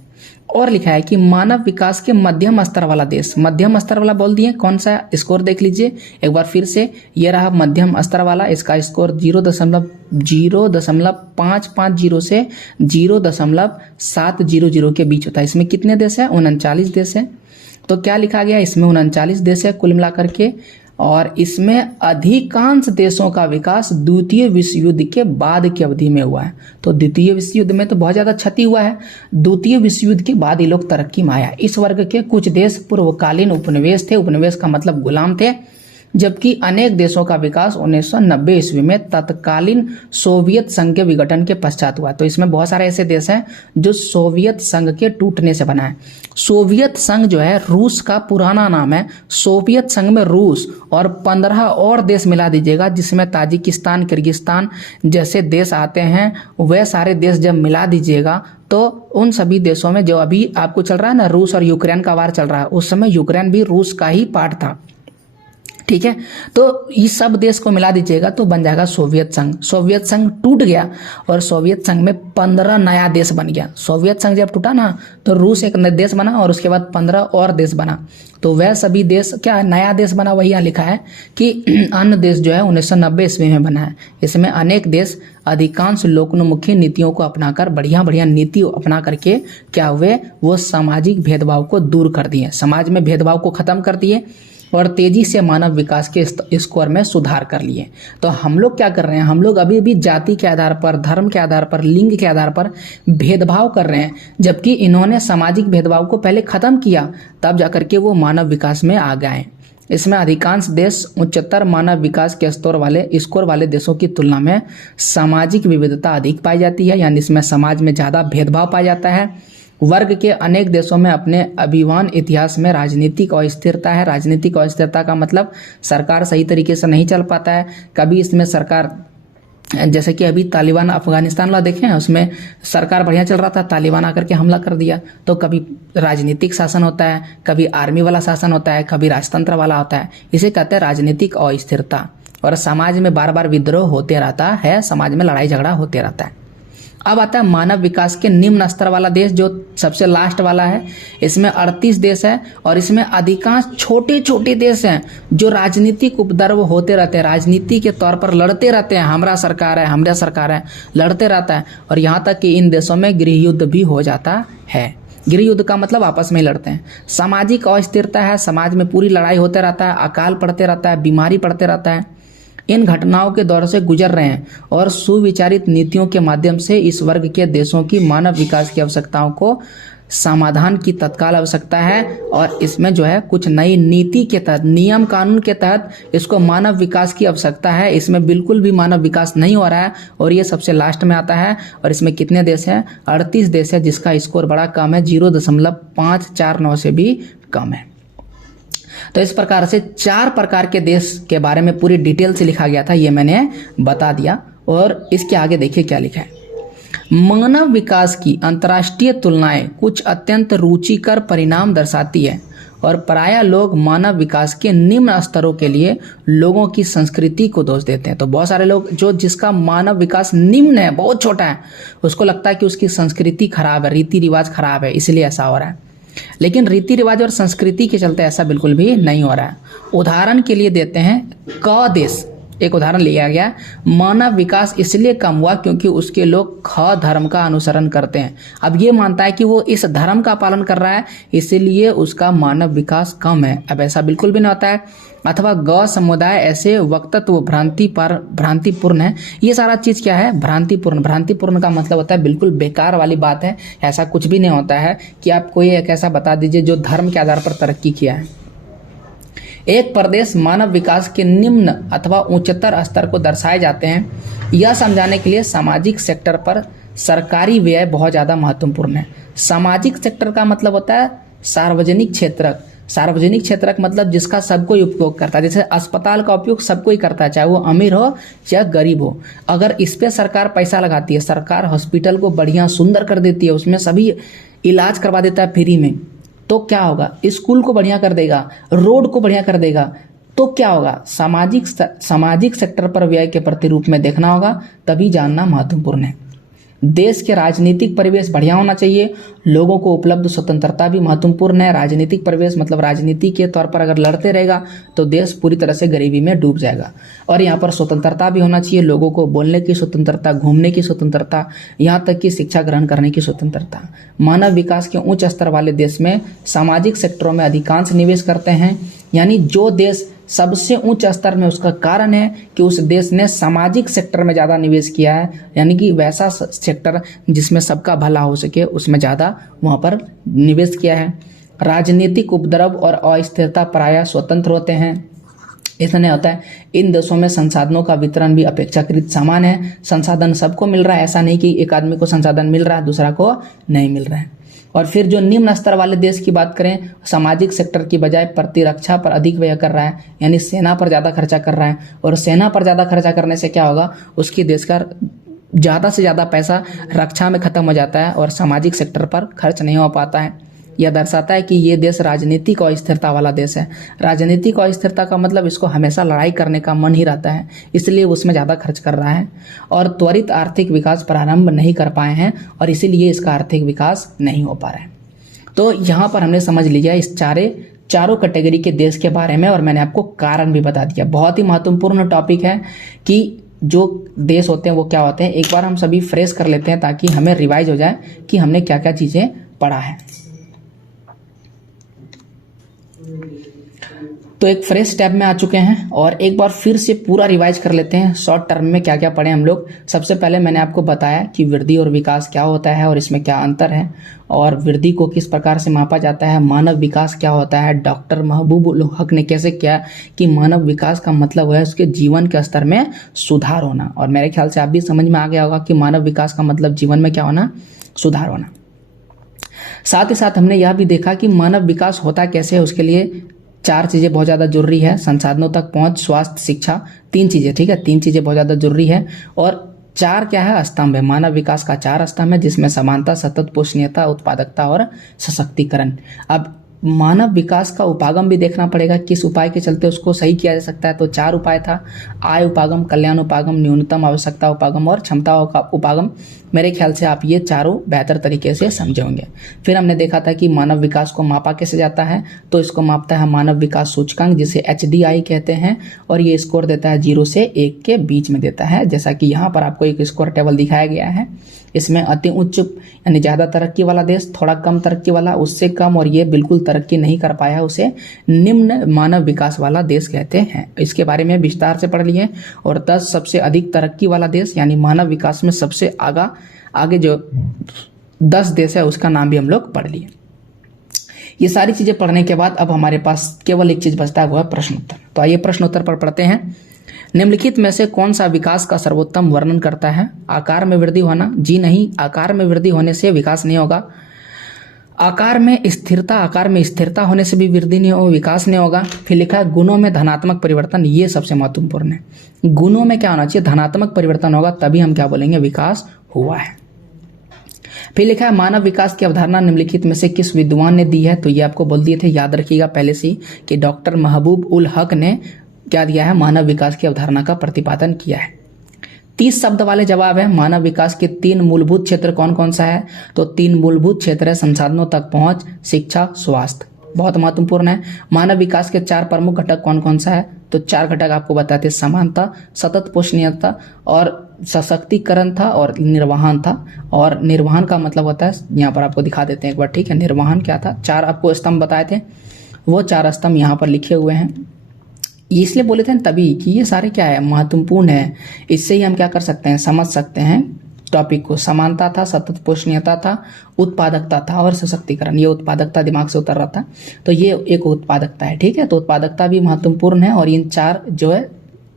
और लिखा है कि मानव विकास के मध्यम स्तर वाला देश, मध्यम स्तर वाला बोल दिए, कौन सा स्कोर देख लीजिए एक बार फिर से, ये रहा मध्यम स्तर वाला। इसका स्कोर 0.550 से 0.700 के बीच होता है। इसमें कितने देश है? 39 देश है। तो क्या लिखा गया इसमें? 39 देश है कुल मिलाकर के, और इसमें अधिकांश देशों का विकास द्वितीय विश्व युद्ध के बाद की अवधि में हुआ है। तो द्वितीय विश्व युद्ध में तो बहुत ज्यादा क्षति हुआ है, द्वितीय विश्व युद्ध के बाद ये लोग तरक्की में आया। इस वर्ग के कुछ देश पूर्वकालीन उपनिवेश थे, उपनिवेश का मतलब गुलाम थे, जबकि अनेक देशों का विकास 1990 ईस्वी में तत्कालीन सोवियत संघ के विघटन के पश्चात हुआ। तो इसमें बहुत सारे ऐसे देश हैं जो सोवियत संघ के टूटने से बना है। सोवियत संघ जो है रूस का पुराना नाम है। सोवियत संघ में रूस और 15 और देश मिला दीजिएगा, जिसमें ताजिकिस्तान, किर्गिस्तान जैसे देश आते हैं। वह सारे देश जब मिला दीजिएगा तो उन सभी देशों में जो अभी आपको चल रहा है ना, रूस और यूक्रेन का वार चल रहा है, उस समय यूक्रेन भी रूस का ही पार्ट था, ठीक है। तो इस सब देश को मिला दीजिएगा तो बन जाएगा सोवियत संघ। सोवियत संघ टूट गया और सोवियत संघ में 15 नया देश बन गया। सोवियत संघ जब टूटा ना तो रूस एक नया देश बना और उसके बाद 15 और देश बना। तो वह सभी देश क्या नया देश बना, वही यहाँ लिखा है कि अन्य देश जो है 1990 ईस्वी में बना है। इसमें अनेक देश अधिकांश लोकोन्मुखी नीतियों को अपनाकर, बढ़िया बढ़िया नीति अपना करके क्या हुए, वो सामाजिक भेदभाव को दूर कर दिए, समाज में भेदभाव को खत्म कर दिए और तेजी से मानव विकास के स्कोर में सुधार कर लिए। तो हम लोग क्या कर रहे हैं, हम लोग अभी भी जाति के आधार पर, धर्म के आधार पर, लिंग के आधार पर भेदभाव कर रहे हैं, जबकि इन्होंने सामाजिक भेदभाव को पहले खत्म किया, तब जाकर के वो मानव विकास में आ गए। इसमें अधिकांश देश उच्चतर मानव विकास के स्कोर वाले देशों की तुलना में सामाजिक विविधता अधिक पाई जाती है, यानी इसमें समाज में ज़्यादा भेदभाव पाया जाता है। वर्ग के अनेक देशों में अपने अभिमान इतिहास में राजनीतिक अस्थिरता है। राजनीतिक अस्थिरता का मतलब सरकार सही तरीके से नहीं चल पाता है। कभी इसमें सरकार, जैसे कि अभी तालिबान अफगानिस्तान वाला देखें, उसमें सरकार बढ़िया चल रहा था, तालिबान आकर के हमला कर दिया। तो कभी राजनीतिक शासन होता है, कभी आर्मी वाला शासन होता है, कभी राजतंत्र वाला होता है। इसे कहते हैं राजनीतिक अस्थिरता। और समाज में बार बार विद्रोह होते रहता है, समाज में लड़ाई झगड़ा होते रहता है। अब आता है मानव विकास के निम्न स्तर वाला देश, जो सबसे लास्ट वाला है। इसमें 38 देश है और इसमें अधिकांश छोटे छोटे देश हैं जो राजनीतिक उपद्रव होते रहते हैं, राजनीति के तौर पर लड़ते रहते हैं, हमारा सरकार है, लड़ते रहता है। और यहाँ तक कि इन देशों में गृह युद्ध भी हो जाता है। गृह युद्ध का मतलब आपस में लड़ते हैं। सामाजिक अस्थिरता है, समाज में पूरी लड़ाई होते रहता है, अकाल पड़ते रहता है, बीमारी पड़ते रहता है। इन घटनाओं के दौर से गुजर रहे हैं और सुविचारित नीतियों के माध्यम से इस वर्ग के देशों की मानव विकास की आवश्यकताओं को समाधान की तत्काल आवश्यकता है। और इसमें जो है कुछ नई नीति के तहत, नियम कानून के तहत इसको मानव विकास की आवश्यकता है। इसमें बिल्कुल भी मानव विकास नहीं हो रहा है और ये सबसे लास्ट में आता है। और इसमें कितने देश हैं? 38 देश है, जिसका स्कोर बड़ा कम है, 0.549 से भी कम है। तो इस प्रकार से 4 प्रकार के देश के बारे में पूरी डिटेल से लिखा गया था, ये मैंने बता दिया। और इसके आगे देखिए क्या लिखा है। मानव विकास की अंतर्राष्ट्रीय तुलनाएं कुछ अत्यंत रुचिकर परिणाम दर्शाती है और प्रायः लोग मानव विकास के निम्न स्तरों के लिए लोगों की संस्कृति को दोष देते हैं। तो बहुत सारे लोग जिसका मानव विकास निम्न है, बहुत छोटा है, उसको लगता है कि उसकी संस्कृति खराब है, रीति रिवाज खराब है, इसलिए ऐसा हो रहा है। लेकिन रीति रिवाज और संस्कृति के चलते ऐसा बिल्कुल भी नहीं हो रहा है। उदाहरण के लिए देते हैं, क देश एक उदाहरण लिया गया। मानव विकास इसलिए कम हुआ क्योंकि उसके लोग ख धर्म का अनुसरण करते हैं। अब ये मानता है कि वो इस धर्म का पालन कर रहा है, इसलिए उसका मानव विकास कम है। अब ऐसा बिल्कुल भी नहीं होता है। अथवा ग समुदाय ऐसे वक्तत्व भ्रांतिपूर्ण है। ये सारा चीज क्या है? भ्रांतिपूर्ण। भ्रांतिपूर्ण का मतलब होता है बिल्कुल बेकार वाली बात है। ऐसा कुछ भी नहीं होता है कि आप कोई एक ऐसा बता दीजिए जो धर्म के आधार पर तरक्की किया है। एक प्रदेश मानव विकास के निम्न अथवा उच्चतर स्तर को दर्शाए जाते हैं। यह समझाने के लिए सामाजिक सेक्टर पर सरकारी व्यय बहुत ज़्यादा महत्वपूर्ण है। सामाजिक सेक्टर का मतलब होता है सार्वजनिक क्षेत्रक। सार्वजनिक क्षेत्रक मतलब जिसका सब कोई उपयोग करता है। जैसे अस्पताल का उपयोग सब कोई करता है, चाहे वो अमीर हो या गरीब हो। अगर इस पे सरकार पैसा लगाती है, सरकार हॉस्पिटल को बढ़िया सुंदर कर देती है, उसमें सभी इलाज करवा देता है फ्री में, तो क्या होगा? स्कूल को बढ़िया कर देगा, रोड को बढ़िया कर देगा, तो क्या होगा? सामाजिक सेक्टर पर व्यय के प्रतिरूप में देखना होगा, तभी जानना महत्वपूर्ण है। देश के राजनीतिक परिवेश बढ़िया होना चाहिए। लोगों को उपलब्ध स्वतंत्रता भी महत्वपूर्ण है। राजनीतिक परिवेश मतलब राजनीति के तौर पर अगर लड़ते रहेगा तो देश पूरी तरह से गरीबी में डूब जाएगा। और यहाँ पर स्वतंत्रता भी होना चाहिए, लोगों को बोलने की स्वतंत्रता, घूमने की स्वतंत्रता, यहाँ तक कि शिक्षा ग्रहण करने की स्वतंत्रता। मानव विकास के उच्च स्तर वाले देश में सामाजिक सेक्टरों में अधिकांश निवेश करते हैं। यानी जो देश सबसे उच्च स्तर में, उसका कारण है कि उस देश ने सामाजिक सेक्टर में ज़्यादा निवेश किया है। यानी कि वैसा सेक्टर जिसमें सबका भला हो सके, उसमें ज़्यादा वहाँ पर निवेश किया है। राजनीतिक उपद्रव और अस्थिरता प्रायः स्वतंत्र होते हैं। ऐसा नहीं होता है। इन देशों में संसाधनों का वितरण भी अपेक्षाकृत समान है। संसाधन सबको मिल रहा है, ऐसा नहीं कि एक आदमी को संसाधन मिल रहा है दूसरा को नहीं मिल रहा है। और फिर जो निम्न स्तर वाले देश की बात करें, सामाजिक सेक्टर की बजाय प्रतिरक्षा पर अधिक व्यय कर रहा है, यानी सेना पर ज़्यादा खर्चा कर रहा है। और सेना पर ज़्यादा खर्चा करने से क्या होगा? उसकी देश का ज़्यादा से ज़्यादा पैसा रक्षा में खत्म हो जाता है और सामाजिक सेक्टर पर खर्च नहीं हो पाता है। यह दर्शाता है कि ये देश राजनीतिक अस्थिरता वाला देश है। राजनीतिक अस्थिरता का मतलब इसको हमेशा लड़ाई करने का मन ही रहता है, इसलिए उसमें ज़्यादा खर्च कर रहा है। और त्वरित आर्थिक विकास प्रारंभ नहीं कर पाए हैं और इसीलिए इसका आर्थिक विकास नहीं हो पा रहा है। तो यहाँ पर हमने समझ लिया इस चारों कैटेगरी के देश के बारे में, और मैंने आपको कारण भी बता दिया। बहुत ही महत्वपूर्ण टॉपिक है कि जो देश होते हैं वो क्या होते हैं। एक बार हम सभी फ्रेश कर लेते हैं ताकि हमें रिवाइज हो जाए कि हमने क्या क्या चीज़ें पढ़ा है। तो एक फ्रेश टैब में आ चुके हैं और एक बार फिर से पूरा रिवाइज कर लेते हैं शॉर्ट टर्म में क्या क्या पढ़े हम लोग। सबसे पहले मैंने आपको बताया कि वृद्धि और विकास क्या होता है और इसमें क्या अंतर है, और वृद्धि को किस प्रकार से मापा जाता है। मानव विकास क्या होता है, डॉक्टर महबूब उल हक ने कैसे किया कि मानव विकास का मतलब है उसके जीवन के स्तर में सुधार होना। और मेरे ख्याल से आप भी समझ में आ गया होगा कि मानव विकास का मतलब जीवन में क्या होना, सुधार होना। साथ ही साथ हमने यह भी देखा कि मानव विकास होता कैसे है। उसके लिए 4 चीज़ें बहुत ज़्यादा जरूरी है: संसाधनों तक पहुंच, स्वास्थ्य, शिक्षा। 3 चीज़ें, ठीक है, 3 चीज़ें बहुत ज़्यादा जरूरी है। और 4 क्या है? स्तंभ है। मानव विकास का 4 स्तंभ है, जिसमें समानता, सतत पोषणीयता, उत्पादकता और सशक्तिकरण। अब मानव विकास का उपागम भी देखना पड़ेगा, किस उपाय के चलते उसको सही किया जा सकता है। तो 4 उपाय था: आय उपागम, कल्याण उपागम, न्यूनतम आवश्यकता उपागम और क्षमता उपागम। मेरे ख्याल से आप ये चारों बेहतर तरीके से समझे होंगे। फिर हमने देखा था कि मानव विकास को मापा कैसे जाता है। तो इसको मापता है मानव विकास सूचकांक, जिसे HDI कहते हैं, और ये स्कोर देता है 0 से 1 के बीच में देता है। जैसा कि यहाँ पर आपको एक स्कोर टेबल दिखाया गया है। इसमें अति उच्च यानी ज़्यादा तरक्की वाला देश, थोड़ा कम तरक्की वाला, उससे कम, और ये बिल्कुल तरक्की नहीं कर पाया, उसे निम्न मानव विकास वाला देश कहते हैं। इसके बारे में विस्तार से पढ़ लिए। और 10 सबसे अधिक तरक्की वाला देश यानी मानव विकास में सबसे आगे जो 10 देश है उसका नाम भी हम लोग पढ़ लिए। ये सारी चीज़ें पढ़ने के बाद अब हमारे पास केवल एक चीज़ बचता है, वो है प्रश्न उत्तर। तो आइए प्रश्न उत्तर पर पढ़ते हैं। निम्नलिखित में से कौन सा विकास का सर्वोत्तम वर्णन करता है? आकार में वृद्धि होना? जी नहीं, आकार में वृद्धि होने से विकास नहीं होगा। आकार में स्थिरता होने से भी वृद्धि नहीं होगी, विकास नहीं होगा। फिर लिखा है गुणों में धनात्मक परिवर्तन, ये सबसे महत्वपूर्ण है। गुणों में क्या होना चाहिए? धनात्मक परिवर्तन होगा, तभी हम क्या बोलेंगे, विकास हुआ है। फिर लिखा है मानव विकास की अवधारणा निम्नलिखित में से किस विद्वान ने दी है? तो ये आपको बोल दिए थे, याद रखिएगा पहले से ही कि डॉक्टर महबूब उल हक ने क्या दिया है, मानव विकास की अवधारणा का प्रतिपादन किया है। 30 शब्द वाले जवाब है। मानव विकास के 3 मूलभूत क्षेत्र कौन कौन सा है? तो 3 मूलभूत क्षेत्र है: संसाधनों तक पहुंच, शिक्षा, स्वास्थ्य। बहुत महत्वपूर्ण है। मानव विकास के 4 प्रमुख घटक कौन कौन सा है? तो 4 घटक आपको बताते: समानता, सतत पोषणीयता और सशक्तिकरण था, और निर्वहन था। और निर्वहन का मतलब होता है, यहाँ पर आपको दिखा देते हैं एक बार, ठीक है। निर्वहन क्या था? 4 आपको स्तंभ बताए थे, वो 4 स्तंभ यहाँ पर लिखे हुए हैं। इसलिए बोले थे तभी कि ये सारे क्या है, महत्वपूर्ण है। इससे ही हम क्या कर सकते हैं, समझ सकते हैं टॉपिक को। समानता था, सतत पोषणीयता था, उत्पादकता था और सशक्तिकरण। ये उत्पादकता दिमाग से उतर रहा था, तो ये एक उत्पादकता है, ठीक है। तो उत्पादकता भी महत्वपूर्ण है और इन चार जो है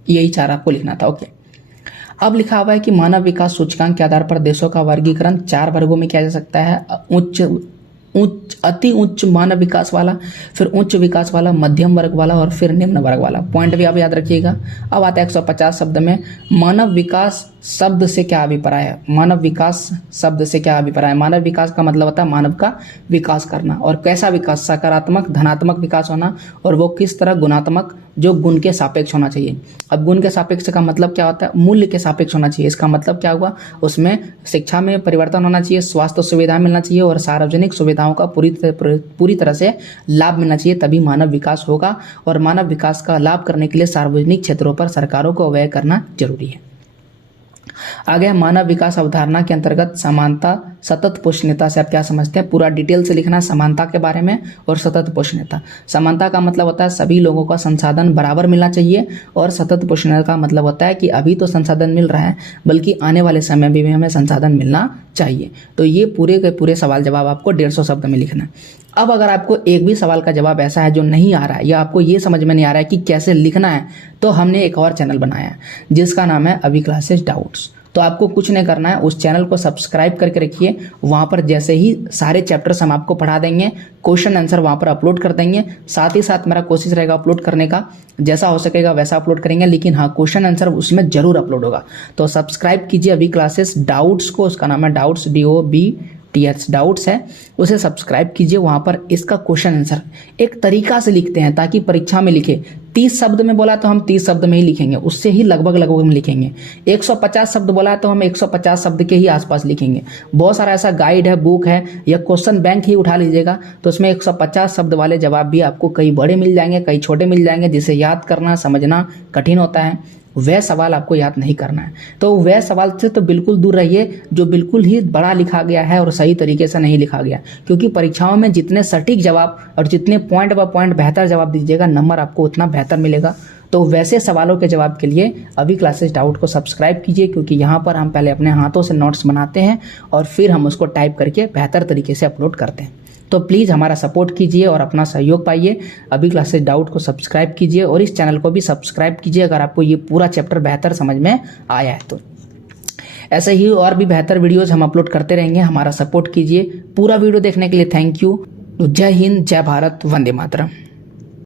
यही चार आपको लिखना था, ओके। अब लिखा हुआ है कि मानव विकास सूचकांक के आधार पर देशों का वर्गीकरण 4 वर्गों में किया जा सकता है। अति उच्च मानव विकास वाला, फिर उच्च विकास वाला, मध्यम वर्ग वाला और फिर निम्न वर्ग वाला। पॉइंट भी आप याद रखिएगा। अब आता है 150 शब्द में। मानव विकास शब्द से क्या अभिप्राय है? मानव विकास शब्द से क्या अभिप्राय है? मानव विकास का मतलब होता है मानव का विकास करना। और कैसा विकास? सकारात्मक, धनात्मक विकास होना, और वो किस तरह? गुणात्मक, जो गुण के सापेक्ष होना चाहिए। अब गुण के सापेक्ष का मतलब क्या होता है? मूल्य के सापेक्ष होना चाहिए। इसका मतलब क्या हुआ? उसमें शिक्षा में परिवर्तन होना चाहिए, स्वास्थ्य सुविधा मिलना चाहिए और सार्वजनिक सुविधाओं का पूरी तरह से लाभ मिलना चाहिए, तभी मानव विकास होगा। और मानव विकास का लाभ करने के लिए सार्वजनिक क्षेत्रों पर सरकारों को व्यय करना जरूरी है। आगे मानव विकास अवधारणा के अंतर्गत समानता, सतत पोषणीयता से आप क्या समझते हैं? पूरा डिटेल से लिखना समानता के बारे में और सतत पोषणीयता। समानता का मतलब होता है सभी लोगों का संसाधन बराबर मिलना चाहिए, और सतत पोषणीयता का मतलब होता है कि अभी तो संसाधन मिल रहा है, बल्कि आने वाले समय में भी हमें संसाधन मिलना चाहिए। तो ये पूरे के पूरे सवाल जवाब आपको 150 शब्द में लिखना है। अब अगर आपको एक भी सवाल का जवाब ऐसा है जो नहीं आ रहा है, या आपको ये समझ में नहीं आ रहा है कि कैसे लिखना है, तो हमने एक और चैनल बनाया है जिसका नाम है अभी क्लासेस डाउट्स। तो आपको कुछ नहीं करना है, उस चैनल को सब्सक्राइब करके रखिए। वहाँ पर जैसे ही सारे चैप्टर्स हम आपको पढ़ा देंगे, क्वेश्चन आंसर वहाँ पर अपलोड कर देंगे। साथ ही साथ मेरा कोशिश रहेगा अपलोड करने का, जैसा हो सकेगा वैसा अपलोड करेंगे, लेकिन हाँ क्वेश्चन आंसर उसमें जरूर अपलोड होगा। तो सब्सक्राइब कीजिए अभी क्लासेस डाउट्स को, उसका नाम है डाउट्स, DOBTS डाउट्स है, उसे सब्सक्राइब कीजिए। वहाँ पर इसका क्वेश्चन आंसर एक तरीका से लिखते हैं ताकि परीक्षा में लिखे। 30 शब्द में बोला तो हम 30 शब्द में ही लिखेंगे, उससे ही लगभग में लिखेंगे। 150 शब्द बोला तो हम 150 शब्द के ही आसपास लिखेंगे। बहुत सारा ऐसा गाइड है, बुक है, या क्वेश्चन बैंक ही उठा लीजिएगा, तो उसमें 150 शब्द वाले जवाब भी आपको कई बड़े मिल जाएंगे, कई छोटे मिल जाएंगे, जिसे याद करना समझना कठिन होता है। वह सवाल आपको याद नहीं करना है। तो वह सवाल से तो बिल्कुल दूर रहिए जो बिल्कुल ही बड़ा लिखा गया है और सही तरीके से नहीं लिखा गया, क्योंकि परीक्षाओं में जितने सटीक जवाब और जितने पॉइंट व पॉइंट बेहतर जवाब दीजिएगा, नंबर आपको उतना बेहतर मिलेगा। तो वैसे सवालों के जवाब के लिए अभी क्लासेस डाउट को सब्सक्राइब कीजिए, क्योंकि यहाँ पर हम पहले अपने हाथों से नोट्स बनाते हैं और फिर हम उसको टाइप करके बेहतर तरीके से अपलोड करते हैं। तो प्लीज़ हमारा सपोर्ट कीजिए और अपना सहयोग पाइए। अभी क्लासेस डाउट को सब्सक्राइब कीजिए और इस चैनल को भी सब्सक्राइब कीजिए अगर आपको ये पूरा चैप्टर बेहतर समझ में आया है तो। ऐसे ही और भी बेहतर वीडियोज़ हम अपलोड करते रहेंगे, हमारा सपोर्ट कीजिए। पूरा वीडियो देखने के लिए थैंक यू। जय हिंद, जय भारत, वंदे मातरम।